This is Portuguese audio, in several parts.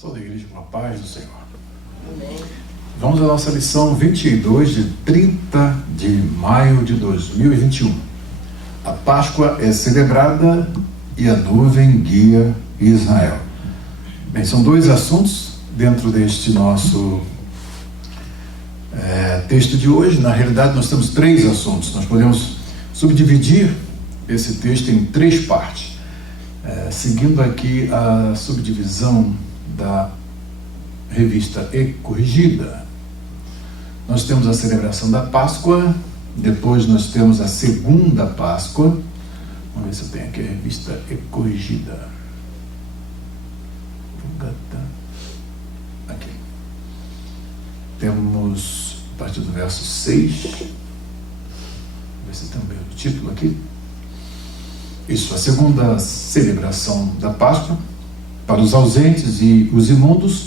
Sou da igreja com a paz do Senhor. Amém. Vamos à nossa lição 22 de 30 de maio de 2021. A Páscoa é celebrada e a nuvem guia Israel. Bem, são dois assuntos dentro deste nosso texto de hoje. Na realidade, nós temos três assuntos. Nós podemos subdividir esse texto em três partes. Seguindo aqui a subdivisão da revista E Corrigida, nós temos a celebração da Páscoa, depois nós temos a segunda Páscoa. Vamos ver se eu tenho aqui a revista E Corrigida. Aqui. Temos a partir do verso 6. Vamos ver se tem o título aqui. Isso, a segunda celebração da Páscoa, para os ausentes e os imundos,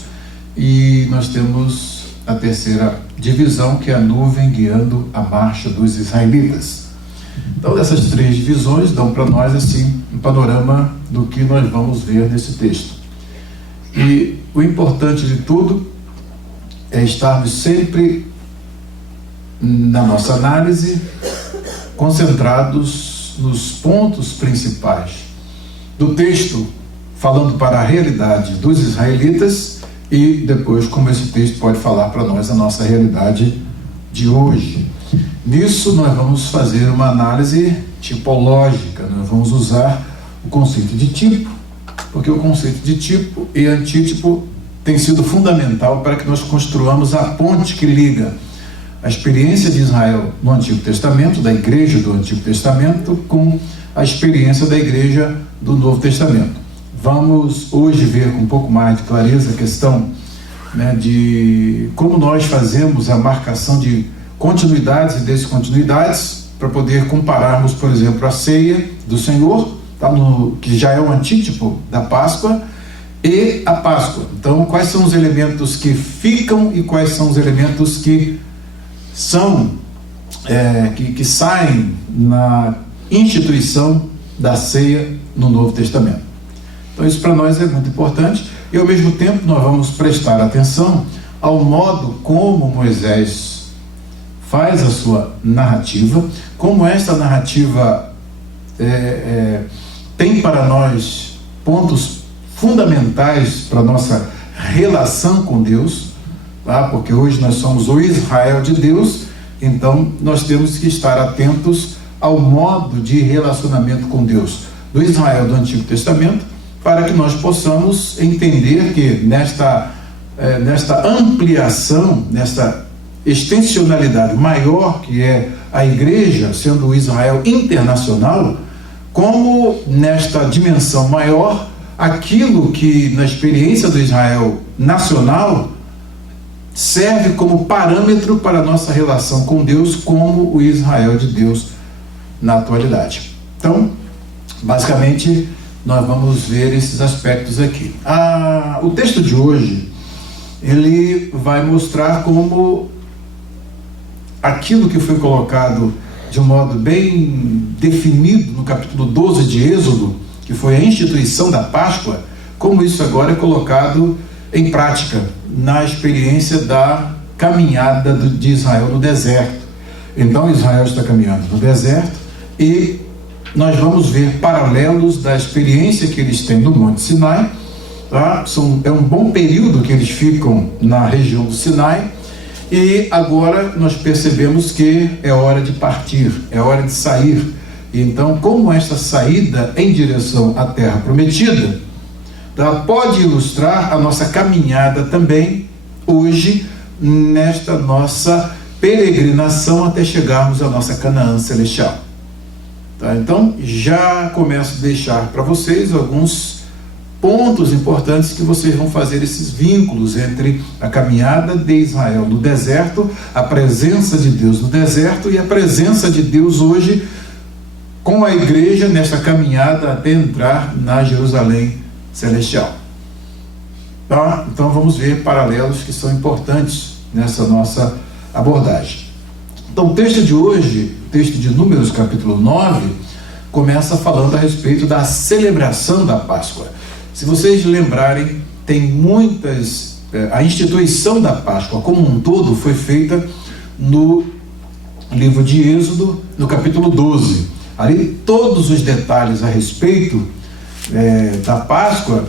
e nós temos a terceira divisão, que é a nuvem guiando a marcha dos israelitas. Então, essas três divisões dão para nós, assim, um panorama do que nós vamos ver nesse texto. E o importante de tudo é estarmos sempre, na nossa análise, concentrados nos pontos principais do texto, falando para a realidade dos israelitas, e depois como esse texto pode falar para nós a nossa realidade de hoje. Nisso nós vamos fazer uma análise tipológica, nós vamos usar o conceito de tipo, porque o conceito de tipo e antítipo tem sido fundamental para que nós construamos a ponte que liga a experiência de Israel no Antigo Testamento, da igreja do Antigo Testamento, com a experiência da igreja do Novo Testamento. Vamos hoje ver com um pouco mais de clareza a questão, de como nós fazemos a marcação de continuidades e descontinuidades para poder compararmos, por exemplo, a ceia do Senhor, que já é o antítipo da Páscoa, e a Páscoa. Então, quais são os elementos que ficam e quais são os elementos que que saem na instituição da ceia no Novo Testamento. Então isso para nós é muito importante, e ao mesmo tempo nós vamos prestar atenção ao modo como Moisés faz a sua narrativa, como esta narrativa tem para nós pontos fundamentais para a nossa relação com Deus, porque hoje nós somos o Israel de Deus, então nós temos que estar atentos ao modo de relacionamento com Deus do Israel do Antigo Testamento, para que nós possamos entender que nesta ampliação, nesta extensionalidade maior que é a igreja, sendo o Israel internacional, como nesta dimensão maior, aquilo que na experiência do Israel nacional serve como parâmetro para a nossa relação com Deus, como o Israel de Deus na atualidade. Então, basicamente, nós vamos ver esses aspectos aqui. O texto de hoje, ele vai mostrar como aquilo que foi colocado de um modo bem definido no capítulo 12 de Êxodo, que foi a instituição da Páscoa, como isso agora é colocado em prática na experiência da caminhada de Israel no deserto. Então Israel está caminhando no deserto e nós vamos ver paralelos da experiência que eles têm no Monte Sinai. É um bom período que eles ficam na região do Sinai, e agora nós percebemos que é hora de partir, é hora de sair. Então, como esta saída em direção à Terra Prometida pode ilustrar a nossa caminhada também hoje, nesta nossa peregrinação até chegarmos à nossa Canaã Celestial. Então, já começo a deixar para vocês alguns pontos importantes que vocês vão fazer esses vínculos entre a caminhada de Israel no deserto, a presença de Deus no deserto e a presença de Deus hoje com a igreja nesta caminhada até entrar na Jerusalém Celestial. Então vamos ver paralelos que são importantes nessa nossa abordagem. Então o texto de hoje, o texto de Números capítulo 9, começa falando a respeito da celebração da Páscoa. Se vocês lembrarem, tem muitas... A instituição da Páscoa como um todo foi feita no livro de Êxodo, no capítulo 12. Ali todos os detalhes a respeito da Páscoa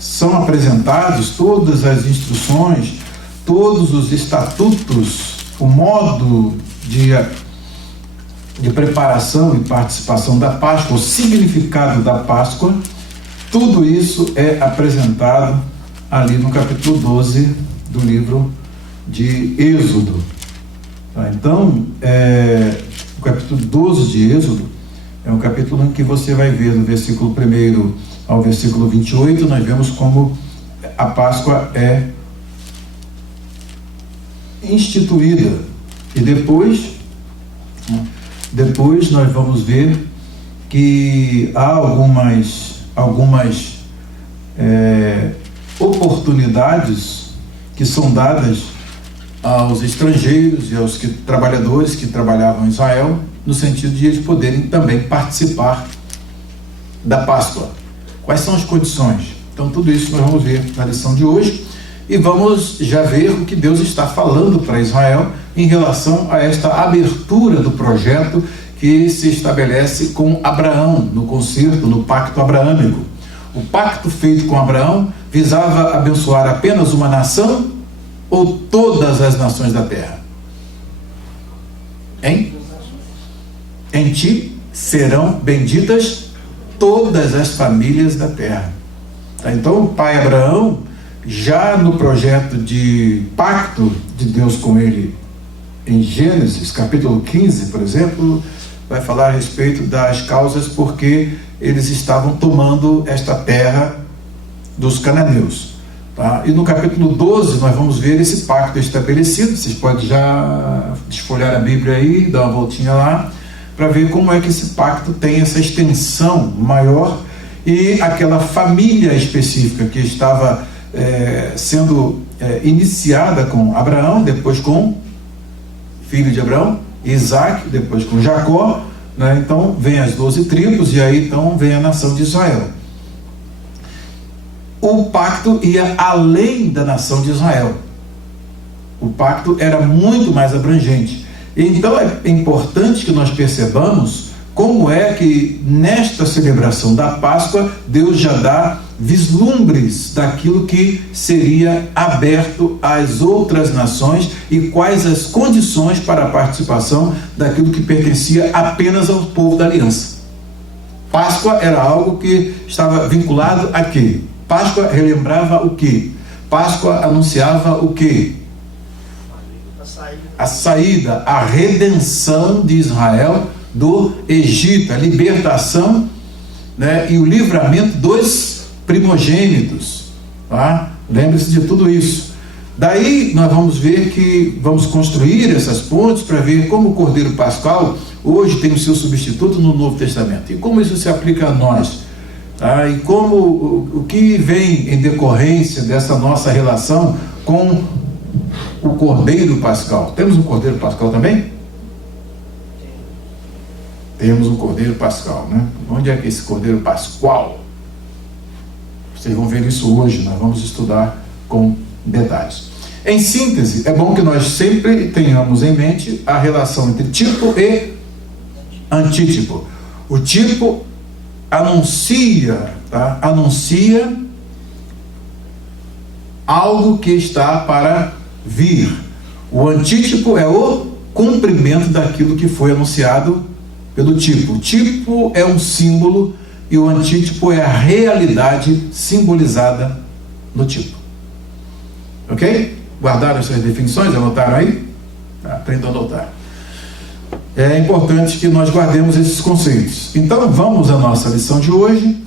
são apresentados, todas as instruções, todos os estatutos, o modo de preparação e participação da Páscoa, o significado da Páscoa, tudo isso é apresentado ali no capítulo 12 do livro de Êxodo. Então, o capítulo 12 de Êxodo é um capítulo em que você vai ver no versículo 1 ao versículo 28, nós vemos como a Páscoa é instituída. E depois nós vamos ver que há algumas oportunidades que são dadas aos estrangeiros e aos trabalhadores que trabalhavam em Israel, no sentido de eles poderem também participar da Páscoa. Quais são as condições? Então tudo isso nós vamos ver na lição de hoje e vamos já ver o que Deus está falando para Israel em relação a esta abertura do projeto que se estabelece com Abraão, no concerto, no pacto abraâmico. O pacto feito com Abraão visava abençoar apenas uma nação ou todas as nações da terra? Hein? Em ti serão benditas todas as famílias da terra. Então o pai Abraão, já no projeto de pacto de Deus com ele, em Gênesis capítulo 15, por exemplo, vai falar a respeito das causas porque eles estavam tomando esta terra dos cananeus. E no capítulo 12 nós vamos ver esse pacto estabelecido. Vocês podem já desfolhar a Bíblia aí, dar uma voltinha lá, para ver como é que esse pacto tem essa extensão maior e aquela família específica que estava sendo iniciada com Abraão, depois com filho de Abraão, Isaac, depois com Jacó, né? Então vem as 12 tribos e aí então vem a nação de Israel. O pacto ia além da nação de Israel. O pacto era muito mais abrangente. Então é importante que nós percebamos como é que nesta celebração da Páscoa Deus já dá vislumbres daquilo que seria aberto às outras nações e quais as condições para a participação daquilo que pertencia apenas ao povo da aliança. Páscoa era algo que estava vinculado a quê? Páscoa relembrava o quê? Páscoa anunciava o quê? A saída, a redenção de Israel do Egito, a libertação, né, e o livramento dos primogênitos. Lembre-se de tudo isso. Daí nós vamos ver que vamos construir essas pontes para ver como o Cordeiro Pascal hoje tem o seu substituto no Novo Testamento e como isso se aplica a nós. E como o que vem em decorrência dessa nossa relação com o Cordeiro Pascal. Temos um Cordeiro Pascal também? Temos um Cordeiro Pascal, né? Onde é que é esse Cordeiro Pascual? Vocês vão ver isso hoje, nós vamos estudar com detalhes. Em síntese, é bom que nós sempre tenhamos em mente a relação entre tipo e antítipo. O tipo anuncia algo que está para vir. O antítipo é o cumprimento daquilo que foi anunciado pelo tipo. O tipo é um símbolo e o antítipo é a realidade simbolizada no tipo. Ok? Guardaram essas definições? Anotaram aí? Aprendam a anotar. É importante que nós guardemos esses conceitos. Então vamos à nossa lição de hoje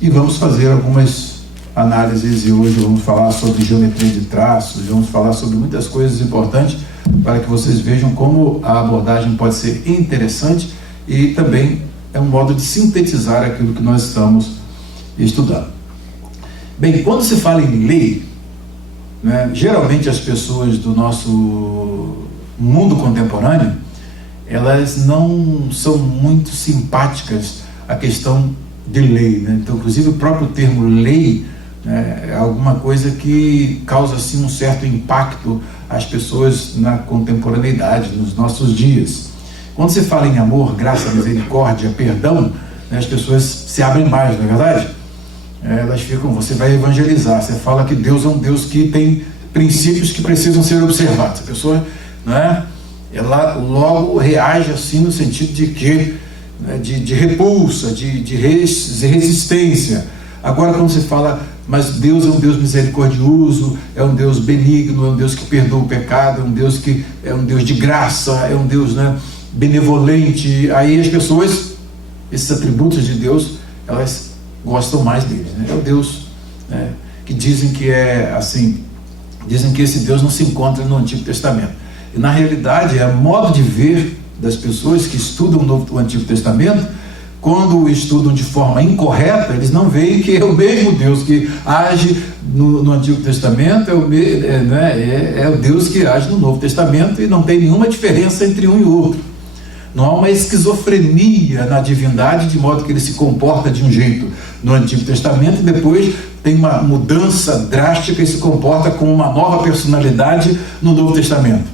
e vamos fazer algumas análises, e hoje vamos falar sobre geometria de traços, vamos falar sobre muitas coisas importantes para que vocês vejam como a abordagem pode ser interessante e também é um modo de sintetizar aquilo que nós estamos estudando. Bem, quando se fala em lei, né, geralmente as pessoas do nosso mundo contemporâneo, elas não são muito simpáticas à questão de lei, né? Então, inclusive o próprio termo lei É alguma coisa que causa assim um certo impacto às pessoas na contemporaneidade, nos nossos dias. Quando se fala em amor, graça, misericórdia, perdão, né, as pessoas se abrem mais, não é verdade? Elas ficam, você vai evangelizar, você fala que Deus é um Deus que tem princípios que precisam ser observados. A pessoa, né, ela logo reage assim no sentido de que, né, de repulsa, de resistência. Agora, quando se fala, mas Deus é um Deus misericordioso, é um Deus benigno, é um Deus que perdoa o pecado, é um Deus de graça, é um Deus, né, benevolente, aí as pessoas, esses atributos de Deus, elas gostam mais deles, né? É o Deus, né, que dizem que é assim, dizem que esse Deus não se encontra no Antigo Testamento. E na realidade é modo de ver das pessoas que estudam o Antigo Testamento. Quando estudam de forma incorreta, eles não veem que é o mesmo Deus que age no Antigo Testamento, é o Deus que age no Novo Testamento, e não tem nenhuma diferença entre um e outro. Não há uma esquizofrenia na divindade, de modo que ele se comporta de um jeito no Antigo Testamento e depois tem uma mudança drástica e se comporta com uma nova personalidade no Novo Testamento.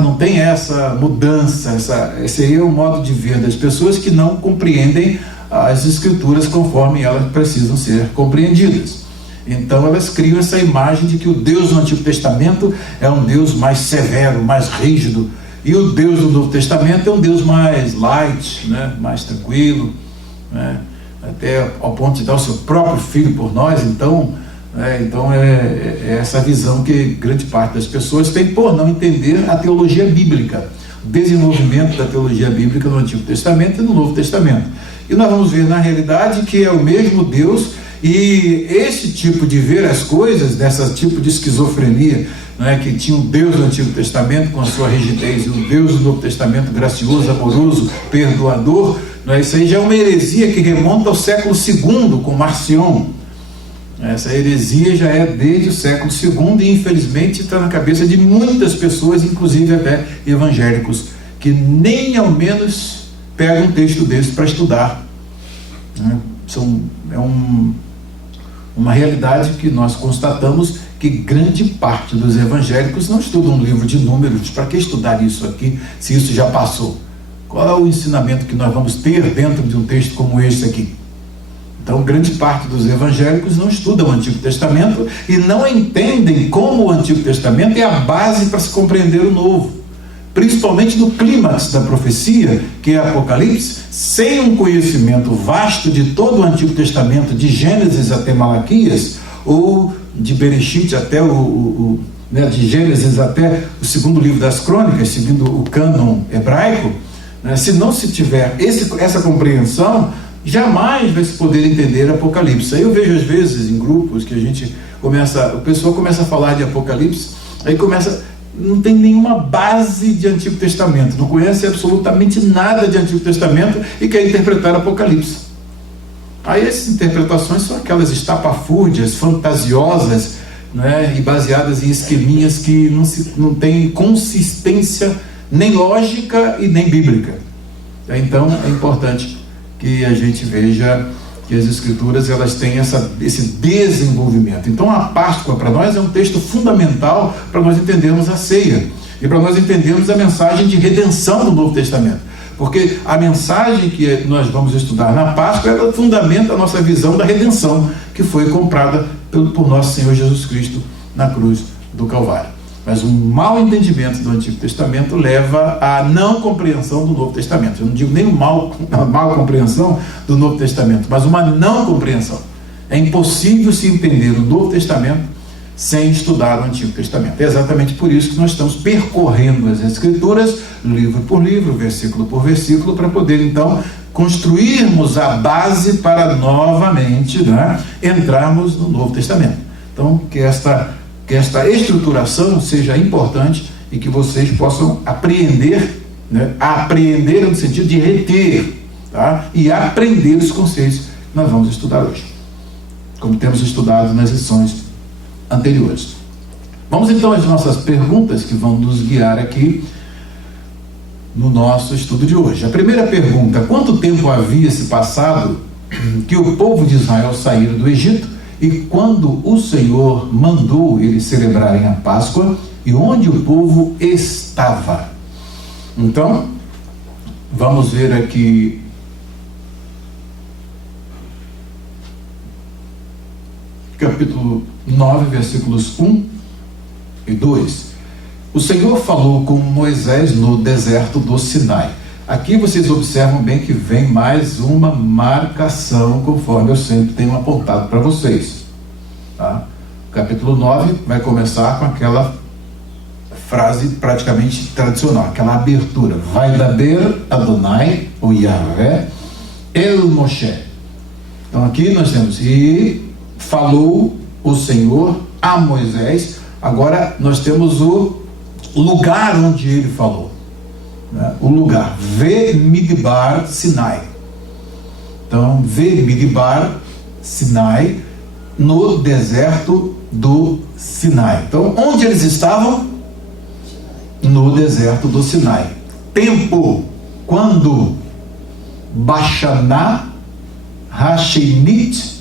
Não tem essa mudança, esse aí é o modo de ver das pessoas que não compreendem as Escrituras conforme elas precisam ser compreendidas. Então elas criam essa imagem de que o Deus no Antigo Testamento é um Deus mais severo, mais rígido, e o Deus do Novo Testamento é um Deus mais light, né, mais tranquilo, né, até ao ponto de dar o seu próprio filho por nós. Então é essa visão que grande parte das pessoas tem por não entender a teologia bíblica, o desenvolvimento da teologia bíblica no Antigo Testamento e no Novo Testamento. E nós vamos ver na realidade que é o mesmo Deus, e esse tipo de ver as coisas, desse tipo de esquizofrenia, né, que tinha um Deus do Antigo Testamento com a sua rigidez e um Deus do Novo Testamento gracioso, amoroso, perdoador, né, isso aí já é uma heresia que remonta ao século II com Marcion. Essa heresia já é desde o século II e infelizmente está na cabeça de muitas pessoas, inclusive até evangélicos, que nem ao menos pegam um texto desse para estudar, né? Uma realidade que nós constatamos que grande parte dos evangélicos não estudam um livro de números. Para que estudar isso aqui, se isso já passou? Qual é o ensinamento que nós vamos ter dentro de um texto como esse aqui? Então, grande parte dos evangélicos não estudam o Antigo Testamento e não entendem como o Antigo Testamento é a base para se compreender o Novo, principalmente no clímax da profecia, que é Apocalipse. Sem um conhecimento vasto de todo o Antigo Testamento, de Gênesis até Malaquias, ou de Bereshit até de Gênesis até o segundo livro das Crônicas, seguindo o cânon hebraico, né, se não se tiver essa compreensão, jamais vai se poder entender Apocalipse. Aí eu vejo às vezes em grupos que o pessoal começa a falar de Apocalipse, aí não tem nenhuma base de Antigo Testamento, não conhece absolutamente nada de Antigo Testamento e quer interpretar Apocalipse. Aí essas interpretações são aquelas estapafúrdias, fantasiosas, né, e baseadas em esqueminhas que não têm consistência nem lógica e nem bíblica. Então é importante que a gente veja que as Escrituras elas têm esse desenvolvimento. Então a Páscoa para nós é um texto fundamental para nós entendermos a ceia e para nós entendermos a mensagem de redenção do Novo Testamento, porque a mensagem que nós vamos estudar na Páscoa ela fundamenta a nossa visão da redenção que foi comprada por nosso Senhor Jesus Cristo na cruz do Calvário. Mas um mau entendimento do Antigo Testamento leva à não compreensão do Novo Testamento. Eu não digo nem uma mal compreensão do Novo Testamento, mas uma não compreensão. É impossível se entender o Novo Testamento sem estudar o Antigo Testamento. É exatamente por isso que nós estamos percorrendo as Escrituras, livro por livro, versículo por versículo, para poder então construirmos a base para novamente, né, entrarmos no Novo Testamento. Então, que esta estruturação seja importante e que vocês possam apreender, né? Apreender no sentido de reter, tá? E aprender os conceitos que nós vamos estudar hoje, como temos estudado nas lições anteriores. Vamos então às nossas perguntas que vão nos guiar aqui no nosso estudo de hoje. A primeira pergunta: quanto tempo havia se passado que o povo de Israel saíra do Egito e quando o Senhor mandou eles celebrarem a Páscoa e onde o povo estava. Então, vamos ver aqui capítulo 9, versículos 1 e 2. O Senhor falou com Moisés no deserto do Sinai. Aqui vocês observam bem que vem mais uma marcação, conforme eu sempre tenho apontado para vocês. Tá? Capítulo 9 vai começar com aquela frase praticamente tradicional, aquela abertura. Vaidaber Adonai, o Yahvé, El Moshe. Então aqui nós temos, e falou o Senhor a Moisés. Agora nós temos o lugar onde ele falou, né? O lugar, Ve Midbar Sinai. Então, Ve Midbar Sinai, no deserto do Sinai. Então, onde eles estavam? No deserto do Sinai. Tempo, quando? Bashaná Hashenit,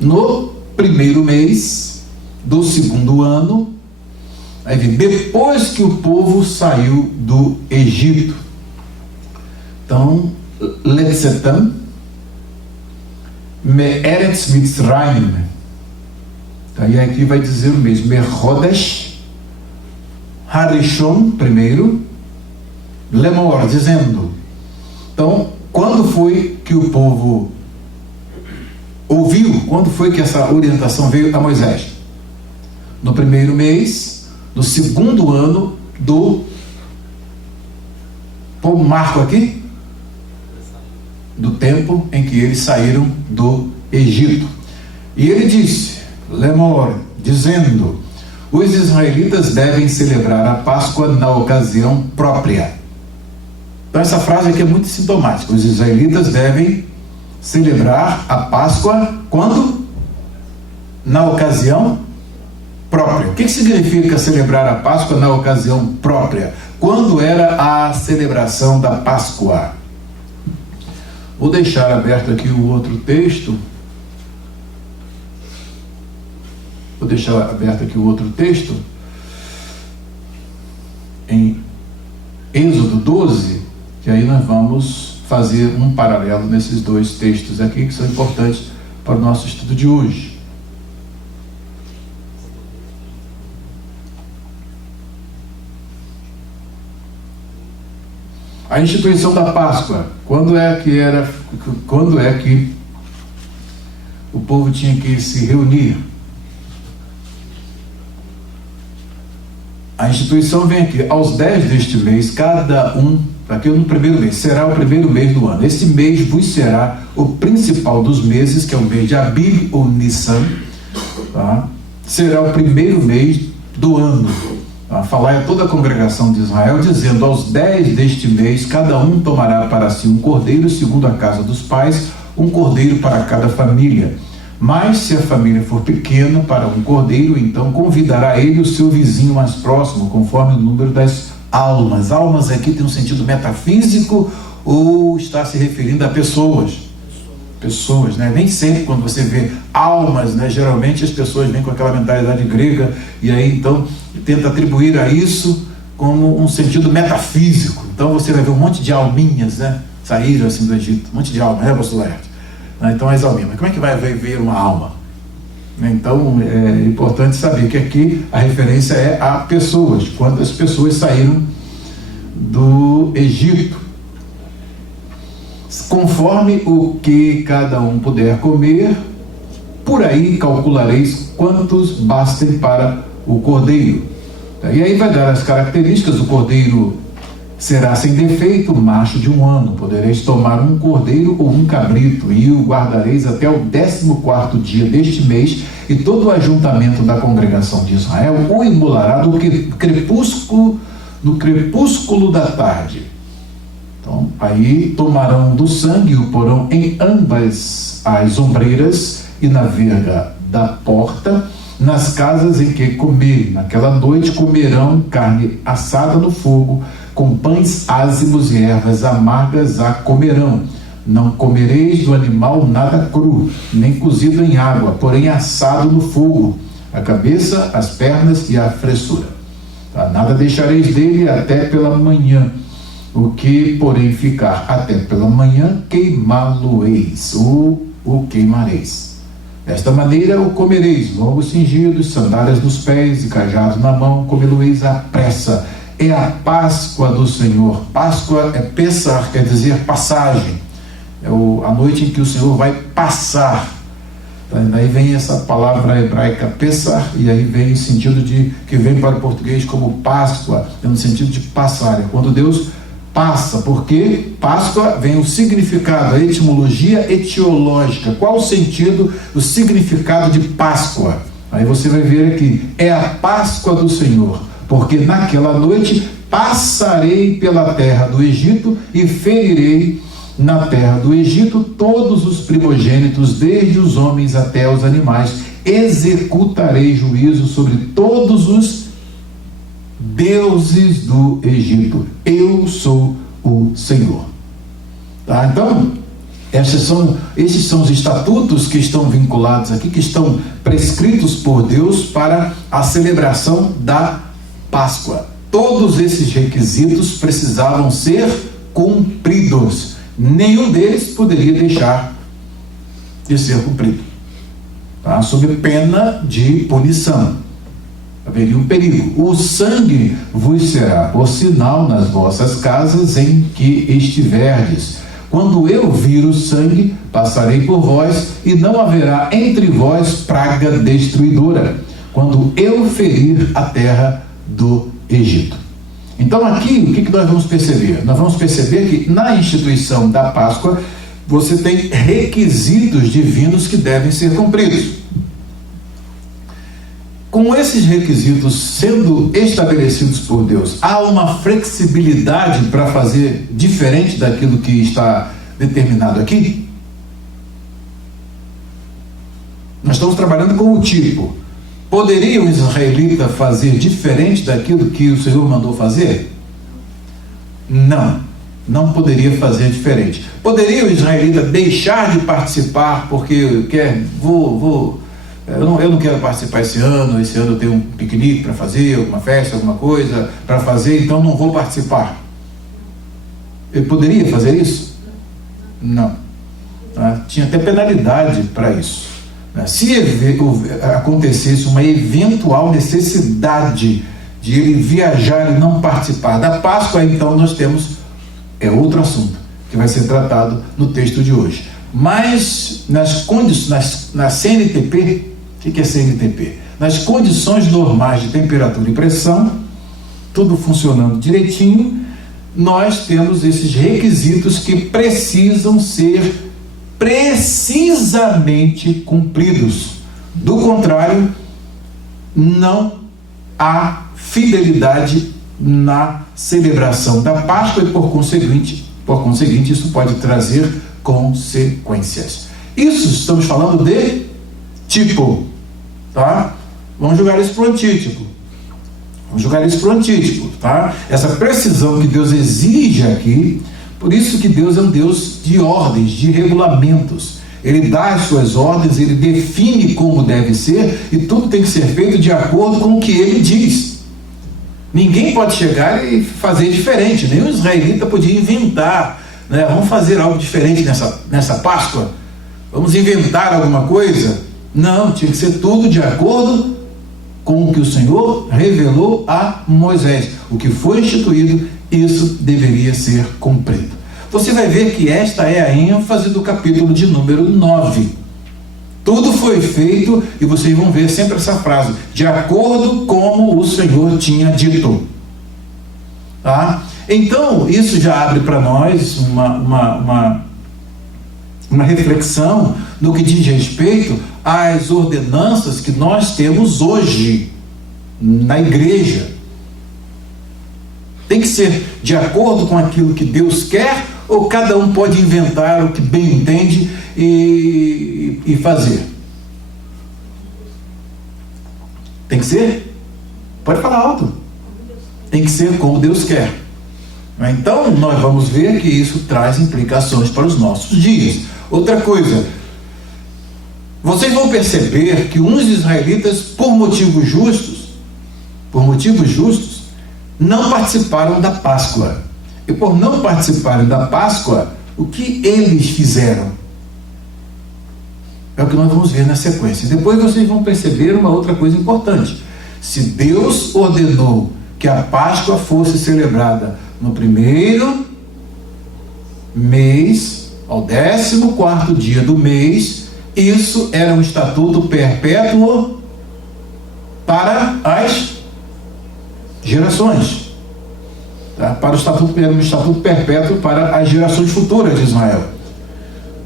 no primeiro mês do segundo ano, aí depois que o povo saiu do Egito. Então, Letzetam Me'eretz Mitzrayim. Aí aqui vai dizer o mesmo, Mechodesh Harishon, primeiro, Lemor, dizendo. Então, quando foi que o povo ouviu? Quando foi que essa orientação veio a Moisés? No primeiro mês, no segundo ano do... Põe um marco aqui, do tempo em que eles saíram do Egito. E ele disse, Lemor, dizendo, os israelitas devem celebrar a Páscoa na ocasião própria. Então essa frase aqui é muito sintomática. Os israelitas devem celebrar a Páscoa quando? Na ocasião própria. O que significa celebrar a Páscoa na ocasião própria? Quando era a celebração da Páscoa? Vou deixar aberto aqui o outro texto. Em Êxodo 12, que aí nós vamos fazer um paralelo nesses dois textos aqui, que são importantes para o nosso estudo de hoje. A instituição da Páscoa, quando é que o povo tinha que se reunir? A instituição vem aqui, aos 10 deste mês, cada um, aqui no primeiro mês, será o primeiro mês do ano. Esse mês vos será o principal dos meses, que é o mês de Abib ou Nissan, tá? Será o primeiro mês do ano. Tá? Falar a toda a congregação de Israel, dizendo, aos 10 deste mês, cada um tomará para si um cordeiro, segundo a casa dos pais, um cordeiro para cada família. Mas se a família for pequena para um cordeiro, então convidará ele o seu vizinho mais próximo, conforme o número das almas. Almas aqui tem um sentido metafísico ou está se referindo a pessoas? Pessoas, né? Nem sempre quando você vê almas, né? Geralmente as pessoas vêm com aquela mentalidade grega e aí então tenta atribuir a isso como um sentido metafísico. Então você vai ver um monte de alminhas, né? Saíram assim do Egito, um monte de almas, né, pastor Laerte? Então as alminhas, mas como é que vai ver uma alma? Então é importante saber que aqui a referência é a pessoas, quando as pessoas saíram do Egito, conforme o que cada um puder comer, por aí calculareis quantos bastem para o cordeiro. E aí vai dar as características. O cordeiro será sem defeito, macho de 1 ano. Podereis tomar um cordeiro ou um cabrito, e o guardareis até o 14º dia deste mês, e todo o ajuntamento da congregação de Israel o imolará no crepúsculo da tarde. Então, aí tomarão do sangue e o porão em ambas as ombreiras e na verga da porta, nas casas em que comerem. Naquela noite comerão carne assada no fogo, com pães ázimos e ervas amargas a comerão. Não comereis do animal nada cru, nem cozido em água, porém assado no fogo, a cabeça, as pernas e a fressura. Tá? Nada deixareis dele até pela manhã. O que, porém, ficar até pela manhã, queimá-lo-eis, ou o queimareis. Desta maneira o comereis, lombos cingidos, sandálias nos pés e cajado na mão, comê-lo-eis à pressa. É a Páscoa do Senhor. Páscoa é Pessar, quer dizer passagem. É a noite em que o Senhor vai passar. Daí vem essa palavra hebraica Pessar, e aí vem o sentido de, que vem para o português como Páscoa, no sentido de passar. É quando Deus passa, porque Páscoa vem o significado, a etimologia etiológica. Qual o sentido, o significado de Páscoa? Aí você vai ver aqui, é a Páscoa do Senhor, porque naquela noite passarei pela terra do Egito e ferirei na terra do Egito todos os primogênitos, desde os homens até os animais. Executarei juízo sobre todos os deuses do Egito. Eu sou o Senhor. Tá? Então, esses são os estatutos que estão vinculados aqui, que estão prescritos por Deus para a celebração da Páscoa. Todos esses requisitos precisavam ser cumpridos. Nenhum deles poderia deixar de ser cumprido, tá? Sob pena de punição. Haveria um perigo. O sangue vos será por sinal nas vossas casas em que estiverdes. Quando eu vir o sangue, passarei por vós, e não haverá entre vós praga destruidora, quando eu ferir a terra do Egito. Então aqui, o que nós vamos perceber? Nós vamos perceber que na instituição da Páscoa, você tem requisitos divinos que devem ser cumpridos. Com esses requisitos sendo estabelecidos por Deus, há uma flexibilidade para fazer diferente daquilo que está determinado aqui? Nós estamos trabalhando com o tipo. Poderia o israelita fazer diferente daquilo que o Senhor mandou fazer? Não, não poderia fazer diferente. Poderia o israelita deixar de participar porque eu não quero participar esse ano eu tenho um piquenique para fazer, alguma festa, alguma coisa para fazer, então não vou participar. Ele poderia fazer isso? Não. Tá? Tinha até penalidade para isso. Se acontecesse uma eventual necessidade de ele viajar e não participar da Páscoa, então nós temos outro assunto que vai ser tratado no texto de hoje. Mas na CNTP, o que é CNTP? Nas condições normais de temperatura e pressão, tudo funcionando direitinho, nós temos esses requisitos que precisam ser precisamente cumpridos. Do contrário, não há fidelidade na celebração da Páscoa e por conseguinte isso pode trazer consequências. Isso estamos falando de tipo, tá? Vamos jogar isso para o antítipo. Tá? Essa precisão que Deus exige aqui. Por isso que Deus é um Deus de ordens, de regulamentos. Ele dá as suas ordens, ele define como deve ser, e tudo tem que ser feito de acordo com o que ele diz. Ninguém pode chegar e fazer diferente, nem o israelita podia inventar, né? Vamos fazer algo diferente nessa Páscoa? Vamos inventar alguma coisa? Não, tinha que ser tudo de acordo com o que o Senhor revelou a Moisés. O que foi instituído, isso deveria ser cumprido. Você vai ver que esta é a ênfase do capítulo de número 9. Tudo foi feito, e vocês vão ver sempre essa frase, de acordo como o Senhor tinha dito. Tá? Então, isso já abre para nós uma reflexão no que diz respeito às ordenanças que nós temos hoje na igreja. Tem que ser de acordo com aquilo que Deus quer, ou cada um pode inventar o que bem entende e fazer? Tem que ser? Pode falar alto. Tem que ser como Deus quer. Então, nós vamos ver que isso traz implicações para os nossos dias. Outra coisa, vocês vão perceber que uns israelitas, por motivos justos, não participaram da Páscoa. E por não participarem da Páscoa, o que eles fizeram? É o que nós vamos ver na sequência. Depois vocês vão perceber uma outra coisa importante. Se Deus ordenou que a Páscoa fosse celebrada no primeiro mês, ao 14º dia do mês, isso era um estatuto perpétuo para as gerações. Tá? Era um estatuto perpétuo para as gerações futuras de Israel.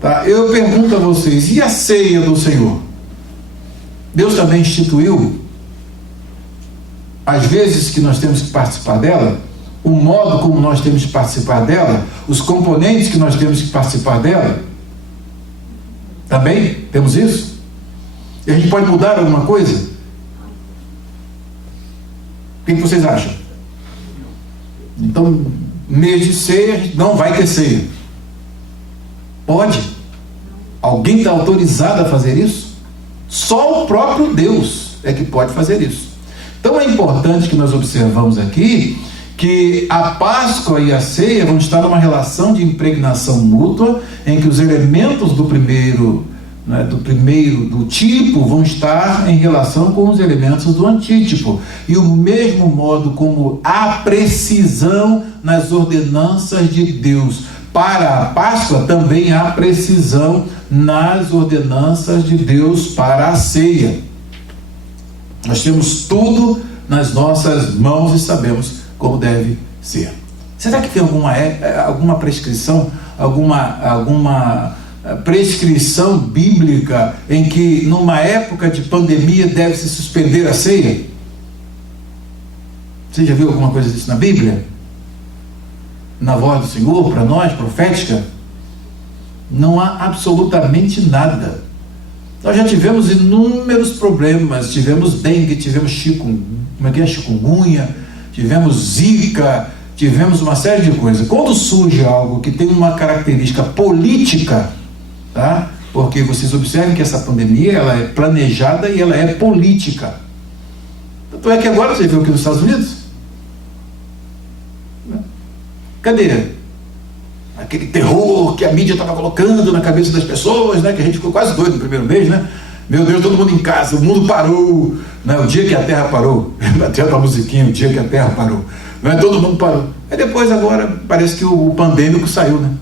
Tá? Eu pergunto a vocês, e a ceia do Senhor? Deus também instituiu as vezes que nós temos que participar dela, o modo como nós temos que participar dela, os componentes que nós temos que participar dela? Também temos isso? E a gente pode mudar alguma coisa? O que vocês acham? Então, mês de ceia, não vai ter ceia. Pode? Alguém está autorizado a fazer isso? Só o próprio Deus é que pode fazer isso. Então é importante que nós observamos aqui que a Páscoa e a ceia vão estar numa relação de impregnação mútua, em que os elementos do primeiro, do tipo, vão estar em relação com os elementos do antítipo. E o mesmo modo como há precisão nas ordenanças de Deus para a Páscoa, também há precisão nas ordenanças de Deus para a ceia. Nós temos tudo nas nossas mãos e sabemos como deve ser. Será que tem alguma prescrição, alguma prescrição bíblica em que numa época de pandemia deve se suspender a ceia? Você já viu alguma coisa disso na Bíblia? Na voz do Senhor, para nós, profética? Não há absolutamente nada. Nós já tivemos inúmeros problemas, tivemos dengue, tivemos chikungunya, tivemos zika, tivemos uma série de coisas. Quando surge algo que tem uma característica política, tá? Porque vocês observem que essa pandemia, ela é planejada e ela é política. Tanto é que agora você viu aqui nos Estados Unidos, cadê aquele terror que a mídia estava colocando na cabeça das pessoas, né? Que a gente ficou quase doido no primeiro mês, né? Meu Deus, todo mundo em casa, o mundo parou, né? O dia que a Terra parou, até a musiquinha, o dia que a Terra parou, né? Todo mundo parou. Aí depois agora parece que o pandêmico saiu, né?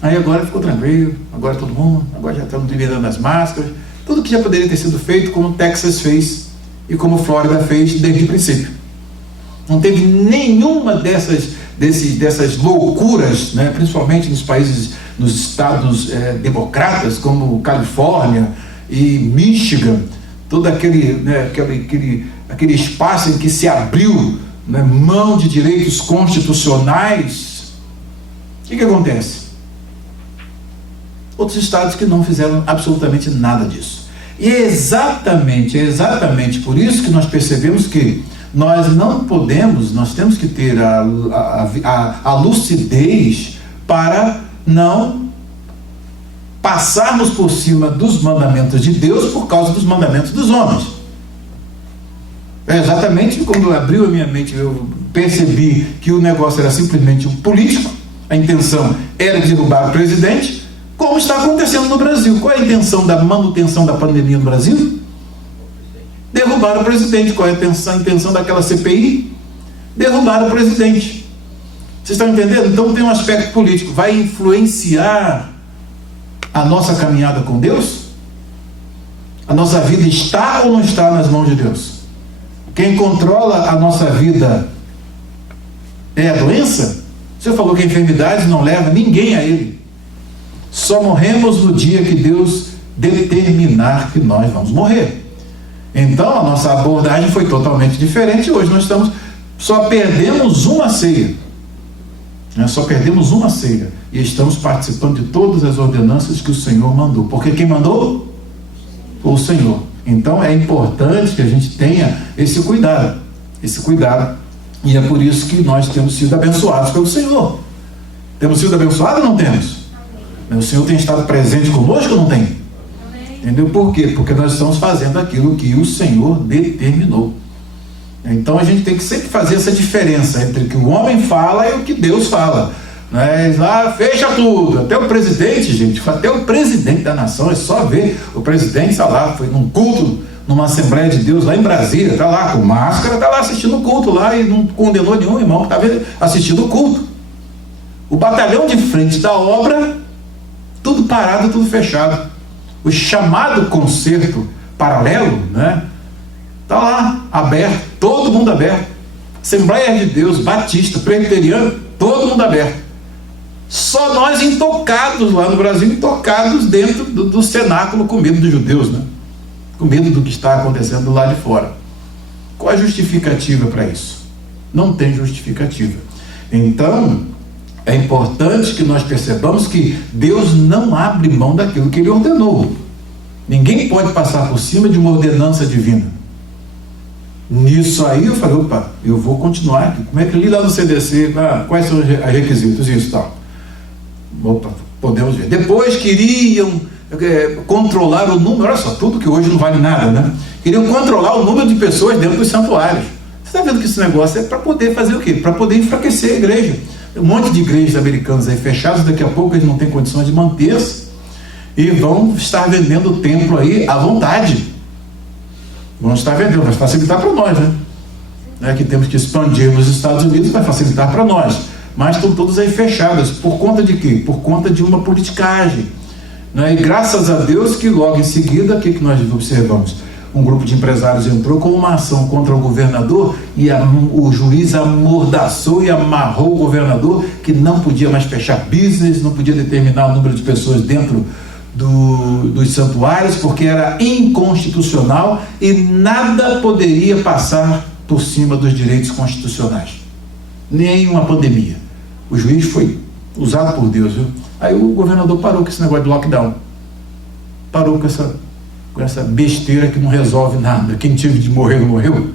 Aí agora ficou tranquilo, agora todo mundo, agora já estamos liberando as máscaras, tudo que já poderia ter sido feito, como Texas fez e como Flórida fez desde o princípio. Não teve nenhuma dessas loucuras, né, principalmente nos países, nos estados democratas, como Califórnia e Michigan, todo aquele espaço em que se abriu, né, mão de direitos constitucionais. O que acontece? Outros estados que não fizeram absolutamente nada disso. E é exatamente por isso que nós percebemos que nós não podemos, nós temos que ter a lucidez para não passarmos por cima dos mandamentos de Deus por causa dos mandamentos dos homens. É exatamente quando abriu a minha mente, eu percebi que o negócio era simplesmente um político, a intenção era derrubar o presidente, como está acontecendo no Brasil. Qual é a intenção da manutenção da pandemia no Brasil? Derrubar o presidente. Qual é a intenção daquela CPI? Derrubar o presidente. Vocês estão entendendo? Então tem um aspecto político. Vai influenciar a nossa caminhada com Deus? A nossa vida está ou não está nas mãos de Deus? Quem controla a nossa vida é a doença? O Senhor falou que a enfermidade não leva ninguém a Ele. Só morremos no dia que Deus determinar que nós vamos morrer. Então a nossa abordagem foi totalmente diferente. Hoje nós só perdemos uma ceia, né? Só perdemos uma ceia e estamos participando de todas as ordenanças que o Senhor mandou. Porque quem mandou? O Senhor. Então é importante que a gente tenha esse cuidado E é por isso que nós temos sido abençoados pelo Senhor. Temos sido abençoados ou não temos? O Senhor tem estado presente conosco ou não tem? Entendeu? Por quê? Porque nós estamos fazendo aquilo que o Senhor determinou. Então a gente tem que sempre fazer essa diferença entre o que o homem fala e o que Deus fala. Lá fecha tudo, até o presidente, gente, até o presidente da nação, é só ver o presidente, está lá, foi num culto, numa Assembleia de Deus lá em Brasília, está lá com máscara, está lá assistindo o culto lá e não condenou nenhum irmão que estava assistindo o culto. O batalhão de frente da obra, tudo parado, tudo fechado. O chamado concerto paralelo, está lá, aberto, todo mundo aberto. Assembleia de Deus, Batista, Presbiteriano, todo mundo aberto. Só nós intocados lá no Brasil, intocados dentro do cenáculo, com medo dos judeus, com medo do que está acontecendo lá de fora. Qual a justificativa para isso? Não tem justificativa. Então, é importante que nós percebamos que Deus não abre mão daquilo que Ele ordenou. Ninguém pode passar por cima de uma ordenança divina. Nisso aí eu falei, opa, eu vou continuar aqui. Como é que li lá no CDC? Quais são os requisitos? Isso, tal. Opa, podemos ver. Depois queriam controlar o número, olha só, tudo que hoje não vale nada, Queriam controlar o número de pessoas dentro dos santuários. Você está vendo que esse negócio é para poder fazer o quê? Para poder enfraquecer a igreja. Um monte de igrejas americanas aí fechadas, daqui a pouco eles não têm condições de manter-se e vão estar vendendo o templo aí à vontade. Vão estar vendendo, vai facilitar para nós, que temos que expandir nos Estados Unidos, vai facilitar para nós. Mas estão todas aí fechadas. Por conta de quê? Por conta de uma politicagem. E graças a Deus que logo em seguida, o que nós observamos? Um grupo de empresários entrou com uma ação contra o governador e o juiz amordaçou e amarrou o governador, que não podia mais fechar business, não podia determinar o número de pessoas dentro dos santuários, porque era inconstitucional e nada poderia passar por cima dos direitos constitucionais. Nem uma pandemia. O juiz foi usado por Deus, Aí o governador parou com esse negócio de lockdown. Parou com essa besteira que não resolve nada. Quem teve de morrer, não morreu.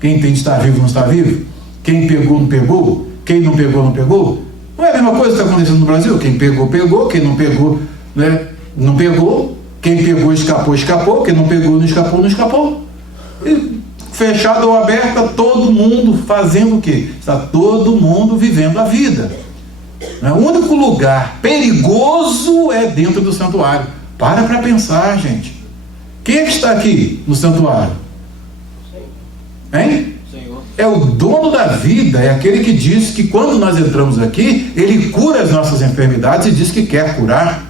Quem tem de estar vivo, não está vivo. Quem pegou, não pegou. Quem não pegou, não pegou. Não é a mesma coisa que está acontecendo no Brasil? Quem pegou, pegou. Quem não pegou, não pegou. Quem pegou, escapou, escapou. Quem não pegou, não escapou, não escapou. E fechado ou aberta, todo mundo fazendo o quê? Está todo mundo vivendo a vida. O único lugar perigoso é dentro do santuário. Para pensar, gente. Quem é que está aqui no santuário? Hein? Senhor. É o dono da vida, é aquele que diz que quando nós entramos aqui, Ele cura as nossas enfermidades e diz que quer curar.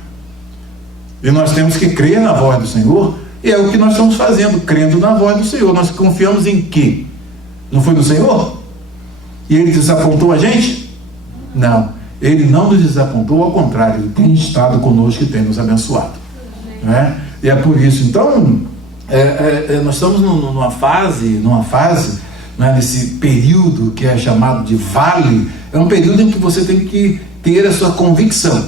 E nós temos que crer na voz do Senhor, e é o que nós estamos fazendo, crendo na voz do Senhor. Nós confiamos em quê? Não foi no Senhor? E Ele desapontou a gente? Não. Ele não nos desapontou, ao contrário, Ele tem estado conosco e tem nos abençoado. E é por isso, então, nós estamos numa fase, nesse período que é chamado de vale. É um período em que você tem que ter a sua convicção,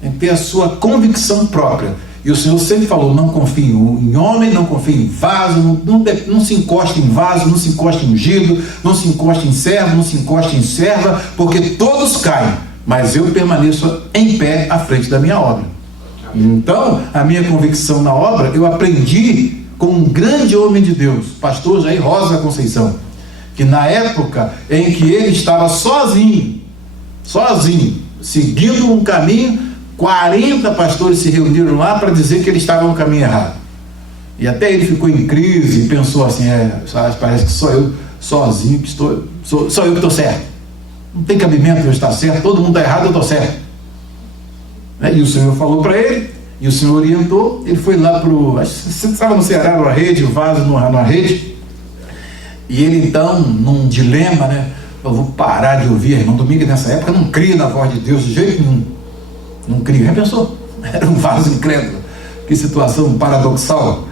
tem que ter a sua convicção própria. E o Senhor sempre falou, não confie em homem, não confie em vaso, não se encoste em vaso, não se encoste em ungido, não se encoste em servo, não se encoste em serva, porque todos caem, mas eu permaneço em pé à frente da minha obra. Então, a minha convicção na obra, eu aprendi com um grande homem de Deus, pastor Jair Rosa da Conceição, que na época em que ele estava sozinho, seguindo um caminho, 40 pastores se reuniram lá para dizer que ele estava no caminho errado. E até ele ficou em crise e pensou assim, parece que sou eu sozinho que sou eu que estou certo. Não tem cabimento eu estar certo, todo mundo está errado, eu estou certo. E o Senhor falou para ele, e o Senhor orientou, ele foi lá você estava no Ceará, numa rede, o vaso numa rede, e ele então, num dilema, eu vou parar de ouvir, irmão Domingues nessa época não cria na voz de Deus de jeito nenhum, não cria, já pensou? Era um vaso incrédulo, que situação paradoxal,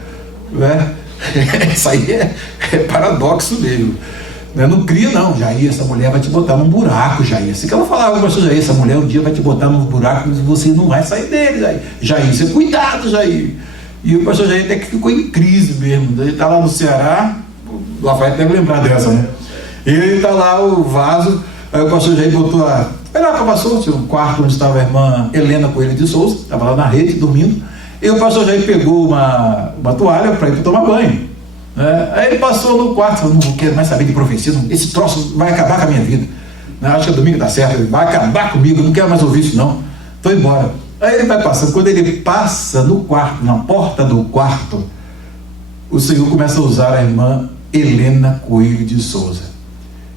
isso aí é paradoxo mesmo. Não cria não, Jair, essa mulher vai te botar num buraco, Jair. Assim que ela falava, pastor Jair, essa mulher um dia vai te botar num buraco e você não vai sair dele, Jair. Jair, você cuidado, Jair. E o pastor Jair até que ficou em crise mesmo. Ele está lá no Ceará, o Rafael deve lembrar dessa, E ele está lá, o vaso, aí o pastor Jair botou Foi lá para o pastor, tinha um quarto onde estava a irmã Helena Coelho de Souza, estava lá na rede, dormindo, e o pastor Jair pegou uma toalha para ir para tomar banho. Aí ele passou no quarto, falou, não quero mais saber de profecia, esse troço vai acabar com a minha vida. Acho que domingo dá certo, ele vai acabar comigo, não quero mais ouvir isso não. Estou embora. Aí ele vai passando, quando ele passa no quarto, na porta do quarto, o Senhor começa a usar a irmã Helena Coelho de Souza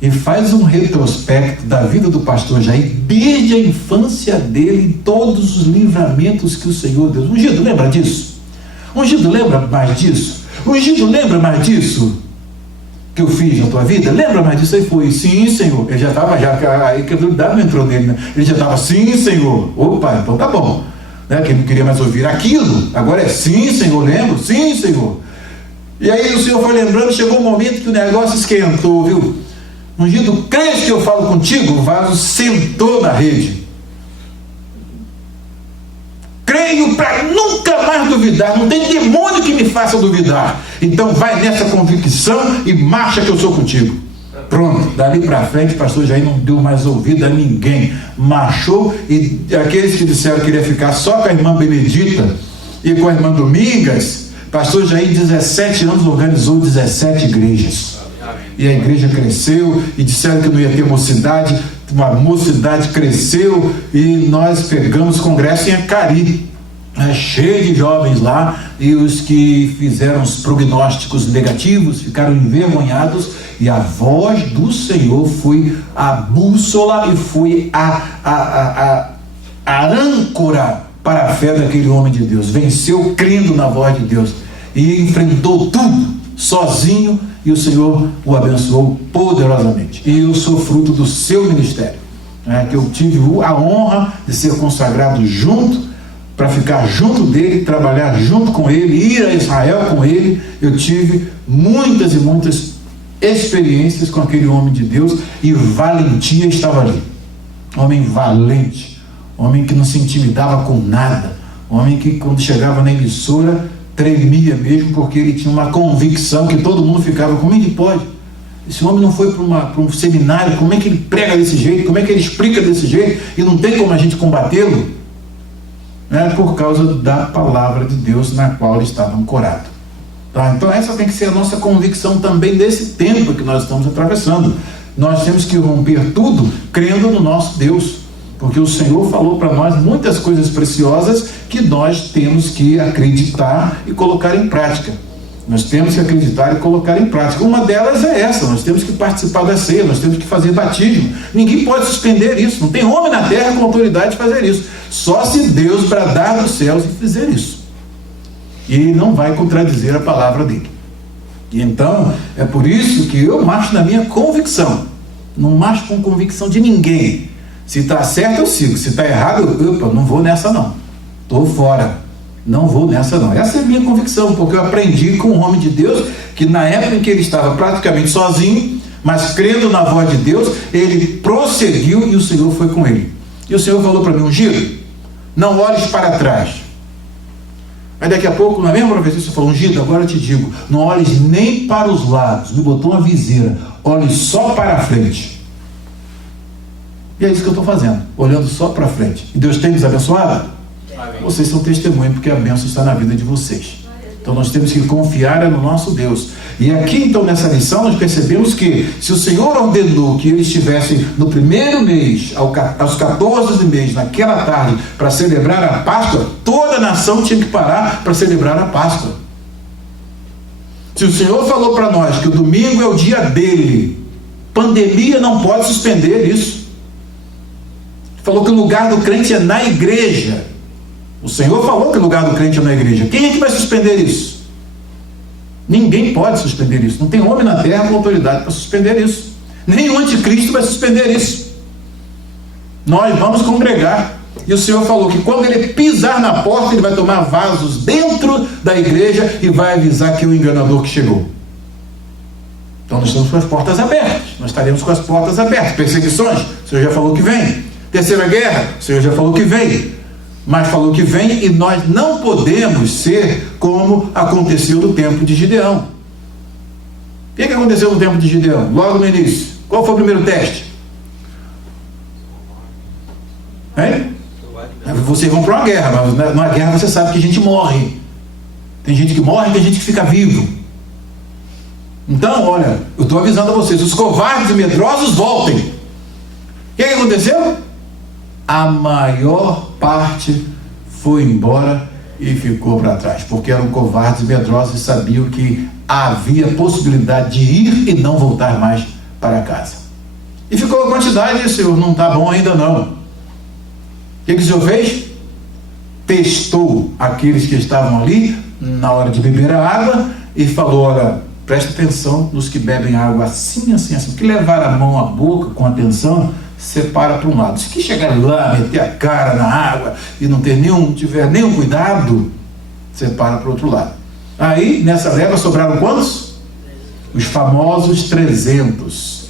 e faz um retrospecto da vida do pastor Jair desde a infância dele, todos os livramentos que o Senhor deu. Ungido, lembra disso? Ungido, lembra mais disso? Ungido, lembra mais disso que eu fiz na tua vida? Lembra mais disso? Aí foi, sim, Senhor. Ele já estava, a incredulidade não entrou nele, né? Ele já estava, sim, Senhor. Opa, então tá bom, né? Que ele não queria mais ouvir aquilo, agora é sim, Senhor, lembro? Sim, Senhor. E aí o Senhor foi lembrando, chegou um momento que o negócio esquentou, viu? Ungido, crente que eu falo contigo, o vaso sentou na rede. Creio para nunca mais duvidar, não tem demônio que me faça duvidar. Então vai nessa convicção e marcha que eu sou contigo. Pronto, dali para frente, pastor Jair não deu mais ouvido a ninguém. Marchou, e aqueles que disseram que queria ficar só com a irmã Benedita e com a irmã Domingas, pastor Jair, 17 anos, organizou 17 igrejas. E a igreja cresceu, e disseram que não ia ter mocidade, a mocidade cresceu, e nós pegamos congresso em Acari, cheio de jovens lá, e os que fizeram os prognósticos negativos ficaram envergonhados, e a voz do Senhor foi a bússola e foi a âncora para a fé daquele homem de Deus. Venceu crendo na voz de Deus e enfrentou tudo sozinho, e o Senhor o abençoou poderosamente. E eu sou fruto do seu ministério, que eu tive a honra de ser consagrado junto, para ficar junto dele, trabalhar junto com ele, ir a Israel com ele. Eu tive muitas e muitas experiências com aquele homem de Deus, e valentia estava ali. Homem valente, homem que não se intimidava com nada, homem que quando chegava na emissora tremia mesmo, porque ele tinha uma convicção que todo mundo ficava, como é que pode? Esse homem não foi para um seminário, como é que ele prega desse jeito, como é que ele explica desse jeito, e não tem como a gente combatê-lo? Por causa da palavra de Deus na qual ele estava ancorado. Então essa tem que ser a nossa convicção também nesse tempo que nós estamos atravessando. Nós temos que romper tudo crendo no nosso Deus, porque o Senhor falou para nós muitas coisas preciosas que nós temos que acreditar e colocar em prática. Nós temos que acreditar e colocar em prática. Uma delas é essa: nós temos que participar da ceia, nós temos que fazer batismo. Ninguém pode suspender isso, não tem homem na terra com autoridade de fazer isso, só se Deus bradar dos céus e fizer isso, e ele não vai contradizer a palavra dele. E então é por isso que eu marcho na minha convicção, não marcho com convicção de ninguém. Se está certo eu sigo, se está errado eu não vou nessa não, estou fora, não vou nessa não. Essa é a minha convicção, porque eu aprendi com um homem de Deus que na época em que ele estava praticamente sozinho, mas crendo na voz de Deus, ele prosseguiu e o Senhor foi com ele. E o Senhor falou para mim: Ungido, não olhes para trás. Aí daqui a pouco, na mesma profecia, você falou: Ungido, agora eu te digo, não olhes nem para os lados, me botou uma viseira, olhe só para a frente. E é isso que eu estou fazendo, olhando só para frente. E Deus tem nos abençoado? Amém. Vocês são testemunho, porque a bênção está na vida de vocês. Então nós temos que confiar no nosso Deus. E aqui então nessa lição nós percebemos que se o Senhor ordenou que eles estivessem no primeiro mês, aos 14 do mês, naquela tarde, para celebrar a Páscoa, toda a nação tinha que parar para celebrar a Páscoa. Se o Senhor falou para nós que o domingo é o dia dele, pandemia não pode suspender isso. Falou que o lugar do crente é na igreja. O Senhor falou que o lugar do crente é na igreja. Quem é que vai suspender isso? Ninguém pode suspender isso. Não tem homem na terra com autoridade para suspender isso. Nem o anticristo vai suspender isso. Nós vamos congregar. E o Senhor falou que quando ele pisar na porta, ele vai tomar vasos dentro da igreja e vai avisar que é o enganador que chegou. Então nós estamos com as portas abertas. Nós estaremos com as portas abertas. Perseguições, o Senhor já falou que vem. Terceira guerra, o Senhor já falou que vem. Mas falou que vem, e nós não podemos ser como aconteceu no tempo de Gideão. O que aconteceu no tempo de Gideão? Logo no início, Qual foi o primeiro teste? Hein? Vocês vão para uma guerra, mas numa guerra você sabe que a gente morre. Tem gente que morre e tem gente que fica vivo. Então, olha, eu estou avisando a vocês, os covardes e medrosos voltem. O que aconteceu? A maior parte foi embora e ficou para trás, porque eram covardes e medrosos e sabiam que havia possibilidade de ir e não voltar mais para casa. E ficou a quantidade e disse: Senhor, não está bom ainda não. O que o Senhor fez? Testou aqueles que estavam ali na hora de beber a água e falou: olha, preste atenção nos que bebem água assim, assim, assim. Que levar a mão à boca com atenção, separa para um lado. Se que chegar lá, meter a cara na água e não tiver nenhum cuidado, separa para o outro lado. Aí, nessa leva, sobraram quantos? Os famosos 300.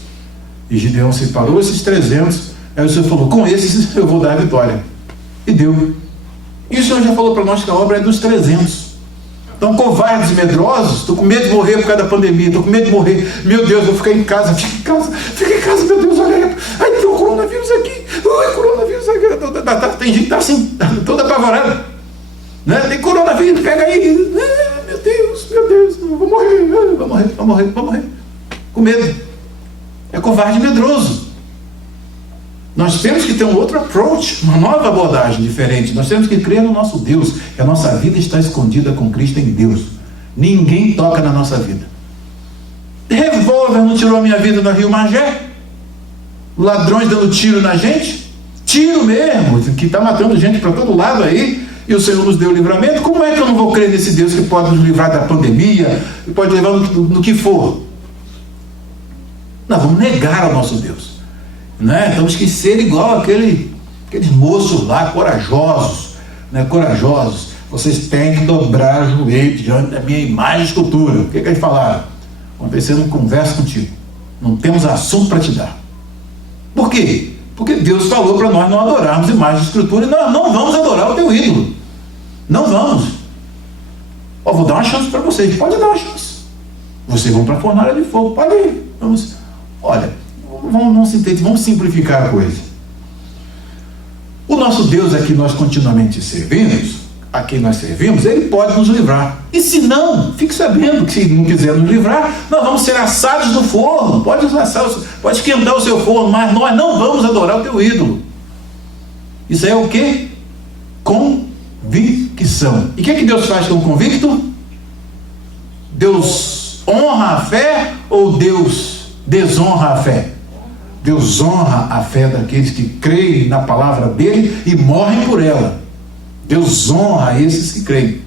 E Gideão separou esses 300. Aí o Senhor falou: com esses eu vou dar a vitória. E deu. E o Senhor já falou para nós que a obra é dos 300. Então, covardes e medrosos, estou com medo de morrer por causa da pandemia, estou com medo de morrer, meu Deus, vou ficar em casa, fica em casa, meu Deus, olha aí, ai, tem um coronavírus aqui, ai, coronavírus aqui, tem gente que está assim, toda apavorada, né? Tem coronavírus, pega aí, meu Deus, vou morrer, com medo. É covarde e medroso. Nós temos que ter um outro approach, uma nova abordagem diferente. Nós temos que crer no nosso Deus, que a nossa vida está escondida com Cristo em Deus. Ninguém toca na nossa vida. Revólver não tirou a minha vida no Rio Magé? Ladrões dando tiro na gente? Tiro mesmo, que está matando gente para todo lado aí, e o Senhor nos deu o livramento. Como é que eu não vou crer nesse Deus que pode nos livrar da pandemia, e pode levar no que for? Nós vamos negar ao nosso Deus. Né? Temos que ser igual aqueles moços lá, corajosos, né? Corajosos. Vocês têm que dobrar o joelho diante da minha imagem e escultura. O que eles falaram? Você não conversa contigo, não temos assunto para te dar. Por quê? Porque Deus falou para nós não adorarmos imagem e escultura, e nós não vamos adorar o teu ídolo. Não vamos. Vou dar uma chance para vocês. Pode dar uma chance. Vocês vão para a fornalha de fogo. Pode ir. Vamos. Olha, vamos simplificar a coisa. O nosso Deus a que nós continuamente servimos, a quem nós servimos, ele pode nos livrar. E se não, fique sabendo que se não quiser nos livrar, nós vamos ser assados no forno. Pode esquentar o seu forno, mas nós não vamos adorar o teu ídolo. Isso é o quê? Convicção. E o que Deus faz com o convicto? Deus honra a fé ou Deus desonra a fé? Deus honra a fé daqueles que creem na palavra dele e morrem por ela. Deus honra esses que creem.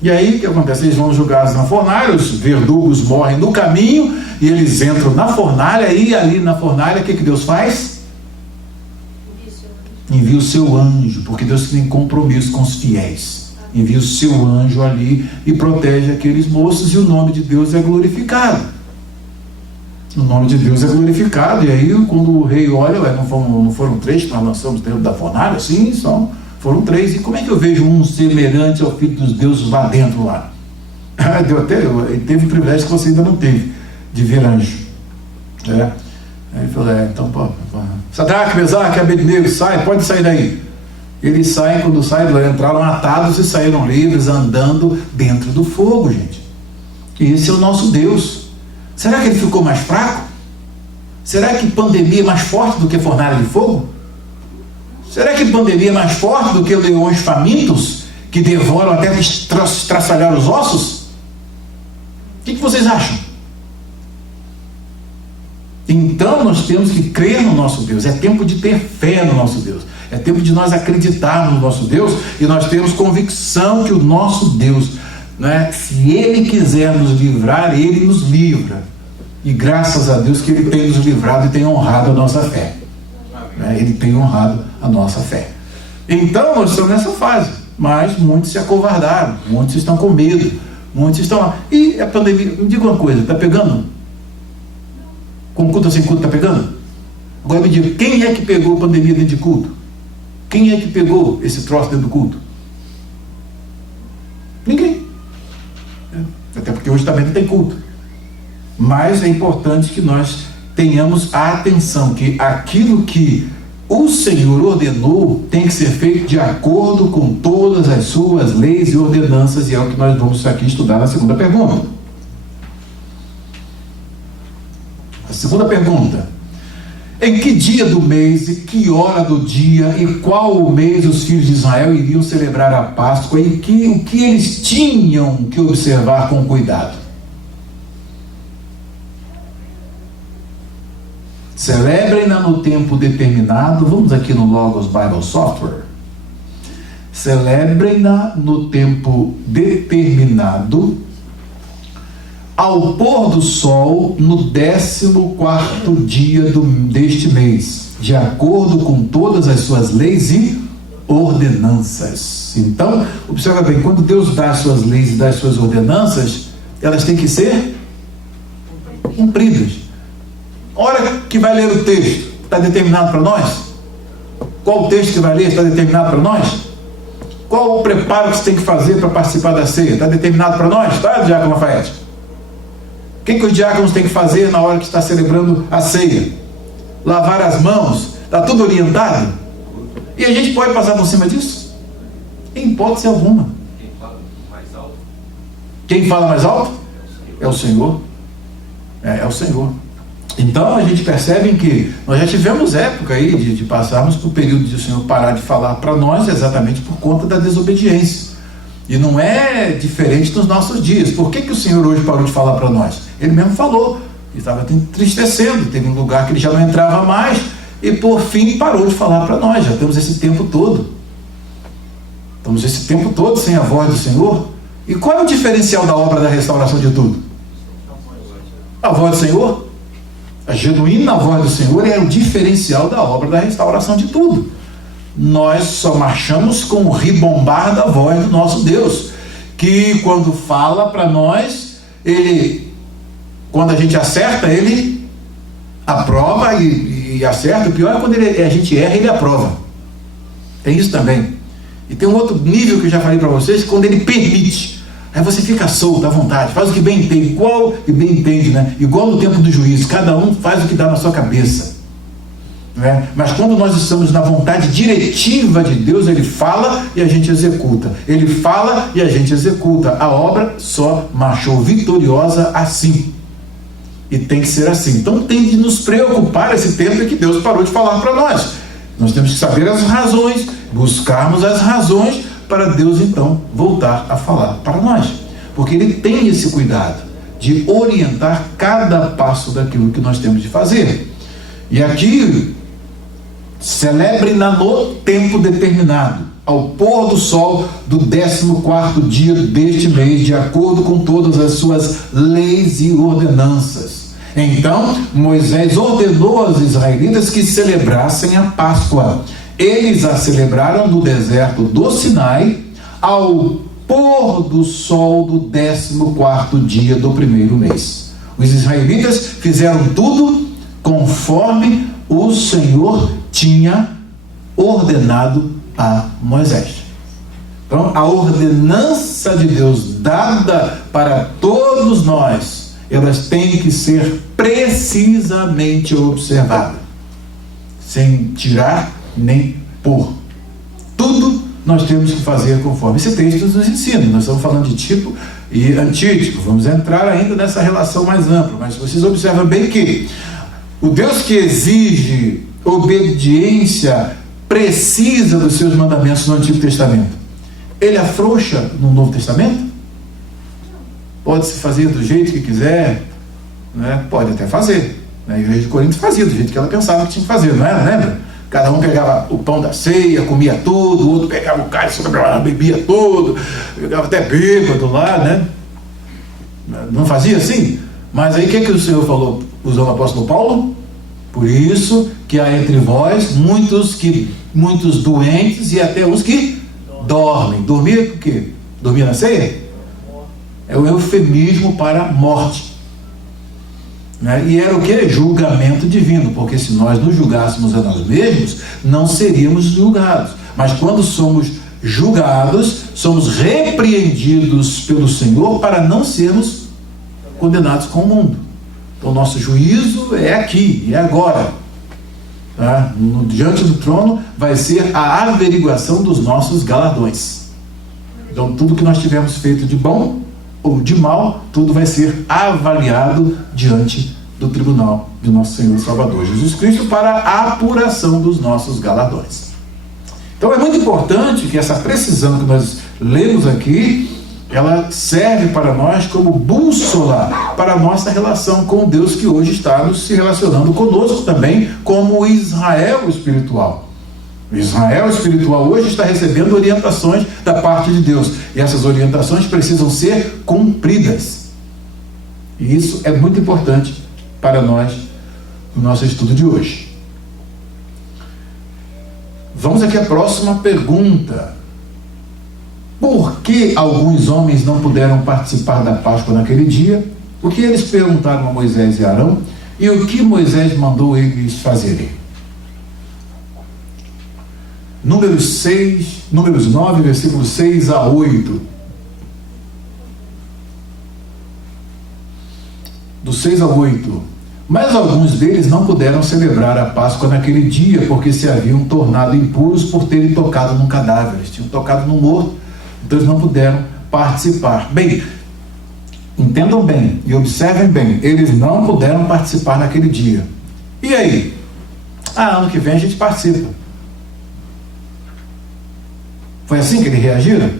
E aí o que acontece? Eles vão julgados na fornalha, os verdugos morrem no caminho e eles entram na fornalha, e ali na fornalha o que Deus faz? Envia o seu anjo, porque Deus tem compromisso com os fiéis. Envia o seu anjo ali e protege aqueles moços, e o nome de Deus é glorificado. O nome de Deus é glorificado. E aí quando o rei olha, não foram 3 que nós lançamos dentro da fornalha? Sim, foram 3. E como é que eu vejo um semelhante ao Filho dos Deuses lá dentro lá? Ele teve o privilégio que você ainda não teve, de ver anjo. Aí ele falou: então Sadraque, Mesaque, Abednego, sai, pode sair daí. Eles saem, quando saem, entraram atados e saíram livres, andando dentro do fogo, gente. E esse é o nosso Deus. Será que ele ficou mais fraco? Será que pandemia é mais forte do que fornalha de fogo? Será que pandemia é mais forte do que leões famintos que devoram até estraçalhar os ossos? O que vocês acham? Então nós temos que crer no nosso Deus. É tempo de ter fé no nosso Deus. É tempo de nós acreditarmos no nosso Deus, e nós temos convicção que o nosso Deus, né, se Ele quiser nos livrar, Ele nos livra. E graças a Deus que Ele tem nos livrado e tem honrado a nossa fé. Né? Ele tem honrado a nossa fé. Então nós estamos nessa fase, mas muitos se acovardaram, muitos estão com medo, muitos estão lá. E a pandemia, me diga uma coisa, está pegando? Com culto ou sem culto, está pegando? Agora me diga, quem é que pegou a pandemia dentro de culto? Quem é que pegou esse troço dentro do culto? Ninguém. Até porque hoje também não tem culto. Mas é importante que nós tenhamos a atenção que aquilo que o Senhor ordenou tem que ser feito de acordo com todas as suas leis e ordenanças, e é o que nós vamos aqui estudar na segunda pergunta. A segunda pergunta: em que dia do mês e que hora do dia e qual o mês os filhos de Israel iriam celebrar a Páscoa e o que eles tinham que observar com cuidado? Celebrem-na no tempo determinado. Vamos aqui no Logos Bible Software. Celebrem-na no tempo determinado, ao pôr do sol, no 14º dia deste mês, de acordo com todas as suas leis e ordenanças. Então, observa bem, quando Deus dá as suas leis e dá as suas ordenanças, elas têm que ser cumpridas. Hora que vai ler o texto, está determinado para nós? Qual o texto que vai ler está determinado para nós? Qual o preparo que você tem que fazer para participar da ceia? Está determinado para nós? Tá, Diácono Lafayette? O que os diáconos têm que fazer na hora que está celebrando a ceia? Lavar as mãos? Está tudo orientado? E a gente pode passar por cima disso? Em hipótese alguma. Quem fala mais alto? Quem fala mais alto? É o Senhor. É o Senhor. Então a gente percebe que nós já tivemos época aí de passarmos por período de o Senhor parar de falar para nós exatamente por conta da desobediência. E não é diferente nos nossos dias. Por que o Senhor hoje parou de falar para nós? Ele mesmo falou, ele estava entristecendo, teve um lugar que ele já não entrava mais, e por fim parou de falar para nós. Já temos esse tempo todo. Estamos esse tempo todo sem a voz do Senhor. E qual é o diferencial da obra da restauração de tudo? A voz do Senhor. A genuína voz do Senhor é o diferencial da obra da restauração de tudo. Nós só marchamos com o ribombar da voz do nosso Deus, que quando fala para nós, quando a gente acerta, ele aprova e acerta. O pior é quando a gente erra, ele aprova. Tem isso também. E tem um outro nível que eu já falei para vocês, quando ele permite. Aí você fica solto, à vontade, faz o que bem entende, né? Igual no tempo do juízo, cada um faz o que dá na sua cabeça. Né? Mas quando nós estamos na vontade diretiva de Deus, Ele fala e a gente executa. Ele fala e a gente executa. A obra só marchou vitoriosa assim. E tem que ser assim. Então tem de nos preocupar esse tempo em que Deus parou de falar para nós. Nós temos que saber as razões, buscarmos as razões, para Deus então voltar a falar para nós, porque Ele tem esse cuidado de orientar cada passo daquilo que nós temos de fazer. E aqui, celebre-na no tempo determinado, ao pôr do sol do 14º dia deste mês, de acordo com todas as suas leis e ordenanças. Então Moisés ordenou aos israelitas que celebrassem a Páscoa. Eles a celebraram no deserto do Sinai, ao pôr do sol do 14º dia do primeiro mês. Os israelitas fizeram tudo conforme o Senhor tinha ordenado a Moisés. Então, a ordenança de Deus dada para todos nós, elas têm que ser precisamente observadas, sem tirar nem pôr. Tudo nós temos que fazer conforme esse texto nos ensina. Nós estamos falando de tipo e antítipo. Vamos entrar ainda nessa relação mais ampla, mas vocês observam bem que o Deus que exige obediência precisa dos seus mandamentos no Antigo Testamento, Ele afrouxa no Novo Testamento? Pode-se fazer do jeito que quiser, né? Pode até fazer, né? A igreja de Corinto fazia do jeito que ela pensava que tinha que fazer, não era? Lembra? Cada um pegava o pão da ceia, comia tudo, o outro pegava o cálice, bebia tudo, pegava até bêbado lá, né? Não fazia assim? Mas aí o que o Senhor falou, usando o apóstolo Paulo? Por isso que há entre vós muitos doentes e até uns que dormem. Dormir o quê? Dormir na ceia? É o eufemismo para a morte. Né? E era o que? Julgamento divino, porque se nós nos julgássemos a nós mesmos, não seríamos julgados. Mas quando somos julgados, somos repreendidos pelo Senhor para não sermos condenados com o mundo. Então, o nosso juízo é aqui, é agora. Tá? Diante do trono vai ser a averiguação dos nossos galardões. Então, tudo que nós tivermos feito de bom ou de mal, tudo vai ser avaliado diante do tribunal de nosso Senhor e Salvador Jesus Cristo para a apuração dos nossos galardões. Então, é muito importante que essa precisão que nós lemos aqui, ela serve para nós como bússola para a nossa relação com Deus, que hoje está se relacionando conosco também como Israel espiritual. O Israel espiritual hoje está recebendo orientações da parte de Deus, e essas orientações precisam ser cumpridas. E isso é muito importante para nós no nosso estudo de hoje. Vamos aqui à próxima pergunta. Por que alguns homens não puderam participar da Páscoa naquele dia? O que eles perguntaram a Moisés e Arão? E o que Moisés mandou eles fazerem? Números 9, versículos 6 a 8. Do 6 a 8. Mas alguns deles não puderam celebrar a Páscoa naquele dia, porque se haviam tornado impuros por terem tocado num cadáver. Eles tinham tocado num morto, então eles não puderam participar. Bem, entendam bem e observem bem, eles não puderam participar naquele dia. E aí? Ano que vem a gente participa. Foi assim que eles reagiram?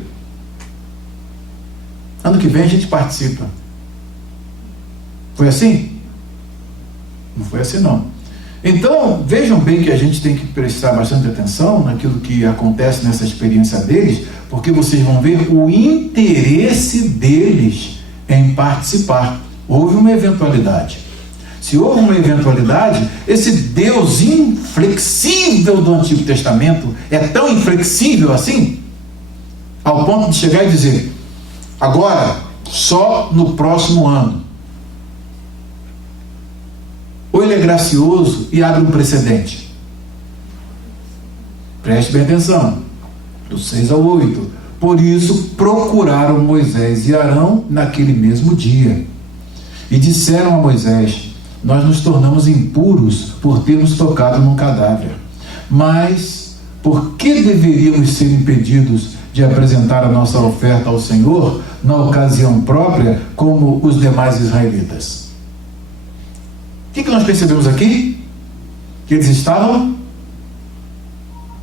Ano que vem a gente participa. Foi assim? Não foi assim, não. Então, vejam bem que a gente tem que prestar bastante atenção naquilo que acontece nessa experiência deles, porque vocês vão ver o interesse deles em participar. Houve uma eventualidade. Se houve uma eventualidade, esse Deus inflexível do Antigo Testamento é tão inflexível assim, ao ponto de chegar e dizer: agora, só no próximo ano. Ou ele é gracioso e abre um precedente? Preste bem atenção. Do 6 ao 8. Por isso procuraram Moisés e Arão naquele mesmo dia. E disseram a Moisés: nós nos tornamos impuros por termos tocado num cadáver. Mas por que deveríamos ser impedidos de apresentar a nossa oferta ao Senhor na ocasião própria, como os demais israelitas? O que nós percebemos aqui? Que eles estavam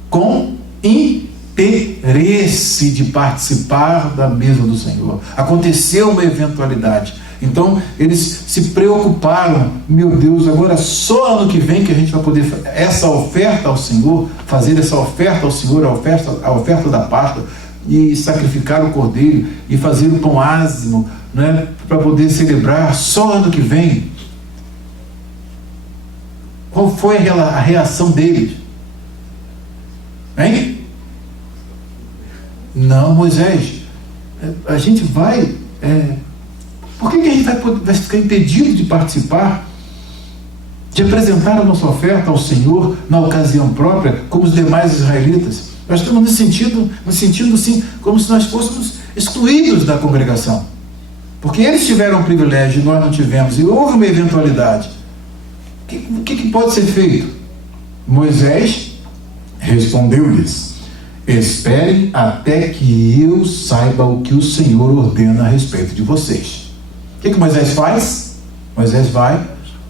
com interesse de participar da mesa do Senhor. Aconteceu uma eventualidade. Então, eles se preocuparam: meu Deus, agora só ano que vem que a gente vai poder fazer essa oferta ao Senhor, fazer essa oferta ao Senhor, a oferta da Páscoa, e sacrificar o cordeiro, e fazer o pão ázimo, né, para poder celebrar só ano que vem. Qual foi a reação deles? Hein? Não, Moisés, a gente vai... por que a gente vai ficar impedido de participar, de apresentar a nossa oferta ao Senhor na ocasião própria, como os demais israelitas? Nós estamos nos sentindo assim, como se nós fôssemos excluídos da congregação. Porque eles tiveram um privilégio e nós não tivemos, e houve uma eventualidade. O que pode ser feito? Moisés respondeu-lhes: esperem até que eu saiba o que o Senhor ordena a respeito de vocês. O que Moisés faz? Moisés vai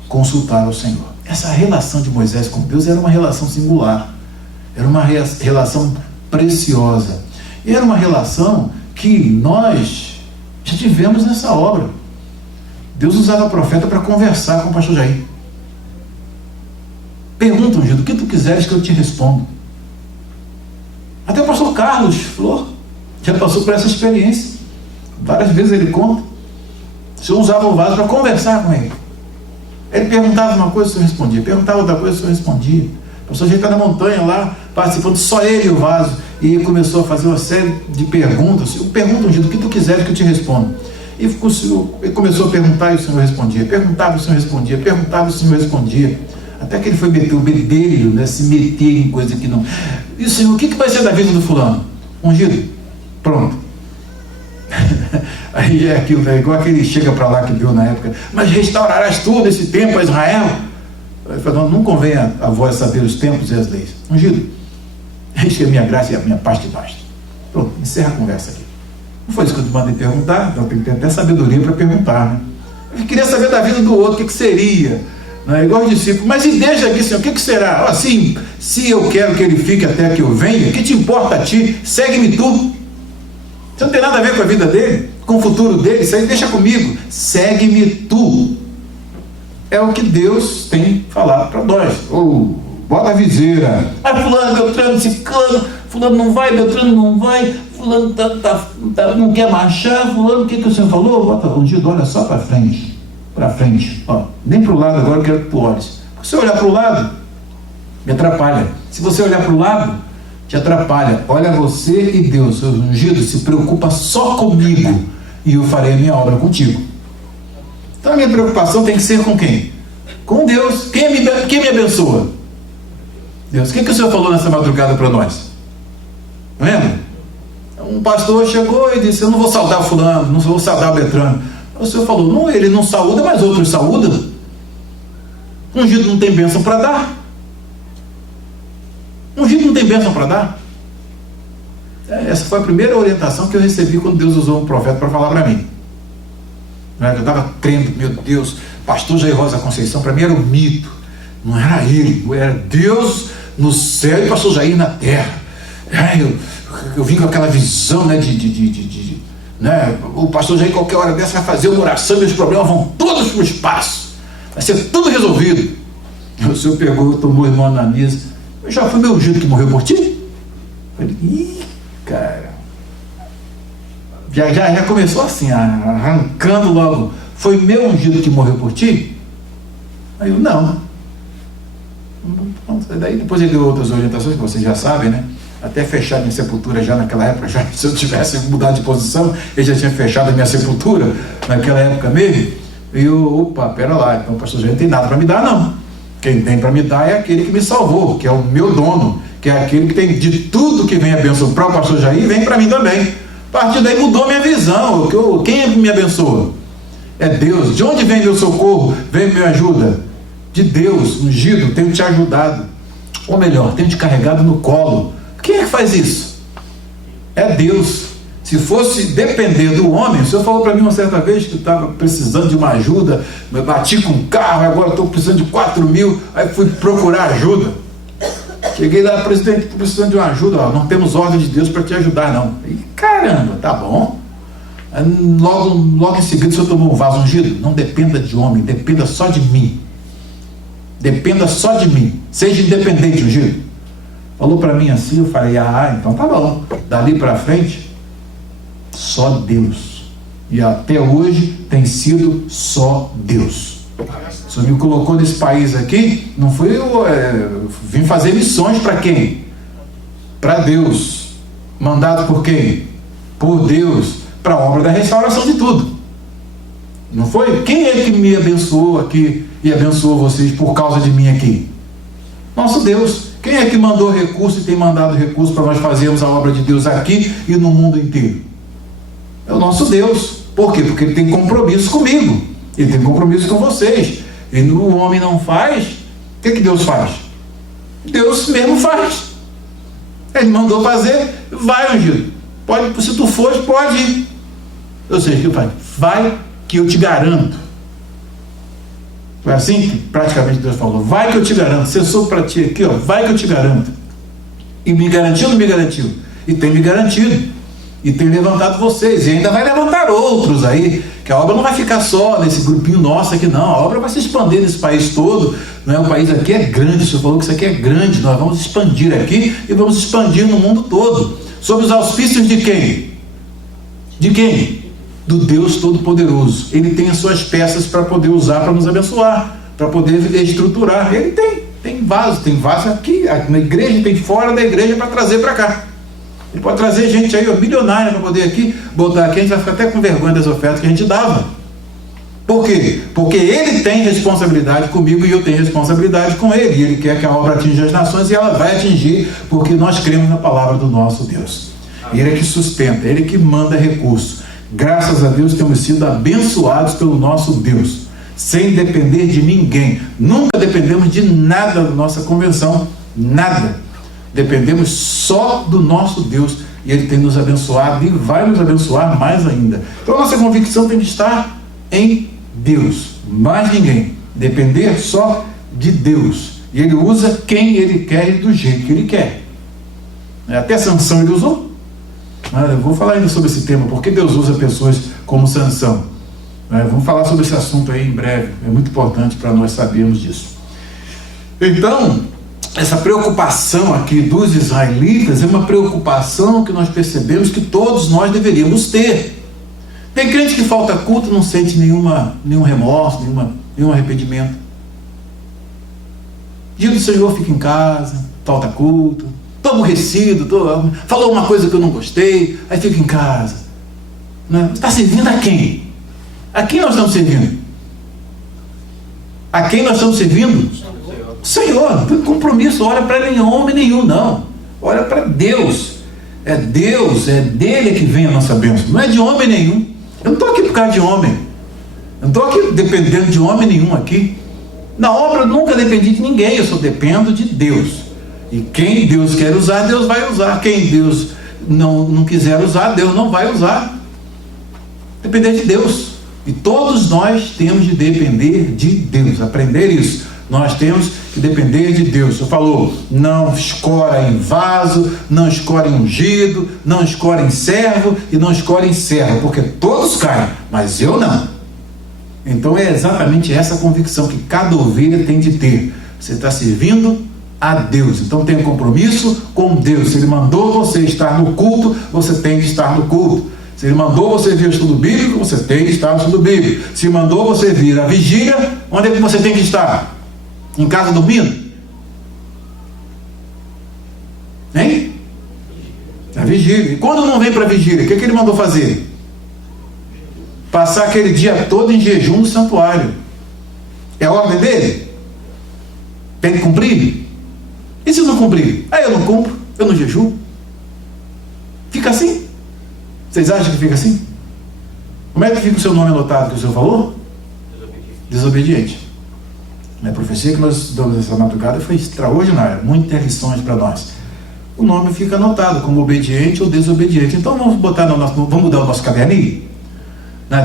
consultar o Senhor. Essa relação de Moisés com Deus era uma relação singular, era uma relação preciosa, e era uma relação que nós já tivemos nessa obra. Deus usava o profeta para conversar com o pastor Jair. Pergunta, ungido, o que tu quiseres que eu te respondo. Até o pastor Carlos Flor já passou por essa experiência. Várias vezes ele conta. O Senhor usava o vaso para conversar com ele. Ele perguntava uma coisa, o Senhor respondia. Perguntava outra coisa, o Senhor respondia. O pastor Jair está na montanha lá, participando, só ele e o vaso. E ele começou a fazer uma série de perguntas. Pergunta, ungido, o que tu quiseres que eu te respondo. E ele começou a perguntar e o Senhor respondia. Perguntava, o Senhor respondia. Perguntava, o Senhor respondia. Até que ele foi meter o bedelho, né, se meter em coisa que não... E o Senhor, o que vai ser da vida do fulano? Ungido? Pronto. Aí é aquilo, é igual aquele chega para lá que deu na época, mas restaurarás todo esse tempo a Israel? Ele falou, não convém a vós saber os tempos e as leis. Ungido, eis que a minha graça e a minha paz te basta. Pronto, encerra a conversa aqui. Não foi isso que eu te mandei perguntar? Então tem que ter até sabedoria para perguntar, né? Eu queria saber da vida do outro, o que seria, né? Igual os discípulos, mas e deixa aqui, Senhor, o que será? Assim, se eu quero que ele fique até que eu venha, o que te importa a ti? Segue-me tu. Isso não tem nada a ver com a vida dele, com o futuro dele, isso aí deixa comigo. Segue-me tu. É o que Deus tem falado para nós. Bota a viseira. Fulano, Beltrano, Ciclano, fulano não vai, Beltrano não vai, fulano não quer marchar, fulano, o que o senhor falou? Bota ungido, olha só para frente. Para frente. Ó, nem para o lado agora eu quero que tu olhes. Se você olhar para o lado, me atrapalha. Se você olhar para o lado, te atrapalha. Olha você e Deus, seu ungido, se preocupa só comigo e eu farei a minha obra contigo. Então a minha preocupação tem que ser com quem? Com Deus. Quem me abençoa? Deus. O que o Senhor falou nessa madrugada para nós? Não lembra? Um pastor chegou e disse, eu não vou saudar o fulano, não vou saudar o Beltrano. O Senhor falou, não, ele não saúda, mas outros saúdam. Ungido não tem bênção para dar. Ungido não tem bênção para dar. Essa foi a primeira orientação que eu recebi quando Deus usou um profeta para falar para mim. Eu estava crendo, meu Deus, pastor Jair Rosa Conceição, para mim era um mito. Não era ele, era Deus no céu e pastor Jair na terra. Eu vim com aquela visão, né, né, o pastor Jair qualquer hora dessa vai fazer uma oração e meus problemas vão todos para o espaço. Vai ser tudo resolvido. O Senhor pegou, tomou o irmão Ananias. Já foi meu ungido que morreu por ti? Eu falei, cara. Já começou assim, arrancando logo. Foi meu ungido que morreu por ti? Aí eu, não. Daí depois ele deu outras orientações que vocês já sabem, né? Até fechar minha sepultura já naquela época, já, se eu tivesse mudado de posição, ele já tinha fechado a minha sepultura naquela época mesmo. E eu, opa, pera lá, então o pastor já não tem nada para me dar, não. Quem tem para me dar é aquele que me salvou, que é o meu dono, que é aquele que tem de tudo que vem a bênção para o pastor Jair, vem para mim também. A partir daí mudou minha visão. Quem é que me abençoa? É Deus. De onde vem meu socorro? Vem minha ajuda? De Deus, ungido, tenho te ajudado. Ou melhor, tenho te carregado no colo. Quem é que faz isso? É Deus. Se fosse depender do homem, o Senhor falou para mim uma certa vez que eu estava precisando de uma ajuda, eu bati com um carro, agora estou precisando de 4.000, aí fui procurar ajuda. Cheguei lá, presidente, estou precisando de uma ajuda, não temos ordem de Deus para te ajudar, não. E, caramba, tá bom. Aí, logo em seguida, o Senhor tomou um vaso ungido. Não dependa de homem, dependa só de mim. Dependa só de mim. Seja independente, ungido. Falou para mim assim, eu falei, então tá bom. Dali para frente, só Deus. E até hoje tem sido só Deus. O Senhor me colocou nesse país aqui, não fui eu, vim fazer missões para quem? Para Deus. Mandado por quem? Por Deus, para a obra da restauração de tudo. Não foi? Quem é que me abençoou aqui e abençoou vocês por causa de mim aqui? Nosso Deus. Quem é que mandou recurso e tem mandado recurso para nós fazermos a obra de Deus aqui e no mundo inteiro? É o nosso Deus. Por quê? Porque Ele tem compromisso comigo. Ele tem compromisso com vocês. E o homem não faz, o que Deus faz? Deus mesmo faz. Ele mandou fazer, vai, ungido. Pode, se tu fores, pode ir. Ou seja, vai que eu te garanto. Foi assim que praticamente Deus falou, vai que eu te garanto. Se eu sou para ti aqui, vai que eu te garanto. E me garantiu ou não me garantiu? E tem me garantido. E tem levantado vocês, e ainda vai levantar outros aí, que a obra não vai ficar só nesse grupinho nosso aqui, não. A obra vai se expandir nesse país todo, não é? O país aqui é grande, o senhor falou que isso aqui é grande, nós vamos expandir aqui e vamos expandir no mundo todo. Sob os auspícios de quem? De quem? Do Deus Todo-Poderoso. Ele tem as suas peças para poder usar, para nos abençoar, para poder estruturar. Ele tem vaso aqui, na igreja, tem fora da igreja para trazer para cá. Ele pode trazer gente aí, milionária, para poder aqui, botar aqui, a gente vai ficar até com vergonha das ofertas que a gente dava. Por quê? Porque ele tem responsabilidade comigo e eu tenho responsabilidade com ele. E ele quer que a obra atinja as nações e ela vai atingir, porque nós cremos na palavra do nosso Deus. Ele é que sustenta, ele é que manda recurso. Graças a Deus temos sido abençoados pelo nosso Deus, sem depender de ninguém. Nunca dependemos de nada da nossa convenção, nada. Dependemos só do nosso Deus, e Ele tem nos abençoado e vai nos abençoar mais ainda. Então a nossa convicção tem que estar em Deus, mais ninguém. Depender só de Deus. E Ele usa quem Ele quer e do jeito que Ele quer. Até Sansão Ele usou. Eu vou falar ainda sobre esse tema, porque Deus usa pessoas como Sansão. Vamos falar sobre esse assunto aí em breve. É muito importante para nós sabermos disso. Então, essa preocupação aqui dos israelitas é uma preocupação que nós percebemos que todos nós deveríamos ter. Tem crente que falta culto, não sente nenhum remorso, nenhum arrependimento. Dia do Senhor, fica em casa, falta culto, estou aborrecido, falou uma coisa que eu não gostei, aí fica em casa. Está servindo a quem? A quem nós estamos servindo? A quem nós estamos servindo? O Senhor. Não tem compromisso, olha para nenhum homem nenhum, não. Olha para Deus. É Deus, é dele que vem a nossa bênção, não é de homem nenhum. Eu não estou aqui por causa de homem. Eu não estou aqui dependendo de homem nenhum aqui. Na obra eu nunca dependi de ninguém, eu só dependo de Deus. E quem Deus quer usar, Deus vai usar. Quem Deus não quiser usar, Deus não vai usar. Depender de Deus. E todos nós temos de depender de Deus. Aprender isso. Nós temos que depender de Deus. O Senhor falou, não escora em vaso, não escora em ungido, não escora em servo e não escora em servo, porque todos caem, mas eu não. Então é exatamente essa convicção que cada ovelha tem de ter. Você está servindo a Deus, então tem um compromisso com Deus. Se Ele mandou você estar no culto, você tem que estar no culto. Se Ele mandou você vir ao estudo bíblico, você tem que estar no estudo bíblico. Se mandou você vir à vigília, onde é que você tem que estar? Em casa dormindo? Hein? Na vigília. E quando não vem para a vigília, o que Ele mandou fazer? Passar aquele dia todo em jejum no santuário. É a ordem dele? Tem que cumprir? E se não cumprir? Aí eu não cumpro, eu não jejuo. Fica assim? Vocês acham que fica assim? Como é que fica o seu nome anotado que o senhor falou? Desobediente. A profecia que nós damos essa madrugada foi extraordinária, muitas lições para nós. O nome fica anotado como obediente ou desobediente. Então vamos botar vamos mudar o nosso caderninho?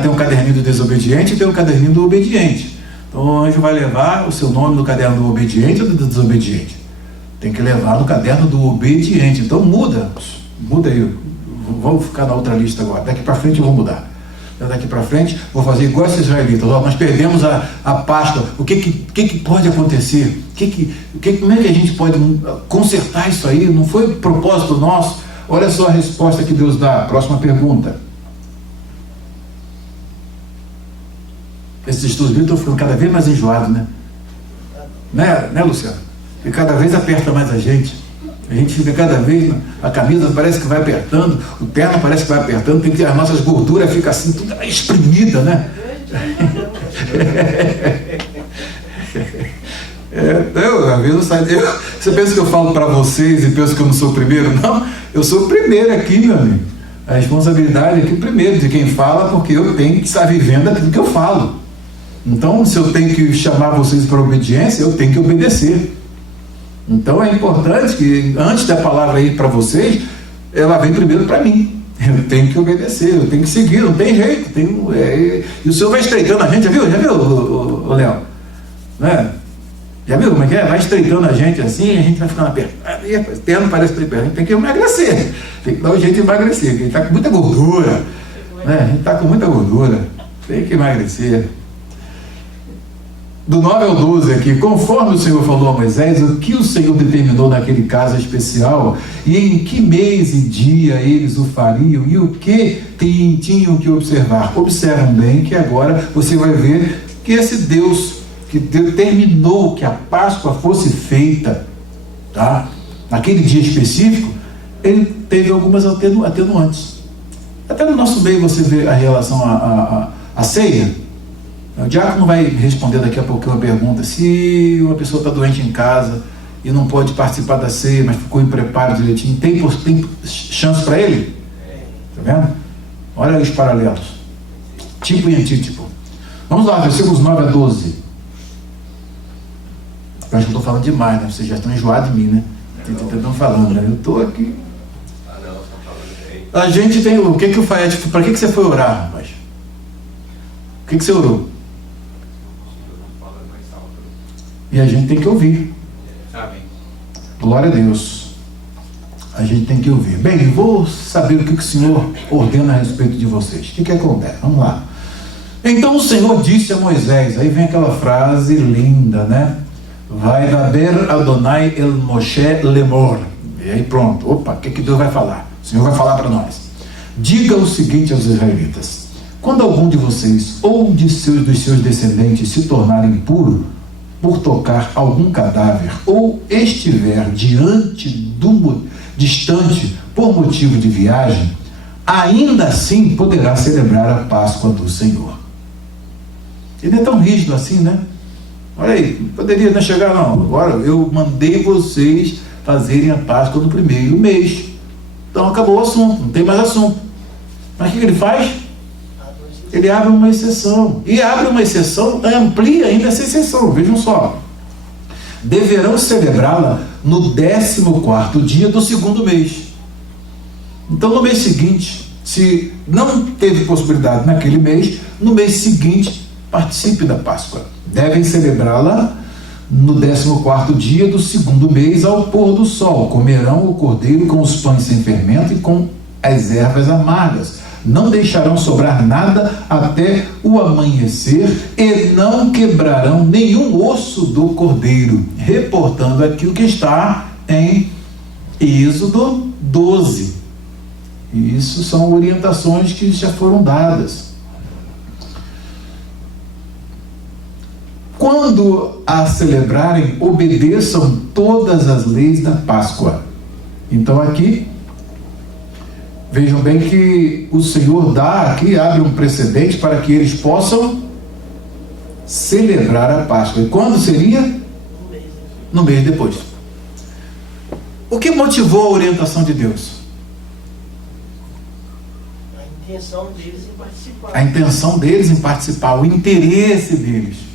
Tem um caderninho do desobediente e tem um caderninho do obediente. Então o anjo vai levar o seu nome no caderno do obediente ou do desobediente? Tem que levar no caderno do obediente. Então muda aí. Vamos ficar na outra lista agora. Daqui para frente eu vou mudar. Daqui para frente vou fazer igual esses israelitas. Nós perdemos a Páscoa. O que pode acontecer? Como é que a gente pode consertar isso aí? Não foi propósito nosso? Olha só a resposta que Deus dá. Próxima pergunta. Esses estudos bíblicos estão ficando cada vez mais enjoados, né, Luciano? E cada vez aperta mais a gente. A gente fica cada vez, a camisa parece que vai apertando, o terno parece que vai apertando, tem que as nossas gorduras ficam assim, tudo espremida, né? Às vezes eu saio. Você pensa que eu falo para vocês e pensa que eu não sou o primeiro? Não, eu sou o primeiro aqui, meu amigo. A responsabilidade aqui primeiro de quem fala, porque eu tenho que estar vivendo aquilo que eu falo. Então, se eu tenho que chamar vocês para obediência, eu tenho que obedecer. Então é importante que antes da palavra ir para vocês, ela vem primeiro para mim. Eu tenho que obedecer, eu tenho que seguir, não tem jeito. E o Senhor vai estreitando a gente, já viu, Léo? Né? Já viu como é que é? Vai estreitando a gente assim, a gente vai ficando apertado. O terno parece tripé, a gente tem que emagrecer. Tem que dar um jeito de emagrecer, porque a gente está com muita gordura. Né? A gente está com muita gordura. Tem que emagrecer. Do 9 ao 12 aqui, conforme o Senhor falou a Moisés, o que o Senhor determinou naquele caso especial, e em que mês e dia eles o fariam, e o que tinham que observar. Observam bem que agora você vai ver que esse Deus que determinou que a Páscoa fosse feita, tá? Naquele dia específico, ele teve algumas atenuantes. Até no nosso meio você vê a relação à ceia. O diácono vai responder daqui a pouco uma pergunta: se uma pessoa está doente em casa e não pode participar da ceia, mas ficou em preparo direitinho, tem chance para ele? Está vendo? Olha aí os paralelos. Tipo e antítipo. Vamos lá, versículos 9 a 12. Eu acho que eu estou falando demais, né? Vocês já estão enjoados de mim, né? Estão falando, né? Eu estou aqui. A gente tem. O que que o Faete. Para que você foi orar, rapaz? O que você orou? E a gente tem que ouvir. Glória a Deus. A gente tem que ouvir. Bem, eu vou saber o que o Senhor ordena a respeito de vocês. O que acontece? Vamos lá. Então o Senhor disse a Moisés. Aí vem aquela frase linda, né? Vai daber Adonai el Moshe lemor. E aí pronto. Opa, o que Deus vai falar? O Senhor vai falar para nós. Diga o seguinte aos israelitas: quando algum de vocês ou dos seus descendentes se tornar impuro por tocar algum cadáver ou estiver distante por motivo de viagem, ainda assim poderá celebrar a Páscoa do Senhor. Ele não é tão rígido assim, né? Olha aí, poderia não chegar, não. Agora eu mandei vocês fazerem a Páscoa no primeiro mês. Então acabou o assunto, não tem mais assunto. Mas o que ele faz? Ele abre uma exceção. E abre uma exceção, amplia ainda essa exceção. Vejam só. Deverão celebrá-la no 14º dia do segundo mês. Então no mês seguinte, se não teve possibilidade naquele mês, no mês seguinte participe da Páscoa. Devem celebrá-la no 14º dia do segundo mês ao pôr do sol. Comerão o cordeiro com os pães sem fermento e com as ervas amargas. Não deixarão sobrar nada até o amanhecer e não quebrarão nenhum osso do cordeiro. Reportando aqui o que está em Êxodo 12. E isso são orientações que já foram dadas. Quando a celebrarem, obedeçam todas as leis da Páscoa. Então aqui, vejam bem que o Senhor dá aqui, abre um precedente para que eles possam celebrar a Páscoa. E quando seria? No mês depois. O que motivou a orientação de Deus? A intenção deles em participar. A intenção deles em participar, o interesse deles.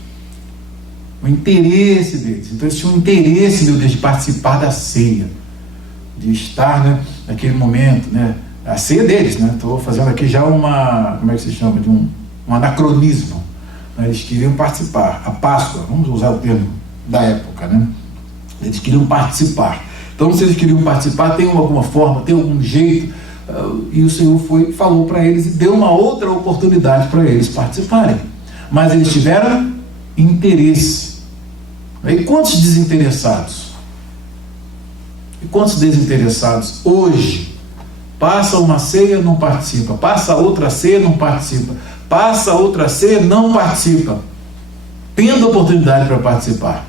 O interesse deles. Então eles tinham um interesse, meu Deus, de participar da ceia. De estar, né, naquele momento, né? A ceia deles, né? Estou fazendo aqui já uma, como é que se chama? De um anacronismo. Eles queriam participar. A Páscoa, vamos usar o termo da época, né? Eles queriam participar. Então, se eles queriam participar, tem alguma forma, tem algum jeito, e o Senhor falou para eles e deu uma outra oportunidade para eles participarem. Mas eles tiveram interesse. E quantos desinteressados? E quantos desinteressados hoje? Passa uma ceia, não participa. Passa outra ceia, não participa. Passa outra ceia, não participa. Tendo oportunidade para participar.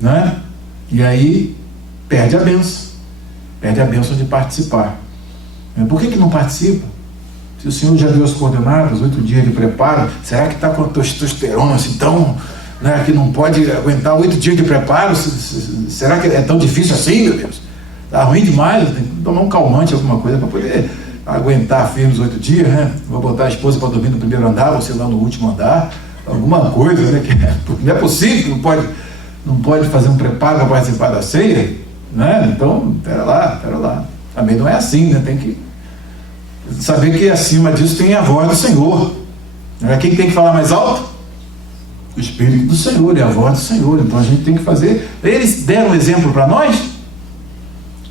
Né? E aí, perde a bênção. Perde a bênção de participar. Por que não participa? Se o Senhor já deu as coordenadas, 8 dias de preparo, será que está com a testosterona assim tão... Né, que não pode aguentar 8 dias de preparo? Será que é tão difícil assim, meu Deus? Está ruim demais, tem que tomar um calmante, alguma coisa, para poder aguentar firme os 8 dias, né? Vou botar a esposa para dormir no primeiro andar, você lá no último andar, alguma coisa, né? Que não é possível, não pode fazer um preparo para participar da ceia, né? Então, pera lá. Também não é assim, né? Tem que saber que acima disso tem a voz do Senhor. Quem tem que falar mais alto? O Espírito do Senhor, é a voz do Senhor. Então a gente tem que fazer. Eles deram um exemplo para nós.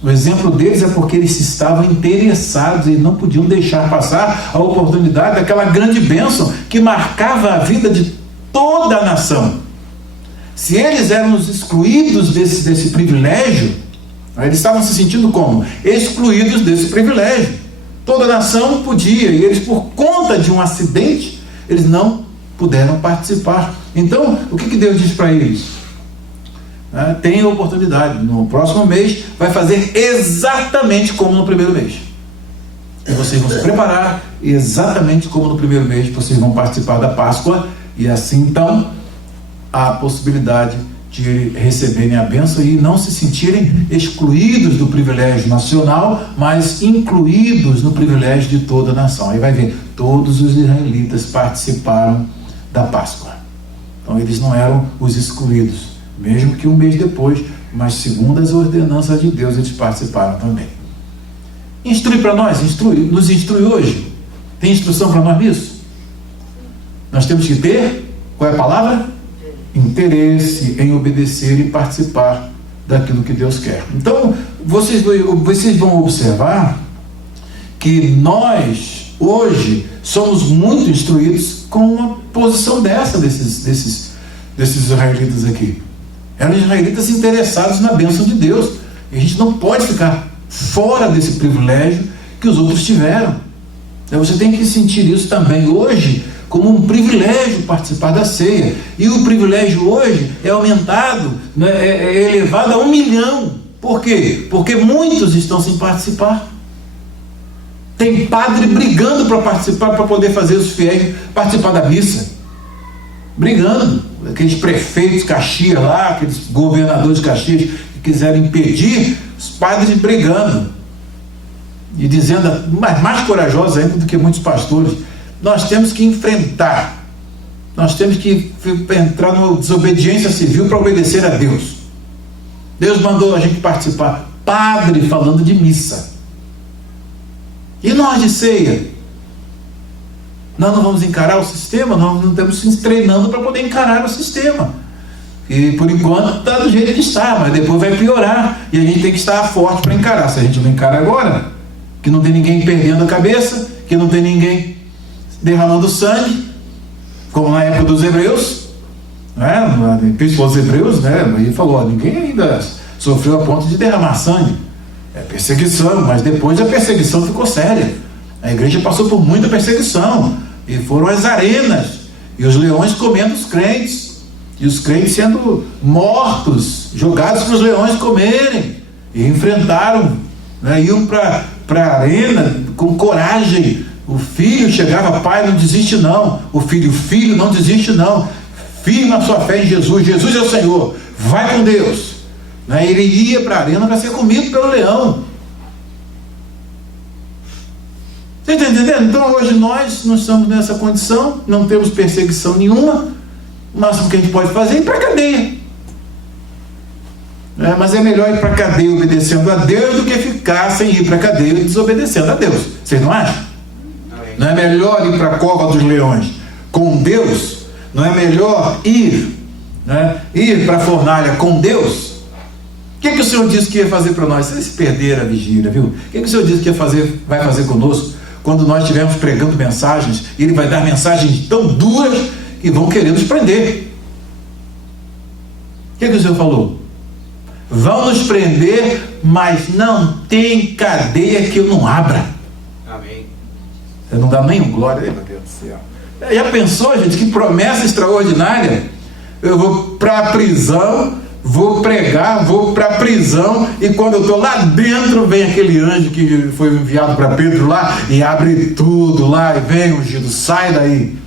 O exemplo deles é porque eles estavam interessados e não podiam deixar passar a oportunidade daquela grande bênção que marcava a vida de toda a nação. Se eles eram os excluídos desse privilégio, eles estavam se sentindo como? Excluídos desse privilégio. Toda a nação podia, e eles, por conta de um acidente, eles não puderam participar. Então, o que Deus diz para eles? Tem oportunidade, no próximo mês vai fazer exatamente como no primeiro mês. E vocês vão se preparar exatamente como no primeiro mês, vocês vão participar da Páscoa, e assim então há a possibilidade de receberem a bênção e não se sentirem excluídos do privilégio nacional, mas incluídos no privilégio de toda a nação. Aí vai ver, todos os israelitas participaram da Páscoa. Então eles não eram os excluídos, mesmo que um mês depois, mas segundo as ordenanças de Deus, eles participaram também. Instrui para nós, nos instrui hoje. Tem instrução para nós nisso? Nós temos que ter, qual é a palavra? Interesse em obedecer e participar daquilo que Deus quer. Então, vocês vão observar que nós, hoje, somos muito instruídos com uma posição desses israelitas aqui. Eram israelitas interessados na bênção de Deus. E a gente não pode ficar fora desse privilégio que os outros tiveram. Então, você tem que sentir isso também hoje, como um privilégio participar da ceia. E o privilégio hoje é aumentado, né, é elevado a 1 milhão. Por quê? Porque muitos estão sem participar. Tem padre brigando para participar, para poder fazer os fiéis participar da missa. Brigando. Aqueles prefeitos Caxias lá, aqueles governadores de Caxias que quiseram impedir, os padres brigando. E dizendo, mais corajosos ainda do que muitos pastores, nós temos que enfrentar, nós temos que entrar numa desobediência civil para obedecer a Deus. Deus mandou a gente participar. Padre falando de missa. E nós de ceia? Nós não vamos encarar o sistema? Nós não estamos nos treinando para poder encarar o sistema. E por enquanto está do jeito que está, mas depois vai piorar. E a gente tem que estar forte para encarar. Se a gente não encara agora, que não tem ninguém perdendo a cabeça, que não tem ninguém derramando sangue, como na época dos hebreus, né? Epístola aos Hebreus, né? Ele falou, ninguém ainda sofreu a ponto de derramar sangue. É perseguição, mas depois a perseguição ficou séria. A igreja passou por muita perseguição, e foram as arenas, e os leões comendo os crentes, e os crentes sendo mortos, jogados para os leões comerem, e enfrentaram, né? Iam para a arena com coragem. O filho chegava, pai, não desiste não. O filho não desiste não. Firme a sua fé em Jesus. Jesus é o Senhor. Vai com Deus. Né? Ele ia para a arena para ser comido pelo leão. Você está entendendo? Então hoje nós não estamos nessa condição, não temos perseguição nenhuma. O máximo que a gente pode fazer é ir para a cadeia. Mas é melhor ir para a cadeia obedecendo a Deus do que ficar sem ir para a cadeia desobedecendo a Deus. Vocês não acham? Não é melhor ir para a cova dos leões com Deus? Não é melhor ir para a fornalha com Deus? O que o Senhor disse que ia fazer para nós? Vocês perderam a vigília, viu? O que o Senhor disse que vai fazer conosco quando nós estivermos pregando mensagens? Ele vai dar mensagens tão duras que vão querer nos prender. O que o Senhor falou? Vão nos prender, mas não tem cadeia que eu não abra. Amém. Você não dá nenhum glória, meu Deus do céu. Já pensou, gente, que promessa extraordinária? Eu vou para a prisão, vou pregar, vou para a prisão, e quando eu estou lá dentro, vem aquele anjo que foi enviado para Pedro lá, e abre tudo lá, e vem ungido, sai daí.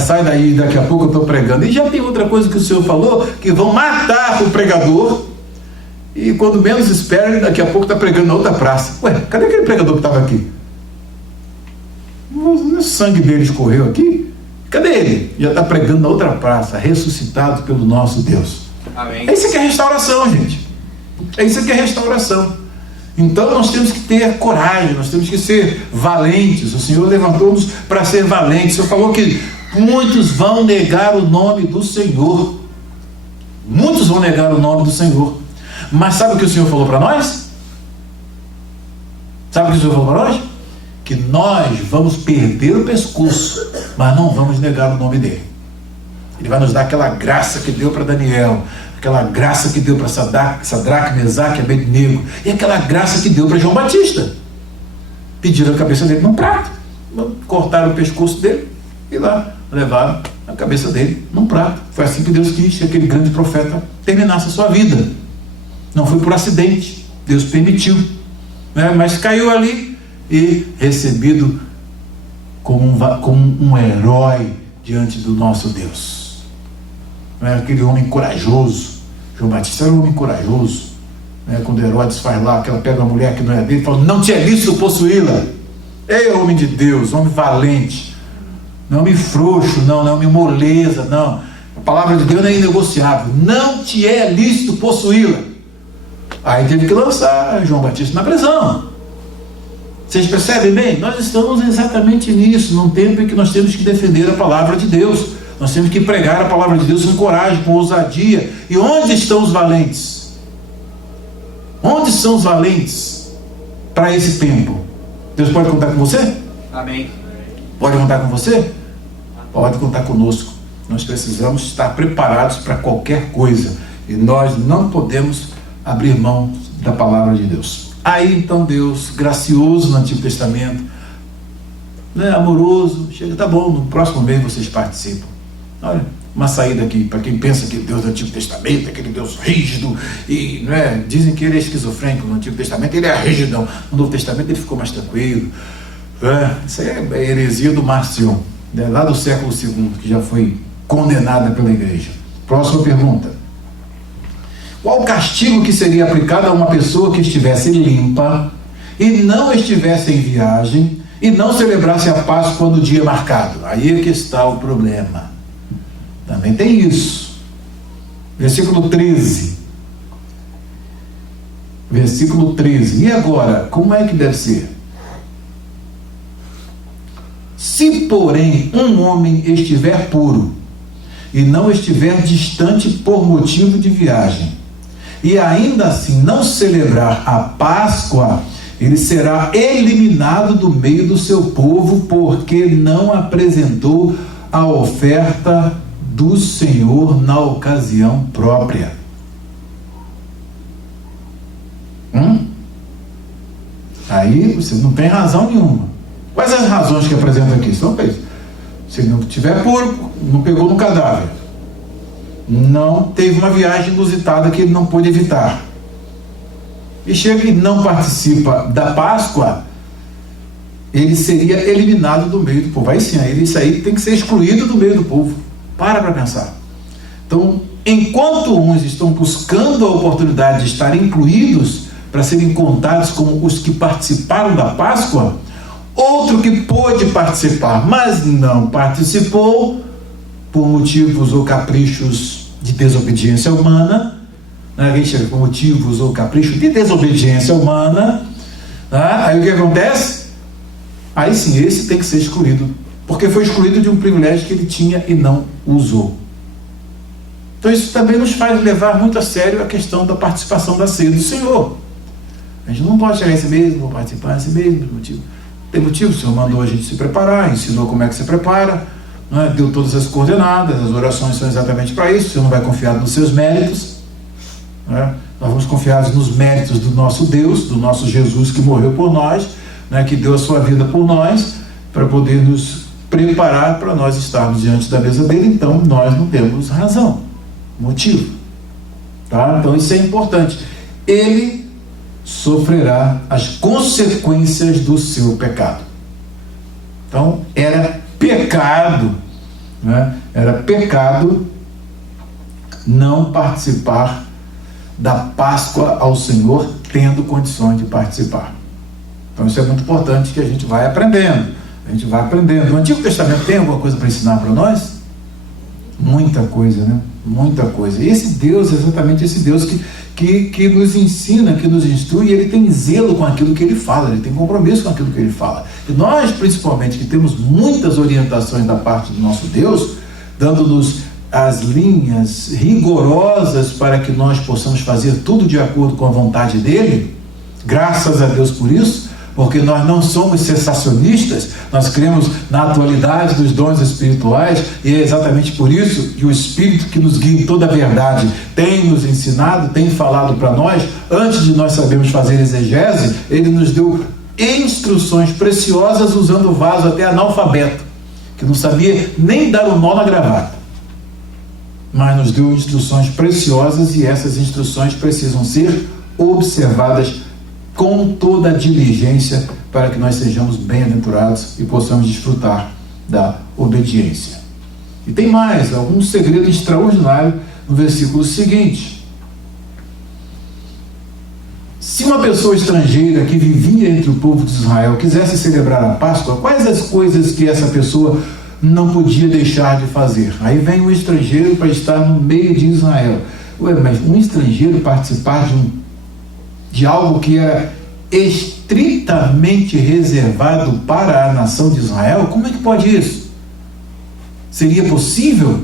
Sai daí, daqui a pouco eu estou pregando. E já tem outra coisa que o Senhor falou, que vão matar o pregador, e quando menos espera, daqui a pouco está pregando na outra praça. Ué, cadê aquele pregador que estava aqui? O sangue dele escorreu aqui? Cadê ele? Já está pregando na outra praça, ressuscitado pelo nosso Deus. Amém. É isso que é restauração, gente. É isso que é restauração. Então nós temos que ter coragem, nós temos que ser valentes. O Senhor levantou-nos para ser valentes. O Senhor falou que muitos vão negar o nome do Senhor. Muitos vão negar o nome do Senhor. Mas sabe o que o Senhor falou para nós? Sabe o que o Senhor falou para nós? Que nós vamos perder o pescoço, mas não vamos negar o nome dele. Ele vai nos dar aquela graça que deu para Daniel, aquela graça que deu para Sadraque, Mesaque e Abednego, e aquela graça que deu para João Batista. Pediram a cabeça dele num prato, cortaram o pescoço dele e lá levaram a cabeça dele num prato. Foi assim que Deus quis que aquele grande profeta terminasse a sua vida. Não foi por acidente, Deus permitiu, mas caiu ali e recebido como um herói diante do nosso Deus. não é? Aquele homem corajoso. João Batista era um homem corajoso, né? Quando Herodes faz lá, que ela pega uma mulher que não é dele, fala: não te é lícito possuí-la. É homem de Deus, homem valente, não é homem frouxo, não é homem moleza, não. A palavra de Deus não é inegociável. Não te é lícito possuí-la. Aí teve que lançar João Batista na prisão. Vocês percebem bem? Nós estamos exatamente nisso, num tempo em que nós temos que defender a palavra de Deus. Nós temos que pregar a palavra de Deus com coragem, com ousadia. E onde estão os valentes? Onde são os valentes para esse tempo? Deus pode contar com você? Amém. Pode contar com você? Pode contar conosco. Nós precisamos estar preparados para qualquer coisa. E nós não podemos abrir mão da palavra de Deus. Aí então Deus, gracioso no Antigo Testamento, né, amoroso, chega, tá bom, no próximo mês vocês participam. Olha, uma saída aqui, para quem pensa que Deus do Antigo Testamento é aquele Deus rígido, e né, dizem que ele é esquizofrênico. No Antigo Testamento ele é rígido, no Novo Testamento ele ficou mais tranquilo. Isso aí é a heresia do Marcion, né, lá do século II, que já foi condenada pela igreja. Próxima pergunta: qual o castigo que seria aplicado a uma pessoa que estivesse limpa e não estivesse em viagem e não celebrasse a Páscoa no dia marcado? Aí é que está o problema. Também tem isso. Versículo 13. Versículo 13. E agora, como é que deve ser? Se, porém, um homem estiver puro e não estiver distante por motivo de viagem, e ainda assim não celebrar a Páscoa, ele será eliminado do meio do seu povo, porque não apresentou a oferta do Senhor na ocasião própria. Aí você não tem razão nenhuma. Quais as razões que apresenta aqui? São três. Se ele não estiver puro, não pegou no cadáver, não teve uma viagem inusitada que ele não pôde evitar, e chega e não participa da Páscoa, ele seria eliminado do meio do povo. Aí sim, isso aí tem que ser excluído do meio do povo. Para pensar. Então, enquanto uns estão buscando a oportunidade de estar incluídos para serem contados como os que participaram da Páscoa, outro que pôde participar, mas não participou por motivos ou caprichos de desobediência humana, né? A gente chega por motivos ou caprichos de desobediência humana, né? Aí o que acontece? Aí sim, esse tem que ser excluído, porque foi excluído de um privilégio que ele tinha e não usou. Então isso também nos faz levar muito a sério a questão da participação da ceia do Senhor. A gente não pode chegar esse mesmo, vou participar desse mesmo motivo. Tem motivo, o Senhor mandou a gente se preparar, ensinou como é que se prepara, né? Deu todas as coordenadas, as orações são exatamente para isso. O Senhor não vai confiar nos seus méritos, né? Nós vamos confiar nos méritos do nosso Deus, do nosso Jesus que morreu por nós, né? Que deu a sua vida por nós, para poder nos preparar para nós estarmos diante da mesa dele. Então nós não temos razão, motivo, tá? Então isso é importante. Ele sofrerá as consequências do seu pecado. Então era pecado, né? Era pecado não participar da Páscoa ao Senhor, tendo condições de participar. Então isso é muito importante, que a gente vai aprendendo. A gente vai aprendendo. O Antigo Testamento tem alguma coisa para ensinar para nós? Muita coisa, né? Muita coisa. E esse Deus, exatamente esse Deus que nos ensina, que nos instrui, ele tem zelo com aquilo que ele fala, ele tem compromisso com aquilo que ele fala. E nós, principalmente, que temos muitas orientações da parte do nosso Deus, dando-nos as linhas rigorosas para que nós possamos fazer tudo de acordo com a vontade dele, graças a Deus por isso, porque nós não somos sensacionistas, nós cremos na atualidade dos dons espirituais, e é exatamente por isso que o Espírito que nos guia em toda a verdade tem nos ensinado, tem falado para nós. Antes de nós sabermos fazer exegese, ele nos deu instruções preciosas, usando o vaso até analfabeto, que não sabia nem dar o nó na gravata, mas nos deu instruções preciosas, e essas instruções precisam ser observadas com toda a diligência, para que nós sejamos bem-aventurados e possamos desfrutar da obediência. E tem mais, algum segredo extraordinário no versículo seguinte. Se uma pessoa estrangeira que vivia entre o povo de Israel quisesse celebrar a Páscoa, quais as coisas que essa pessoa não podia deixar de fazer? Aí vem um estrangeiro para estar no meio de Israel. Ué, mas um estrangeiro participar de algo que era estritamente reservado para a nação de Israel? Como é que pode isso? Seria possível?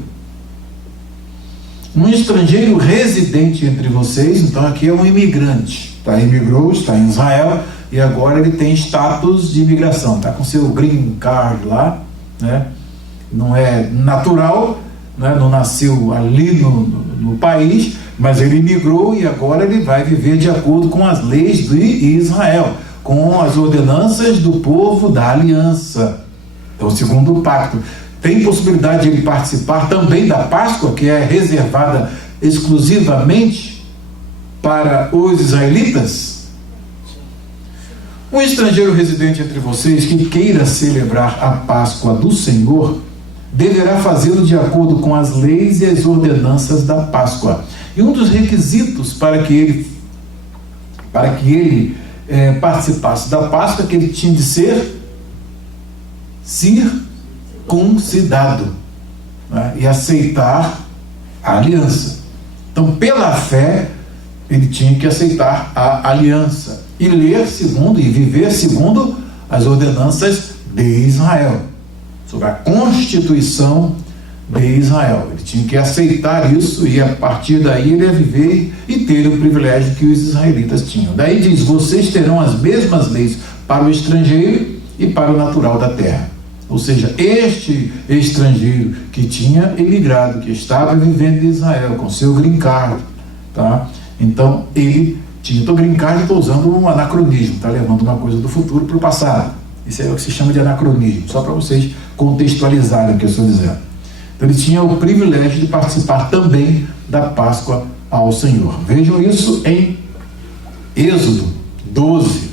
Um estrangeiro residente entre vocês, então aqui é um imigrante, imigrou, está em Israel e agora ele tem status de imigração, está com seu green card lá, né? Não é natural, né? Não nasceu ali no país, mas ele imigrou e agora ele vai viver de acordo com as leis de Israel, com as ordenanças do povo da aliança, então segundo o pacto. Tem possibilidade de ele participar também da Páscoa, que é reservada exclusivamente para os israelitas? Um estrangeiro residente entre vocês que queira celebrar a Páscoa do Senhor deverá fazê-lo de acordo com as leis e as ordenanças da Páscoa. E um dos requisitos para que ele participasse da Páscoa é que ele tinha de ser circuncidado, né? E aceitar a aliança. Então, pela fé, ele tinha que aceitar a aliança e ler segundo e viver segundo as ordenanças de Israel, sobre a constituição de Israel. Ele tinha que aceitar isso e a partir daí ele ia viver e ter o privilégio que os israelitas tinham. Daí diz: vocês terão as mesmas leis para o estrangeiro e para o natural da terra. Ou seja, este estrangeiro que tinha emigrado, que estava vivendo em Israel com seu green card, tá? Então ele tinha, green card, estou usando um anacronismo, está levando uma coisa do futuro para o passado. Isso é o que se chama de anacronismo, só para vocês contextualizarem o que eu estou dizendo. Então ele tinha o privilégio de participar também da Páscoa ao Senhor. Vejam isso em Êxodo 12,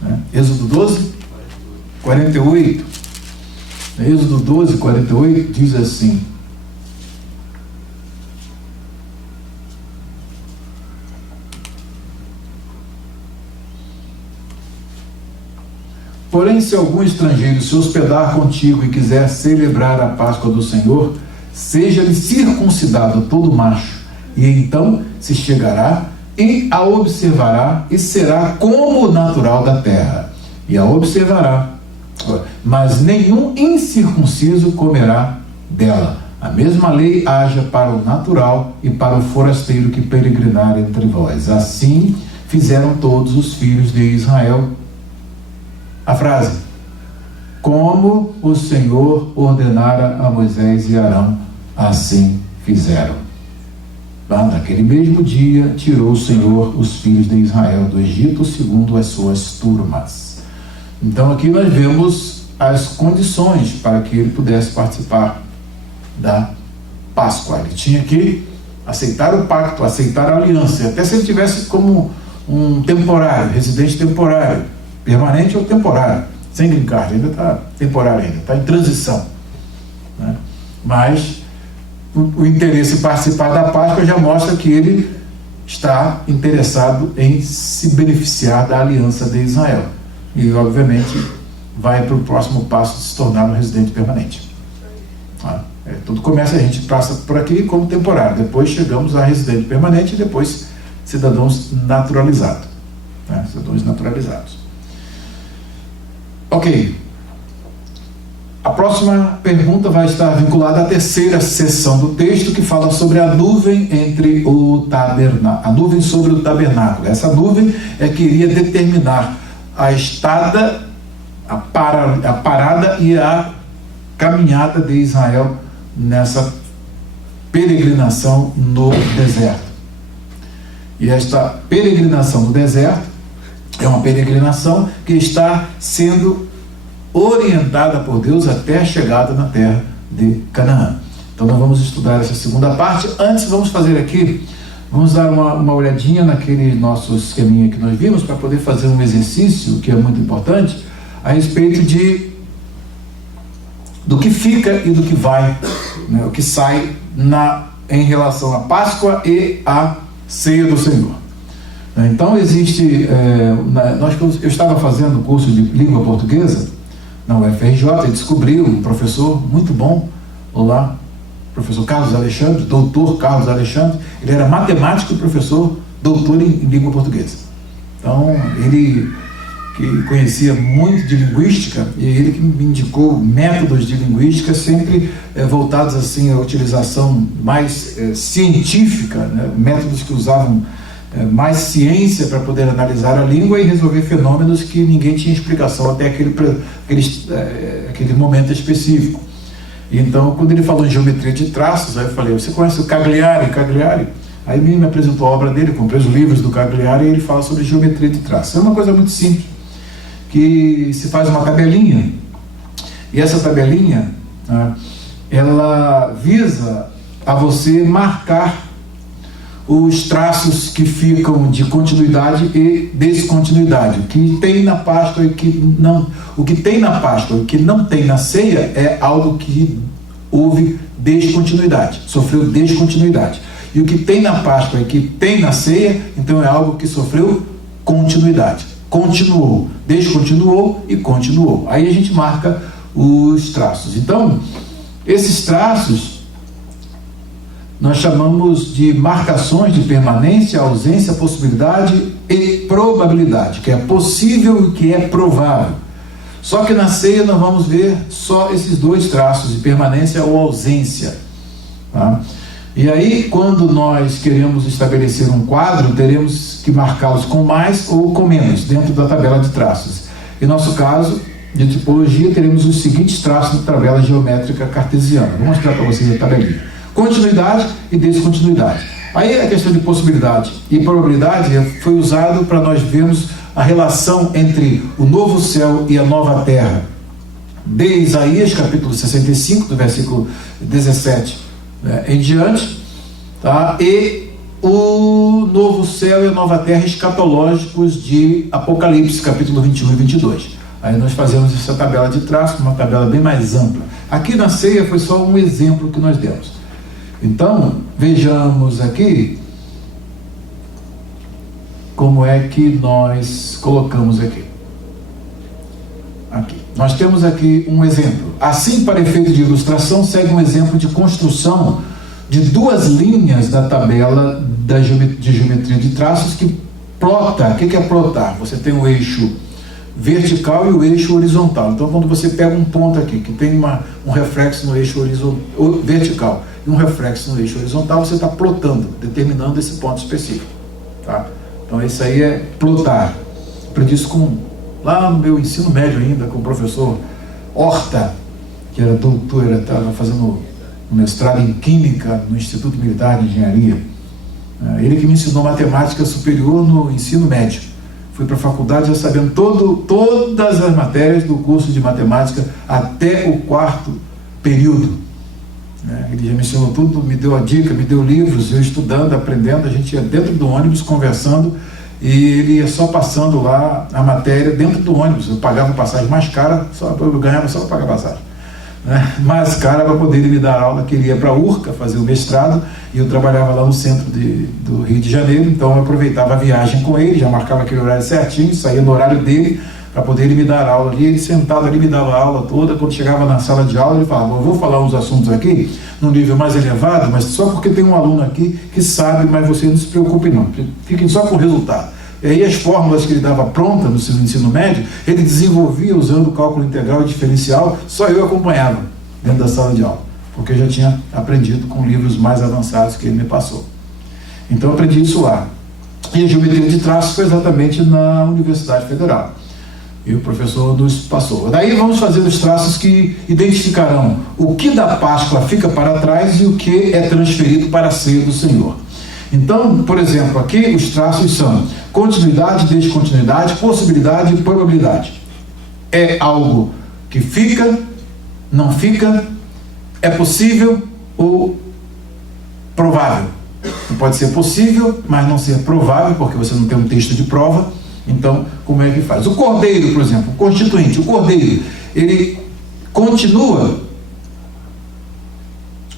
né? Êxodo 12, 48. Êxodo 12, 48 diz assim: porém, se algum estrangeiro se hospedar contigo e quiser celebrar a Páscoa do Senhor, seja-lhe circuncidado todo macho, e então se chegará e a observará, e será como o natural da terra, e a observará, mas nenhum incircunciso comerá dela. A mesma lei haja para o natural e para o forasteiro que peregrinar entre vós. Assim fizeram todos os filhos de Israel. A frase: como o Senhor ordenara a Moisés e Arão, assim fizeram. Naquele mesmo dia tirou o Senhor os filhos de Israel do Egito segundo as suas turmas. Então aqui nós vemos as condições para que ele pudesse participar da Páscoa. Ele tinha que aceitar o pacto, aceitar a aliança, até se ele tivesse como um temporário, residente temporário, permanente ou temporário, sem green card, ainda está temporário, ainda está em transição, né? Mas o interesse em participar da Páscoa já mostra que ele está interessado em se beneficiar da aliança de Israel. E, obviamente, vai para o próximo passo de se tornar um residente permanente. Tudo começa, a gente passa por aqui como temporário, depois chegamos a residente permanente e depois cidadãos naturalizados. Né? Cidadãos naturalizados. Ok. A próxima pergunta vai estar vinculada à terceira seção do texto, que fala sobre a nuvem entre o tabernáculo, a nuvem sobre o tabernáculo. Essa nuvem é que iria determinar a estada, a parada e a caminhada de Israel nessa peregrinação no deserto. E esta peregrinação no deserto é uma peregrinação que está sendo orientada por Deus até a chegada na terra de Canaã. Então nós vamos estudar essa segunda parte. Antes vamos fazer aqui, vamos dar uma olhadinha naquele nosso esqueminha que nós vimos, para poder fazer um exercício que é muito importante a respeito do que fica e do que vai, né, o que sai em relação à Páscoa e à ceia do Senhor. Então existe, eu estava fazendo o curso de língua portuguesa na UFRJ e descobri um professor muito bom lá, professor Carlos Alexandre, doutor Carlos Alexandre. Ele era matemático e professor doutor em língua portuguesa. Então ele que conhecia muito de linguística, e ele que me indicou métodos de linguística sempre voltados assim à utilização mais científica, né? Métodos que usavam mais ciência para poder analisar a língua e resolver fenômenos que ninguém tinha explicação até aquele momento específico. Então, quando ele falou em geometria de traços, aí eu falei: você conhece o Cagliari? Cagliari? Aí me apresentou a obra dele, comprei os livros do Cagliari, e ele fala sobre geometria de traços. É uma coisa muito simples, que se faz uma tabelinha, e essa tabelinha, ela visa a você marcar os traços que ficam de continuidade e descontinuidade. O que tem na Páscoa e o que tem na Páscoa e o que não tem na ceia é algo que houve descontinuidade, sofreu descontinuidade. E o que tem na Páscoa e que tem na ceia, então é algo que sofreu continuidade. Continuou, descontinuou e continuou. Aí a gente marca os traços. Então, esses traços nós chamamos de marcações de permanência, ausência, possibilidade e probabilidade, que é possível e que é provável. Só que na ceia nós vamos ver só esses dois traços, de permanência ou ausência. Tá? E aí, quando nós queremos estabelecer um quadro, teremos que marcá-los com mais ou com menos, dentro da tabela de traços. Em nosso caso, de tipologia, teremos os seguintes traços na tabela geométrica cartesiana. Vou mostrar para vocês a tabelinha. Continuidade e descontinuidade. Aí a questão de possibilidade e probabilidade foi usado para nós vermos a relação entre o novo céu e a nova terra. De Isaías, capítulo 65, do versículo 17 em diante, tá? E o novo céu e a nova terra escatológicos de Apocalipse, capítulo 21 e 22. Aí nós fazemos essa tabela de traço, uma tabela bem mais ampla. Aqui na ceia foi só um exemplo que nós demos. Então, vejamos aqui como é que nós colocamos aqui. Nós temos aqui um exemplo. Assim, para efeito de ilustração, segue um exemplo de construção de duas linhas da tabela de geometria de traços que plota. O que é plotar? Você tem o eixo vertical e o eixo horizontal. Então, quando você pega um ponto aqui que tem um reflexo no eixo vertical e um reflexo no eixo horizontal, você está plotando, determinando esse ponto específico. Tá? Então, isso aí é plotar. Aprendi isso lá no meu ensino médio ainda, com o professor Horta, que era doutor, estava fazendo um mestrado em Química no Instituto Militar de Engenharia. Ele que me ensinou matemática superior no ensino médio. Fui para a faculdade já sabendo todas as matérias do curso de matemática até o 4º período. Ele já me ensinou tudo, me deu a dica, me deu livros, eu estudando, aprendendo. A gente ia dentro do ônibus conversando e ele ia só passando lá a matéria dentro do ônibus. Eu pagava passagem mais cara, eu ganhava só para pagar passagem, mais cara para poder me dar aula, que ele ia para a URCA fazer o mestrado e eu trabalhava lá no centro do Rio de Janeiro. Então eu aproveitava a viagem com ele, já marcava aquele horário certinho, saía no horário dele para poder ele me dar aula ali. Ele sentado ali me dava a aula toda. Quando chegava na sala de aula ele falava: eu vou falar uns assuntos aqui num nível mais elevado, mas só porque tem um aluno aqui que sabe, mas você não se preocupe não, fiquem só com o resultado. E aí as fórmulas que ele dava pronta no seu ensino médio, ele desenvolvia usando o cálculo integral e diferencial, só eu acompanhava dentro da sala de aula, porque eu já tinha aprendido com livros mais avançados que ele me passou. Então eu aprendi isso lá. E a geometria de traços foi exatamente na Universidade Federal. E o professor nos passou. Daí vamos fazer os traços que identificarão o que da Páscoa fica para trás e o que é transferido para a ceia do Senhor. Então, por exemplo, aqui os traços são continuidade, descontinuidade, possibilidade e probabilidade. É algo que fica, não fica, é possível ou provável. Pode ser possível, mas não ser provável, porque você não tem um texto de prova. Então, como é que faz? O cordeiro, por exemplo, o constituinte, o cordeiro, ele continua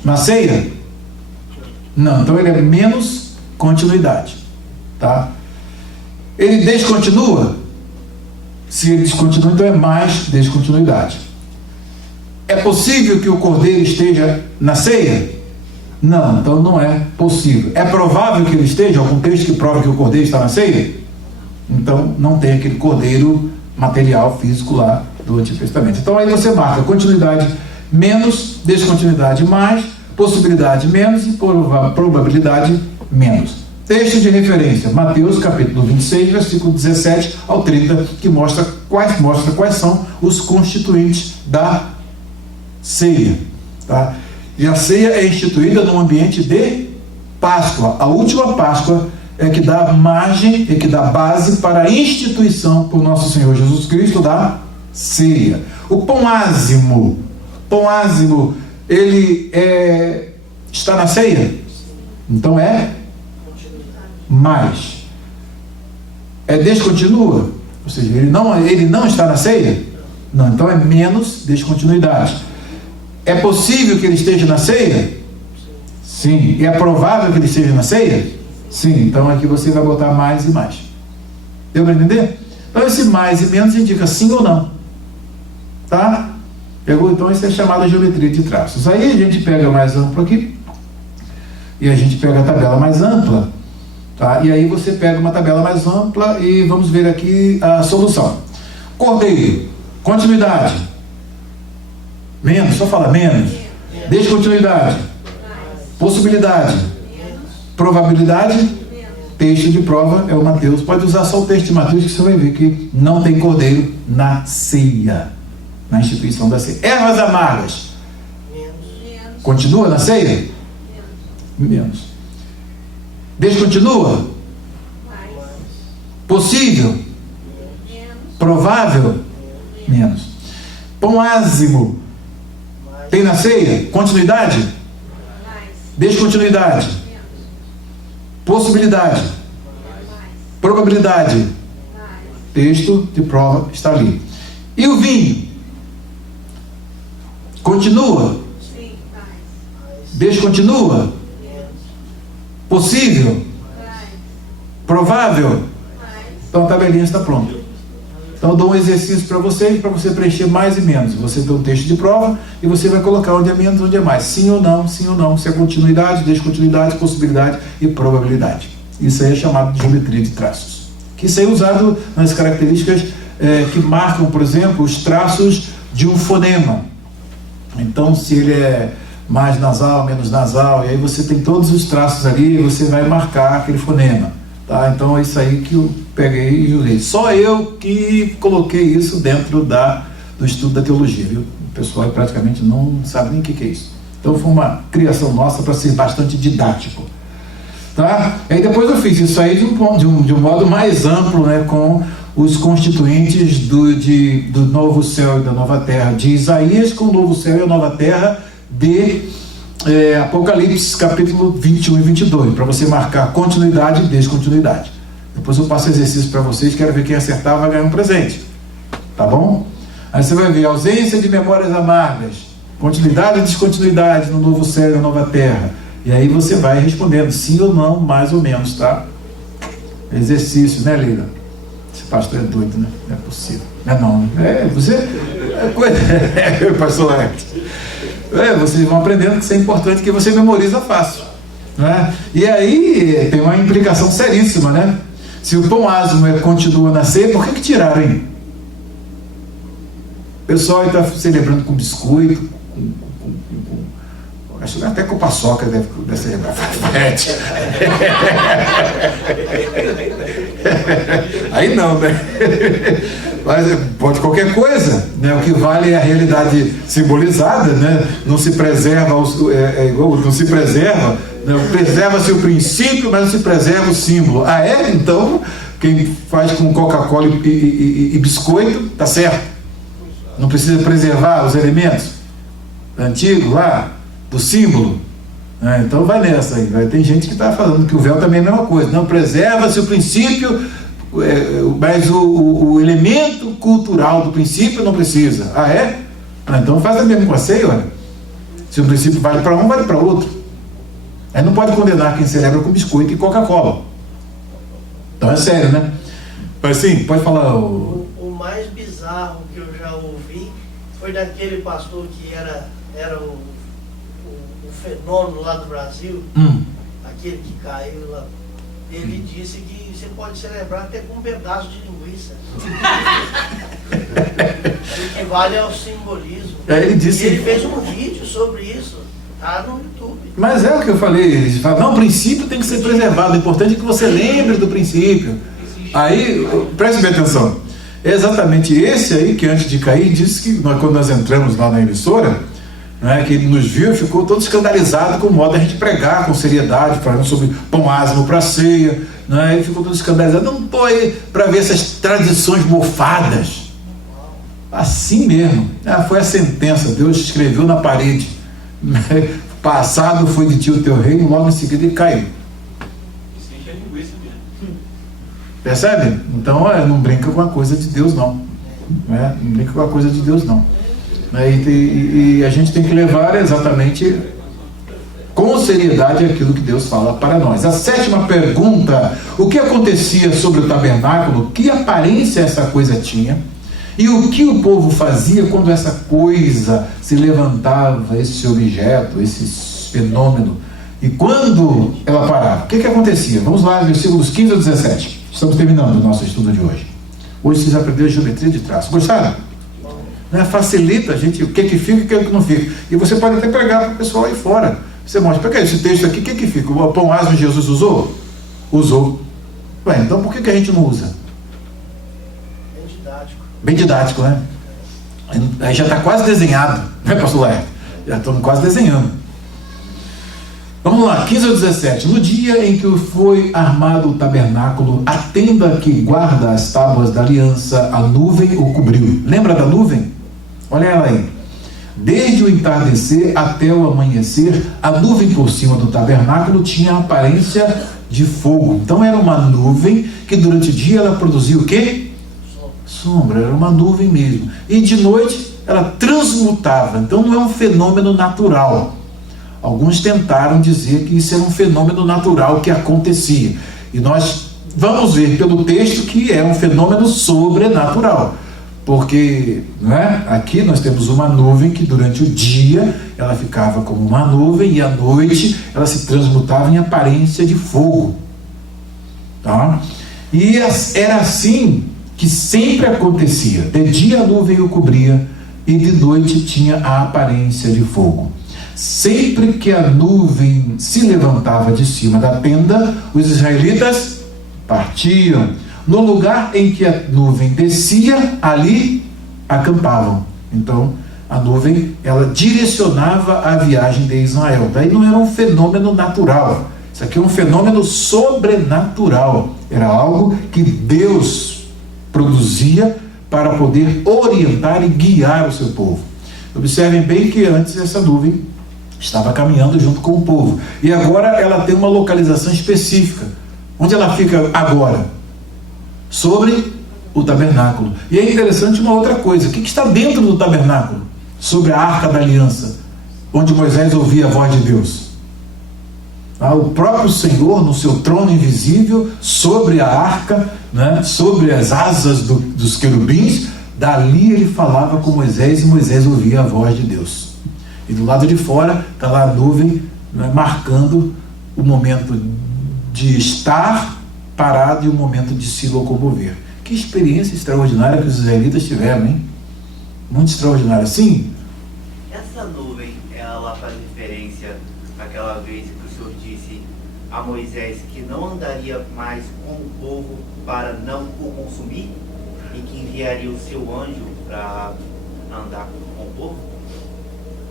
na ceia? Não, então ele é menos continuidade, tá? Ele descontinua? Se ele descontinua, então é mais descontinuidade. É possível que o cordeiro esteja na ceia? Não, então não é possível. É provável que ele esteja? Algum texto que prova que o cordeiro está na ceia? Então não tem aquele cordeiro material, físico lá do Antigo Testamento. Então aí você marca continuidade menos, descontinuidade mais, possibilidade menos e probabilidade menos. Texto de referência, Mateus capítulo 26, versículo 17 ao 30, que mostra quais são os constituintes da ceia, tá? E a ceia é instituída num ambiente de Páscoa. A última Páscoa é que dá margem, é que dá base para a instituição por nosso Senhor Jesus Cristo da ceia. O pão ázimo, ele está na ceia? Então é mais. É descontinua? Ou seja, ele não está na ceia? Não, então é menos descontinuidade. É possível que ele esteja na ceia? Sim. E é provável que ele esteja na ceia? Sim. Então aqui você vai botar mais e mais. Deu para entender? Então esse mais e menos indica sim ou não. Tá? Pegou? Então isso é chamado de geometria de traços. Aí a gente pega mais amplo aqui. E a gente pega a tabela mais ampla. Tá? E aí você pega uma tabela mais ampla e vamos ver aqui a solução. Cordeiro, continuidade. Menos, só fala menos. Descontinuidade. Possibilidade. Probabilidade. Texto de prova é o Mateus. Pode usar só o texto de Mateus que você vai ver que não tem cordeiro na ceia. Na instituição da ceia. Ervas amargas. Continua na ceia? Menos. Descontinua? Possível? Provável? Menos. Pão ázimo. Tem na ceia? Continuidade? Descontinuidade? Possibilidade? Probabilidade? Texto de prova está ali. E o vinho? Continua? Descontinua? Possível? Provável? Então a tabelinha está pronta. Então eu dou um exercício para vocês, para você preencher mais e menos. Você tem um texto de prova e você vai colocar onde é menos, onde é mais. Sim ou não, se é continuidade, descontinuidade, possibilidade e probabilidade. Isso aí é chamado de geometria de traços. Que isso aí é usado nas características que marcam, por exemplo, os traços de um fonema. Então se ele é mais nasal, menos nasal, e aí você tem todos os traços ali e você vai marcar aquele fonema, tá? Então é isso aí que eu peguei e usei. Só eu que coloquei isso dentro do estudo da teologia, viu? O pessoal praticamente não sabe nem o que é isso. Então foi uma criação nossa para ser bastante didático, tá? E aí depois eu fiz isso aí de um modo mais amplo, né, com os constituintes do novo céu e da nova terra de Isaías, com o novo céu e a nova terra de Apocalipse, capítulo 21 e 22, para você marcar continuidade e descontinuidade. Depois eu passo exercício para vocês, quero ver quem acertar vai ganhar um presente, tá bom? Aí você vai ver ausência de memórias amargas, continuidade e descontinuidade no novo céu e na nova terra, e aí você vai respondendo sim ou não, mais ou menos, tá? Exercício, né, Leila? Esse pastor é doido, né? Não é possível. Não, pastor Alex. Vocês vão aprendendo que isso é importante, que você memoriza fácil, né? E aí tem uma implicação seríssima, né? Se o pão ázimo continua a nascer, por que tiraram, hein? O pessoal está celebrando com biscoito, acho que até com paçoca deve ser fete. Aí não, né? Mas pode qualquer coisa, né? O que vale é a realidade simbolizada, né? Não se preserva, não se preserva, né? Preserva-se o princípio, mas não se preserva o símbolo. Então quem faz com Coca-Cola e biscoito, tá certo. Não precisa preservar os elementos antigos lá, do símbolo. Então vai nessa aí. Tem gente que está falando que o véu também é a mesma coisa. Não preserva-se o princípio, mas o elemento cultural do princípio não precisa. Então faz a mesma com a ceia, olha. Se o princípio vale para um, vale para outro. Aí não pode condenar quem celebra com biscoito e Coca-Cola. Então é sério, né? Mas sim, pode falar. O mais bizarro que eu já ouvi foi daquele pastor que era o fenômeno lá do Brasil, aquele que caiu lá. Ele disse que você pode celebrar até com um pedaço de linguiça. Equivale ao simbolismo. Ele disse... E ele fez um vídeo sobre isso, tá no YouTube. Mas é o que eu falei, eles falam, não, o princípio tem que ser preservado, o importante é que você lembre do princípio. Aí, preste bem atenção, é exatamente esse aí que antes de cair, disse que quando nós entramos lá na emissora, né, que ele nos viu e ficou todo escandalizado com o modo de a gente pregar com seriedade, falando sobre pão ázimo para ceia, né, ele ficou todo escandalizado, não estou aí para ver essas tradições mofadas. Assim mesmo, foi a sentença, Deus escreveu na parede, passado foi de ti o teu reino, logo em seguida ele caiu. Percebe? Então não brinca com a coisa de Deus não, né? Não brinca com a coisa de Deus não, né? E a gente tem que levar exatamente com seriedade aquilo que Deus fala para nós. A sétima pergunta: o que acontecia sobre o tabernáculo? Que aparência essa coisa tinha? E o que o povo fazia quando essa coisa se levantava, esse objeto, esse fenômeno? E quando ela parava, o que acontecia? Vamos lá, versículos 15 a 17. Estamos terminando o nosso estudo de hoje. Hoje vocês aprenderam geometria de traço. Gostaram? Né? Facilita a gente o que fica e o que não fica. E você pode até pregar para o pessoal aí fora. Você mostra, pega esse texto aqui, o que fica? O pão ázimo Jesus usou? Usou. Ué, então por que a gente não usa? Bem didático, né? Aí já está quase desenhado, né, pastor Laerte? Já estamos quase desenhando. Vamos lá, 15 ao 17. No dia em que foi armado o tabernáculo, a tenda que guarda as tábuas da aliança, a nuvem o cobriu. Lembra da nuvem? Olha ela aí. Desde o entardecer até o amanhecer, a nuvem por cima do tabernáculo tinha a aparência de fogo. Então era uma nuvem que durante o dia ela produzia o quê? Sombra, era uma nuvem mesmo. E de noite ela transmutava. Então não é um fenômeno natural. Alguns tentaram dizer que isso era um fenômeno natural que acontecia. E nós vamos ver pelo texto que é um fenômeno sobrenatural. Porque, né, aqui nós temos uma nuvem que durante o dia ela ficava como uma nuvem e à noite ela se transmutava em aparência de fogo. Tá? E era assim que sempre acontecia. De dia a nuvem o cobria e de noite tinha a aparência de fogo. Sempre que a nuvem se levantava de cima da tenda, os israelitas partiam. No lugar em que a nuvem descia, ali acampavam. Então, a nuvem, ela direcionava a viagem de Israel. Daí não era um fenômeno natural. Isso aqui é um fenômeno sobrenatural. Era algo que Deus produzia para poder orientar e guiar o seu povo. Observem bem que antes essa nuvem estava caminhando junto com o povo. E agora ela tem uma localização específica. Onde ela fica agora? Sobre o tabernáculo. E é interessante uma outra coisa. O que está dentro do tabernáculo? Sobre a arca da aliança, onde Moisés ouvia a voz de Deus. O próprio Senhor no seu trono invisível, sobre a arca, né, sobre as asas dos querubins. Dali ele falava com Moisés e Moisés ouvia a voz de Deus. E do lado de fora está lá a nuvem, né, marcando o momento de estar parado e o momento de se locomover. Que experiência extraordinária que os israelitas tiveram, hein? Muito extraordinária. Sim? Essa nuvem, ela faz referência àquela vez que o Senhor disse a Moisés que não andaria mais com o povo para não o consumir e que enviaria o seu anjo para andar com o povo?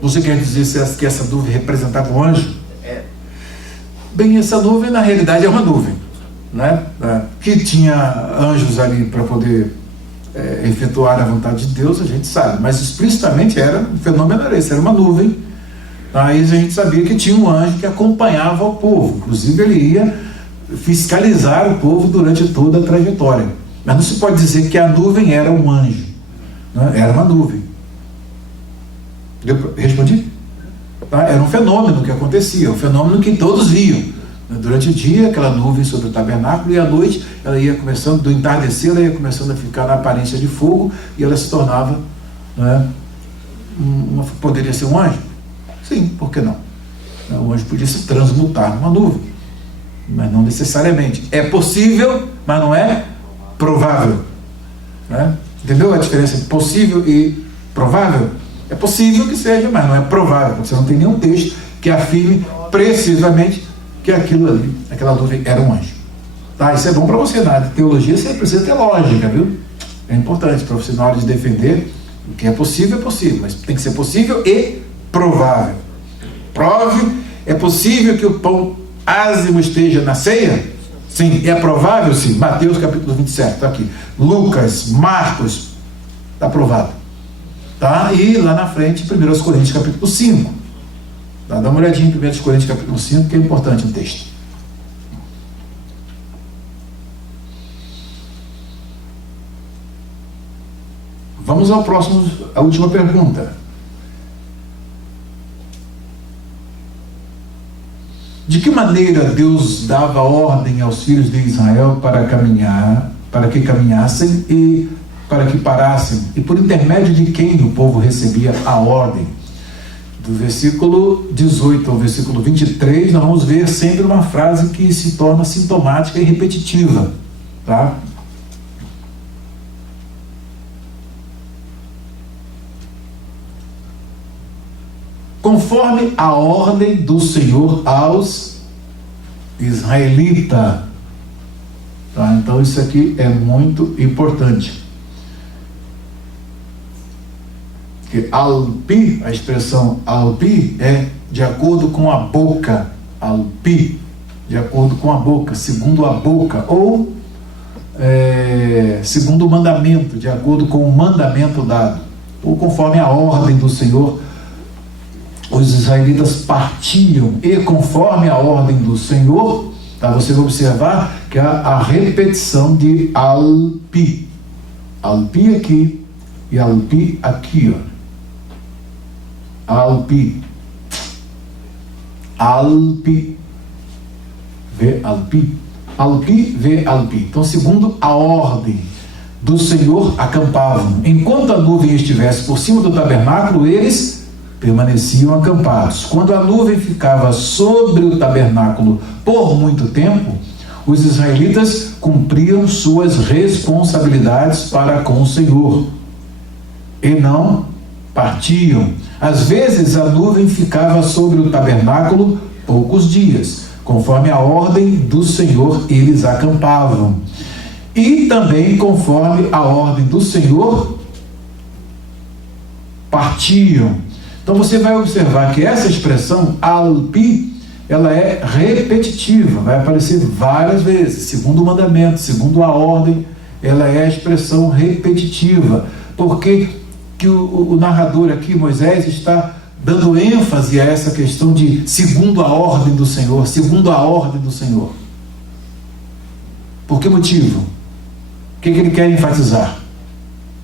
Você quer dizer que essa nuvem representava um anjo? É. Bem, essa nuvem na realidade é uma nuvem, né? Que tinha anjos ali para poder efetuar a vontade de Deus, a gente sabe, mas explicitamente era um fenômeno esse, era uma nuvem. Aí a gente sabia que tinha um anjo que acompanhava o povo, inclusive ele ia fiscalizar o povo durante toda a trajetória. Mas não se pode dizer que a nuvem era um anjo, né? Era uma nuvem. Respondi? Tá? Era um fenômeno que acontecia, um fenômeno que todos viam. Durante o dia, aquela nuvem sobre o tabernáculo, e à noite ela ia começando, do entardecer, ela ia começando a ficar na aparência de fogo, e ela se tornava, né, poderia ser um anjo? Sim, por que não? O anjo podia se transmutar numa nuvem, mas não necessariamente. É possível, mas não é provável. Né? Entendeu a diferença entre possível e provável? É possível que seja, mas não é provável, porque você não tem nenhum texto que afirme precisamente que aquilo ali, aquela nuvem era um anjo. Tá? Isso é bom para você. Na teologia você precisa ter lógica, viu? É importante para você, na hora de defender, o que é possível, mas tem que ser possível e provável. Prove, é possível que o pão ázimo esteja na ceia? Sim. É provável? Sim. Mateus capítulo 27, está aqui. Lucas, Marcos, está provado. Tá? E lá na frente, 1 Coríntios capítulo 5. Tá? Dá uma olhadinha em 1 Coríntios capítulo 5, que é importante o texto. Vamos ao próximo, a última pergunta. De que maneira Deus dava ordem aos filhos de Israel para que caminhassem e para que parassem? E por intermédio de quem o povo recebia a ordem? Do versículo 18 ao versículo 23, nós vamos ver sempre uma frase que se torna sintomática e repetitiva. Tá? Conforme a ordem do Senhor aos israelitas. Tá? Então isso aqui é muito importante. Porque alpi, a expressão alpi é de acordo com a boca. Alpi, de acordo com a boca, segundo a boca, ou segundo o mandamento, de acordo com o mandamento dado, ou conforme a ordem do Senhor. Os israelitas partiam, e conforme a ordem do Senhor, tá? Você vai observar que há a repetição de alpi. Alpi aqui e alpi aqui, ó. Alpi. Alpi. Vê alpi. Alpi, vê alpi. Então, segundo a ordem do Senhor, acampavam. Enquanto a nuvem estivesse por cima do tabernáculo, eles permaneciam acampados. Quando a nuvem ficava sobre o tabernáculo por muito tempo, os israelitas cumpriam suas responsabilidades para com o Senhor e não partiam. Às vezes a nuvem ficava sobre o tabernáculo poucos dias. Conforme a ordem do Senhor, eles acampavam. E também, conforme a ordem do Senhor, partiam. Então você vai observar que essa expressão alpi, ela é repetitiva, vai aparecer várias vezes, segundo o mandamento, segundo a ordem, ela é a expressão repetitiva, porque que o narrador aqui, Moisés, está dando ênfase a essa questão de segundo a ordem do Senhor, segundo a ordem do Senhor. Por que motivo? O que ele quer enfatizar?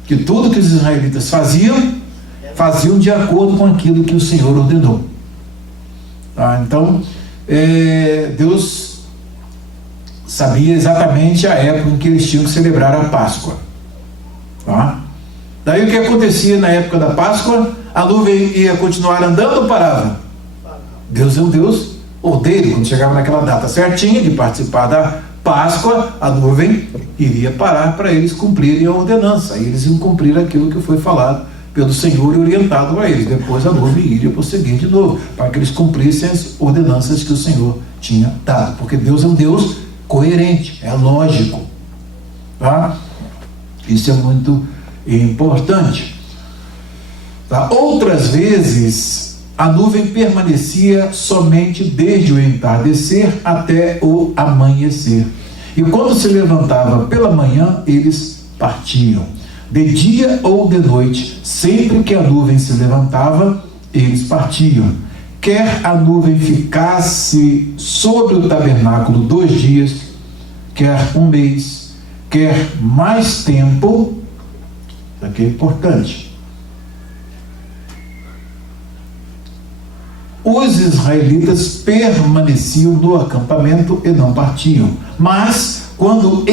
Que tudo que os israelitas faziam de acordo com aquilo que o Senhor ordenou. Tá? Então, Deus sabia exatamente a época em que eles tinham que celebrar a Páscoa. Tá? Daí o que acontecia na época da Páscoa? A nuvem ia continuar andando ou parava? Deus é um Deus ordeiro. Quando chegava naquela data certinha de participar da Páscoa, a nuvem iria parar para eles cumprirem a ordenança. Aí eles iam cumprir aquilo que foi falado pelo Senhor e orientado a eles. Depois a nuvem iria prosseguir de novo, para que eles cumprissem as ordenanças que o Senhor tinha dado. Porque Deus é um Deus coerente, é lógico. Tá? Isso é muito importante. Tá? Outras vezes, a nuvem permanecia somente desde o entardecer até o amanhecer. E quando se levantava pela manhã, eles partiam. De dia ou de noite, sempre que a nuvem se levantava, eles partiam. Quer a nuvem ficasse sobre o tabernáculo 2 dias, quer 1 mês, quer mais tempo, isso aqui é importante. os israelitas permaneciam no acampamento e não partiam. Mas, quando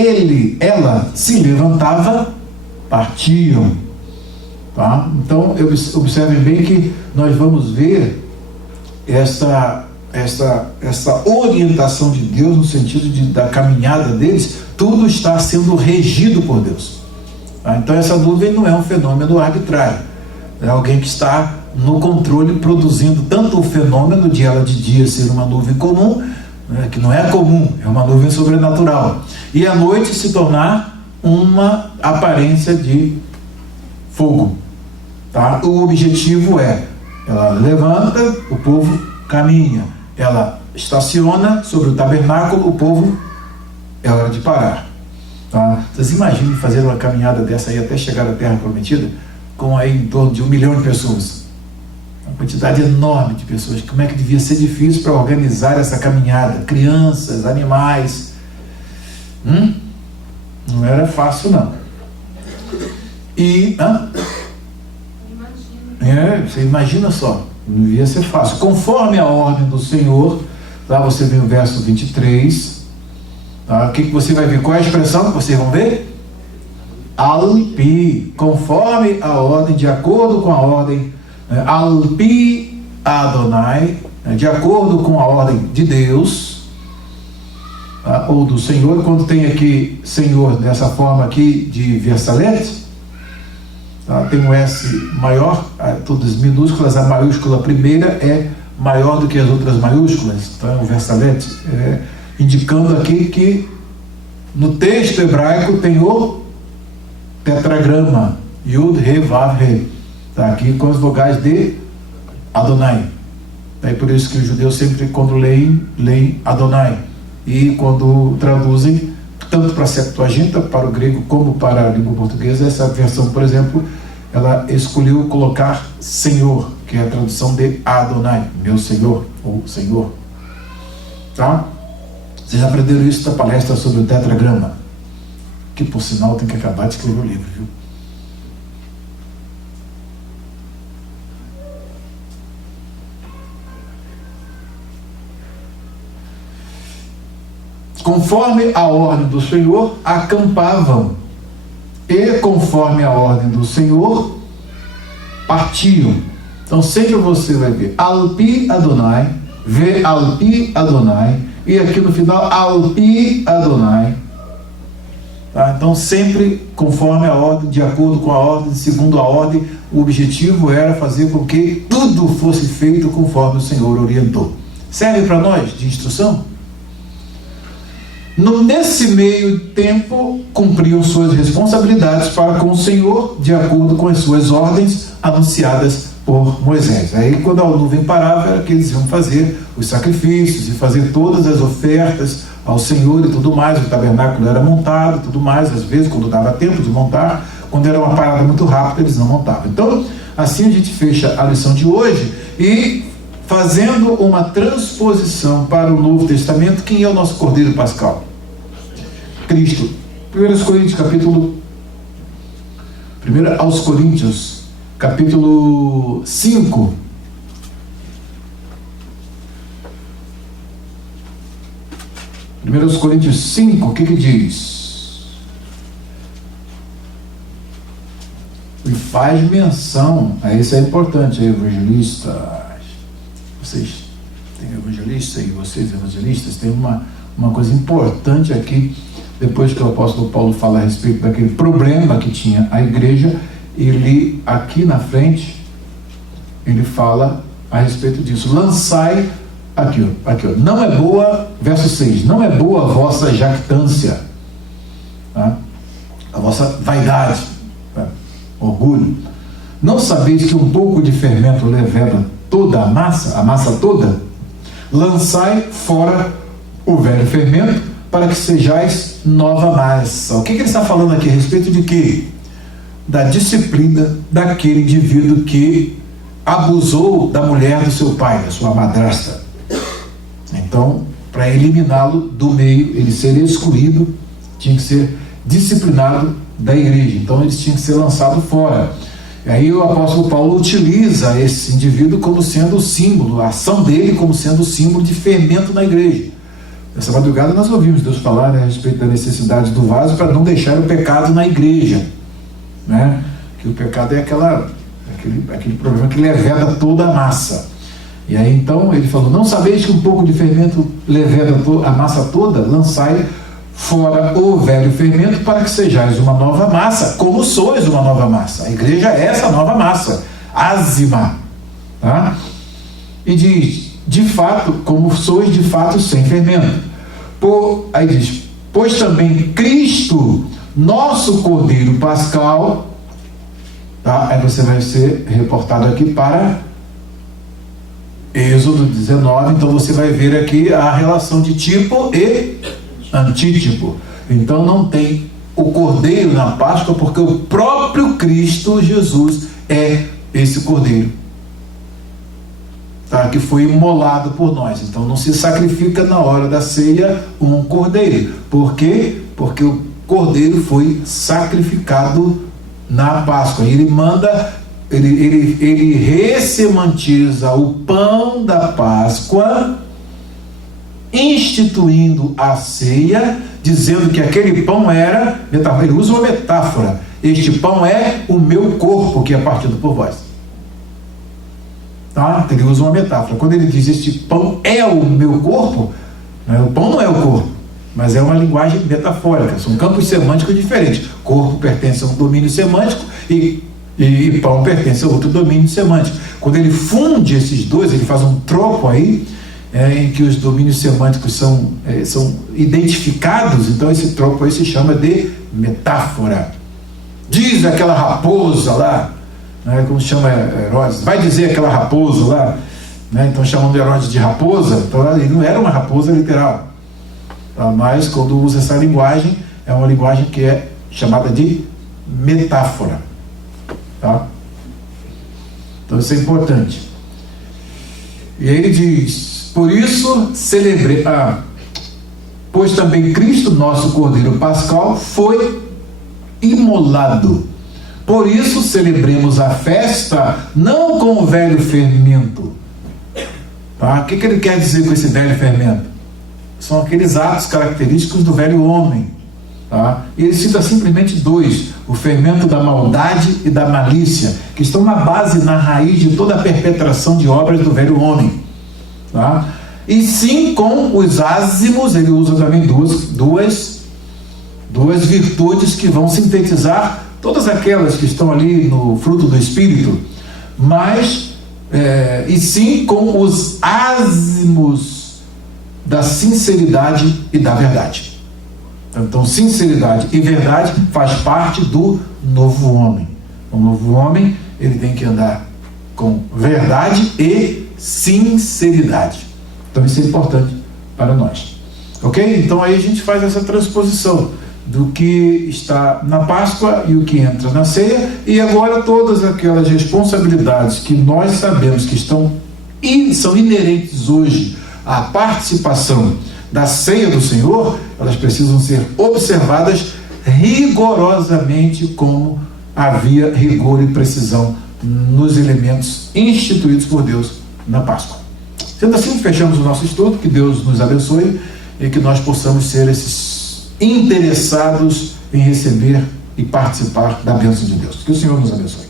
ela se levantava, partiam. Tá? Então, observem bem que nós vamos ver essa orientação de Deus no sentido da caminhada deles. Tudo está sendo regido por Deus. Tá? Então, essa nuvem não é um fenômeno arbitrário. É alguém que está no controle, produzindo tanto o fenômeno de ela de dia ser uma nuvem comum, né, que não é comum, é uma nuvem sobrenatural, e à noite se tornar uma aparência de fogo. Tá? O objetivo é, ela levanta, o povo caminha, ela estaciona sobre o tabernáculo, o povo, é hora de parar. Tá? Vocês imaginem fazer uma caminhada dessa aí até chegar à Terra Prometida, com aí em torno de 1 milhão de pessoas, uma quantidade enorme de pessoas. Como é que devia ser difícil para organizar essa caminhada? Crianças, animais, não era fácil não. E você imagina só, não devia ser fácil. Conforme a ordem do Senhor, lá você vê o verso 23, tá? O que você vai ver? Qual é a expressão que vocês vão ver? Alpi, conforme a ordem, de acordo com a ordem, Alpi Adonai, de acordo com a ordem de Deus, tá? Ou do Senhor. Quando tem aqui Senhor dessa forma aqui de versalete, tá? Tem um S maior, todas minúsculas, a maiúscula primeira é maior do que as outras maiúsculas, então o versalete, indicando aqui que no texto hebraico tem o tetragrama, Yud, He, Vav, He, está aqui com as vogais de Adonai. É por isso que os judeus sempre, quando leem Adonai, e quando traduzem, tanto para a Septuaginta, para o grego, como para a língua portuguesa, essa versão, por exemplo, ela escolheu colocar Senhor, que é a tradução de Adonai, meu Senhor, ou Senhor. Tá? Vocês aprenderam isso da palestra sobre o tetragrama, que por sinal tem que acabar de escrever o livro, viu? Conforme a ordem do Senhor, acampavam, e conforme a ordem do Senhor, partiam. Então sempre você vai ver Alpi Adonai, vê Alpi Adonai, e aqui no final Alpi Adonai. Tá? Então sempre conforme a ordem, de acordo com a ordem, segundo a ordem. O objetivo era fazer com que tudo fosse feito conforme o Senhor orientou. Serve para nós de instrução? Nesse meio tempo, cumpriam suas responsabilidades para com o Senhor, de acordo com as suas ordens anunciadas por Moisés. Aí, quando a nuvem parava, era que eles iam fazer os sacrifícios e fazer todas as ofertas ao Senhor e tudo mais. O tabernáculo era montado e tudo mais. Às vezes, quando dava tempo de montar, quando era uma parada muito rápida, eles não montavam. Então, assim a gente fecha a lição de hoje e fazendo uma transposição para o Novo Testamento. Quem é o nosso Cordeiro Pascal? Cristo. 1 Coríntios, capítulo 5. 1 Coríntios 5, o que diz? E faz menção, isso é importante, evangelistas. Vocês têm evangelistas, e vocês evangelistas têm uma coisa importante aqui. Depois que o apóstolo Paulo fala a respeito daquele problema que tinha a igreja, ele aqui na frente, ele fala a respeito disso. Lançai, aqui ó, não é boa, verso 6, não é boa a vossa jactância, tá? A vossa vaidade, tá? Orgulho. Não sabeis que um pouco de fermento leveda toda a massa toda? Lançai fora o velho fermento, para que sejais nova massa. O que ele está falando aqui? A respeito de quê? Da disciplina daquele indivíduo que abusou da mulher do seu pai, da sua madrasta. Então, para eliminá-lo do meio, ele ser excluído, tinha que ser disciplinado da igreja. Então, eles tinham que ser lançados fora. E aí o apóstolo Paulo utiliza esse indivíduo como sendo o símbolo, a ação dele como sendo o símbolo de fermento na igreja. Nessa madrugada nós ouvimos Deus falar, né, a respeito da necessidade do vaso para não deixar o pecado na igreja, né? Que o pecado é aquele problema que leveda toda a massa. E aí então ele falou: não sabeis que um pouco de fermento leveda a massa toda? Lançai fora o velho fermento, para que sejais uma nova massa, como sois uma nova massa. A igreja é essa nova massa, ázima, tá? E diz: de fato, como sois de fato sem fermento. Aí diz: pois também Cristo, nosso Cordeiro Pascal, tá? Aí você vai ser reportado aqui para Êxodo 19, então você vai ver aqui a relação de tipo e antítipo. Então não tem o Cordeiro na Páscoa, porque o próprio Cristo Jesus é esse Cordeiro, tá? Que foi imolado por nós. Então não se sacrifica na hora da ceia um cordeiro. Por quê? Porque o cordeiro foi sacrificado na Páscoa. Ele manda, ele ressemantiza o pão da Páscoa, instituindo a ceia, dizendo que aquele pão era, ele usa uma metáfora: este pão é o meu corpo que é partido por vós. Tá? Ele usa uma metáfora. Quando ele diz este pão é o meu corpo, né, o pão não é o corpo, mas é uma linguagem metafórica, são campos semânticos diferentes. Corpo pertence a um domínio semântico e pão pertence a outro domínio semântico. Quando ele funde esses dois, ele faz um troco aí, em que os domínios semânticos são identificados. Então esse troco aí se chama de metáfora. Diz aquela raposa lá, né, como chama Herodes, vai dizer aquela raposa lá, né, então chamando Herodes de raposa. Então ele não era uma raposa literal, tá? Mas quando usa essa linguagem, é uma linguagem que é chamada de metáfora, tá? Então isso é importante. E aí ele diz: por isso celebrei, pois também Cristo, nosso Cordeiro Pascal, foi imolado. Por isso celebremos a festa não com o velho fermento. Tá? O que ele quer dizer com esse velho fermento? São aqueles atos característicos do velho homem. Tá? E ele cita simplesmente dois: o fermento da maldade e da malícia, que estão na base, na raiz de toda a perpetração de obras do velho homem. Tá? E sim com os ázimos. Ele usa também duas virtudes que vão sintetizar todas aquelas que estão ali no fruto do Espírito, mas e sim com os ázimos da sinceridade e da verdade. Então sinceridade e verdade faz parte do novo homem. O novo homem, ele tem que andar com verdade e sinceridade. Então isso é importante para nós, ok? Então aí a gente faz essa transposição do que está na Páscoa e o que entra na ceia. E agora todas aquelas responsabilidades que nós sabemos que são inerentes hoje à participação da ceia do Senhor, elas precisam ser observadas rigorosamente, como havia rigor e precisão nos elementos instituídos por Deus na Páscoa. Sendo assim, fechamos o nosso estudo. Que Deus nos abençoe e que nós possamos ser esses interessados em receber e participar da bênção de Deus. Que o Senhor nos abençoe.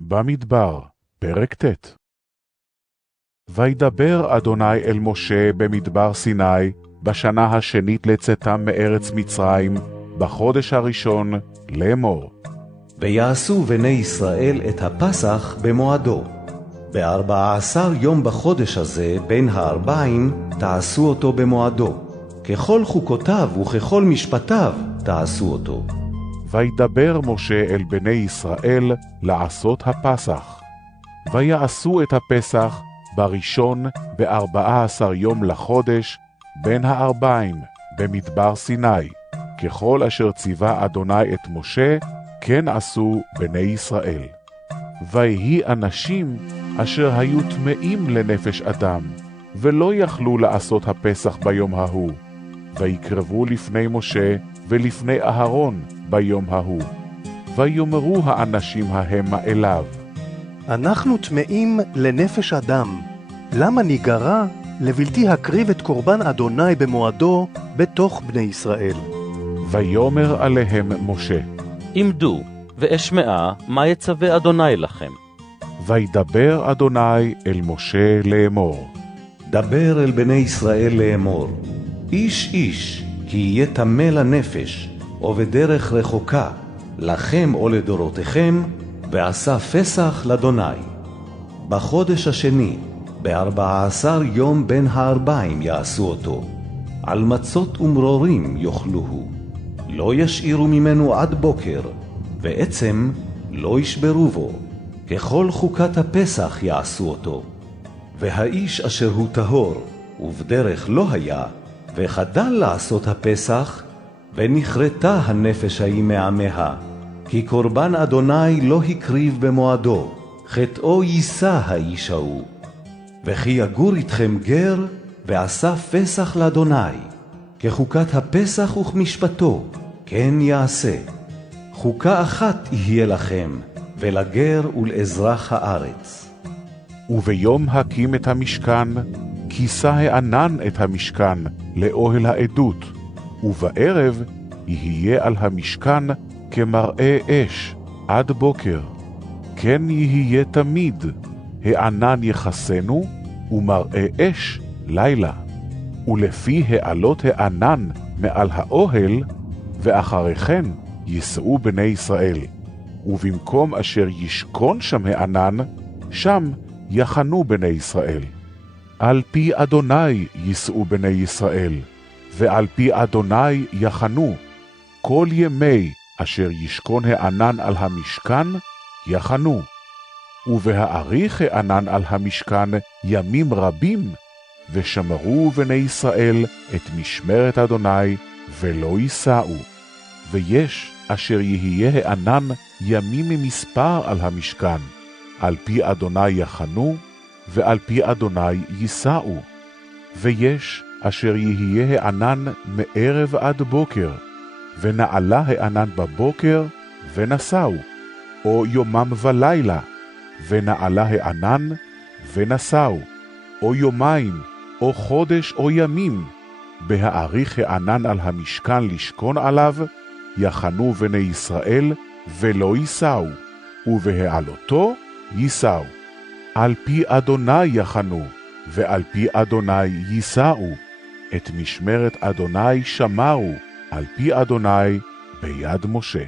במדבר, פרק ט'. וידבר אדוני אל משה במדבר סיני, בשנה השנית לצאתם מארץ מצרים, בחודש הראשון, לאמור. ויעשו בני ישראל את הפסח במועדו. ב14 יום בחודש הזה, בין הארבעים, תעשו אותו במועדו. ככל חוקותיו וככל משפטיו תעשו אותו. וידבר משה אל בני ישראל לעשות הפסח. ויעשו את הפסח בראשון 14 יום לחודש, בין הארבעים, במדבר סיני. ככל אשר ציווה אדוני את משה, כן עשו בני ישראל. ויהי אנשים אשר היו טמאים לנפש אדם, ולא יכלו לעשות הפסח ביום ההוא, ויקרבו לפני משה ולפני אהרון ביום ההוא. ויאמרו האנשים ההמה אליו, אנחנו טמאים לנפש אדם, למה ניגרע לבלתי הקריב את קורבן אדוני במועדו בתוך בני ישראל? ויאמר עליהם משה, עמדו, ואשמעה מה יצווה אדוני לכם. וידבר אדוני אל משה לאמור, דבר אל בני ישראל לאמור, איש איש כי יהיה טמא לנפש, או בדרך רחוקה, לכם או לדורותיכם, ועשה פסח לאדוני. בחודש השני, ב14 יום בין הארבעים יעשו אותו, על מצות ומרורים יאכלוהו. לא ישאירו ממנו עד בוקר, ועצם לא ישברו בו, ככל חוקת הפסח יעשו אותו. והאיש אשר הוא טהור, ובדרך לא היה, וחדל לעשות הפסח, ונכרתה הנפש ההיא מעמיה, כי קורבן אדוני לא הקריב במועדו, חטאו יישא האיש ההוא. וכי יגור איתכם גר, ועשה פסח לאדוני, כחוקת הפסח וכמשפטו, כן יעשה. חוקה אחת יהיה לכם, ולגר ולאזרח הארץ. וביום הקים את המשכן, כיסה הענן את המשכן לאוהל העדות, ובערב יהיה על המשכן כמראה אש עד בוקר. כן יהיה תמיד, הענן יחסנו, ומראה אש לילה. ולפי העלות הענן מעל האוהל, ואחרי כן ייסעו בני ישראל. ובמקום אשר ישכון שם הענן, שם יחנו בני ישראל. על פי אדוני ייסעו בני ישראל, ועל פי אדוני יחנו. כל ימי אשר ישכון הענן על המשכן, יחנו. ובהאריך הענן על המשכן ימים רבים, ושמרו בני ישראל את משמרת אדוני, ולא ייסעו. ויש אשר יהיה הענן ימים ממספר על המשכן, על פי אדוני יחנו, ועל פי אדוני ייסעו. ויש אשר יהיה הענן מערב עד בוקר, ונעלה הענן בבוקר, ונסעו, או יומם ולילה, ונעלה הענן, ונסעו, או יומיים, או חודש, או ימים, בהאריך הענן על המשכן לשכון עליו, יחנו בני ישראל, ולא ייסעו, ובהעלותו ייסעו. על פי אדוני יחנו, ועל פי אדוני ייסעו. את משמרת אדוני שמרו, על פי אדוני ביד משה.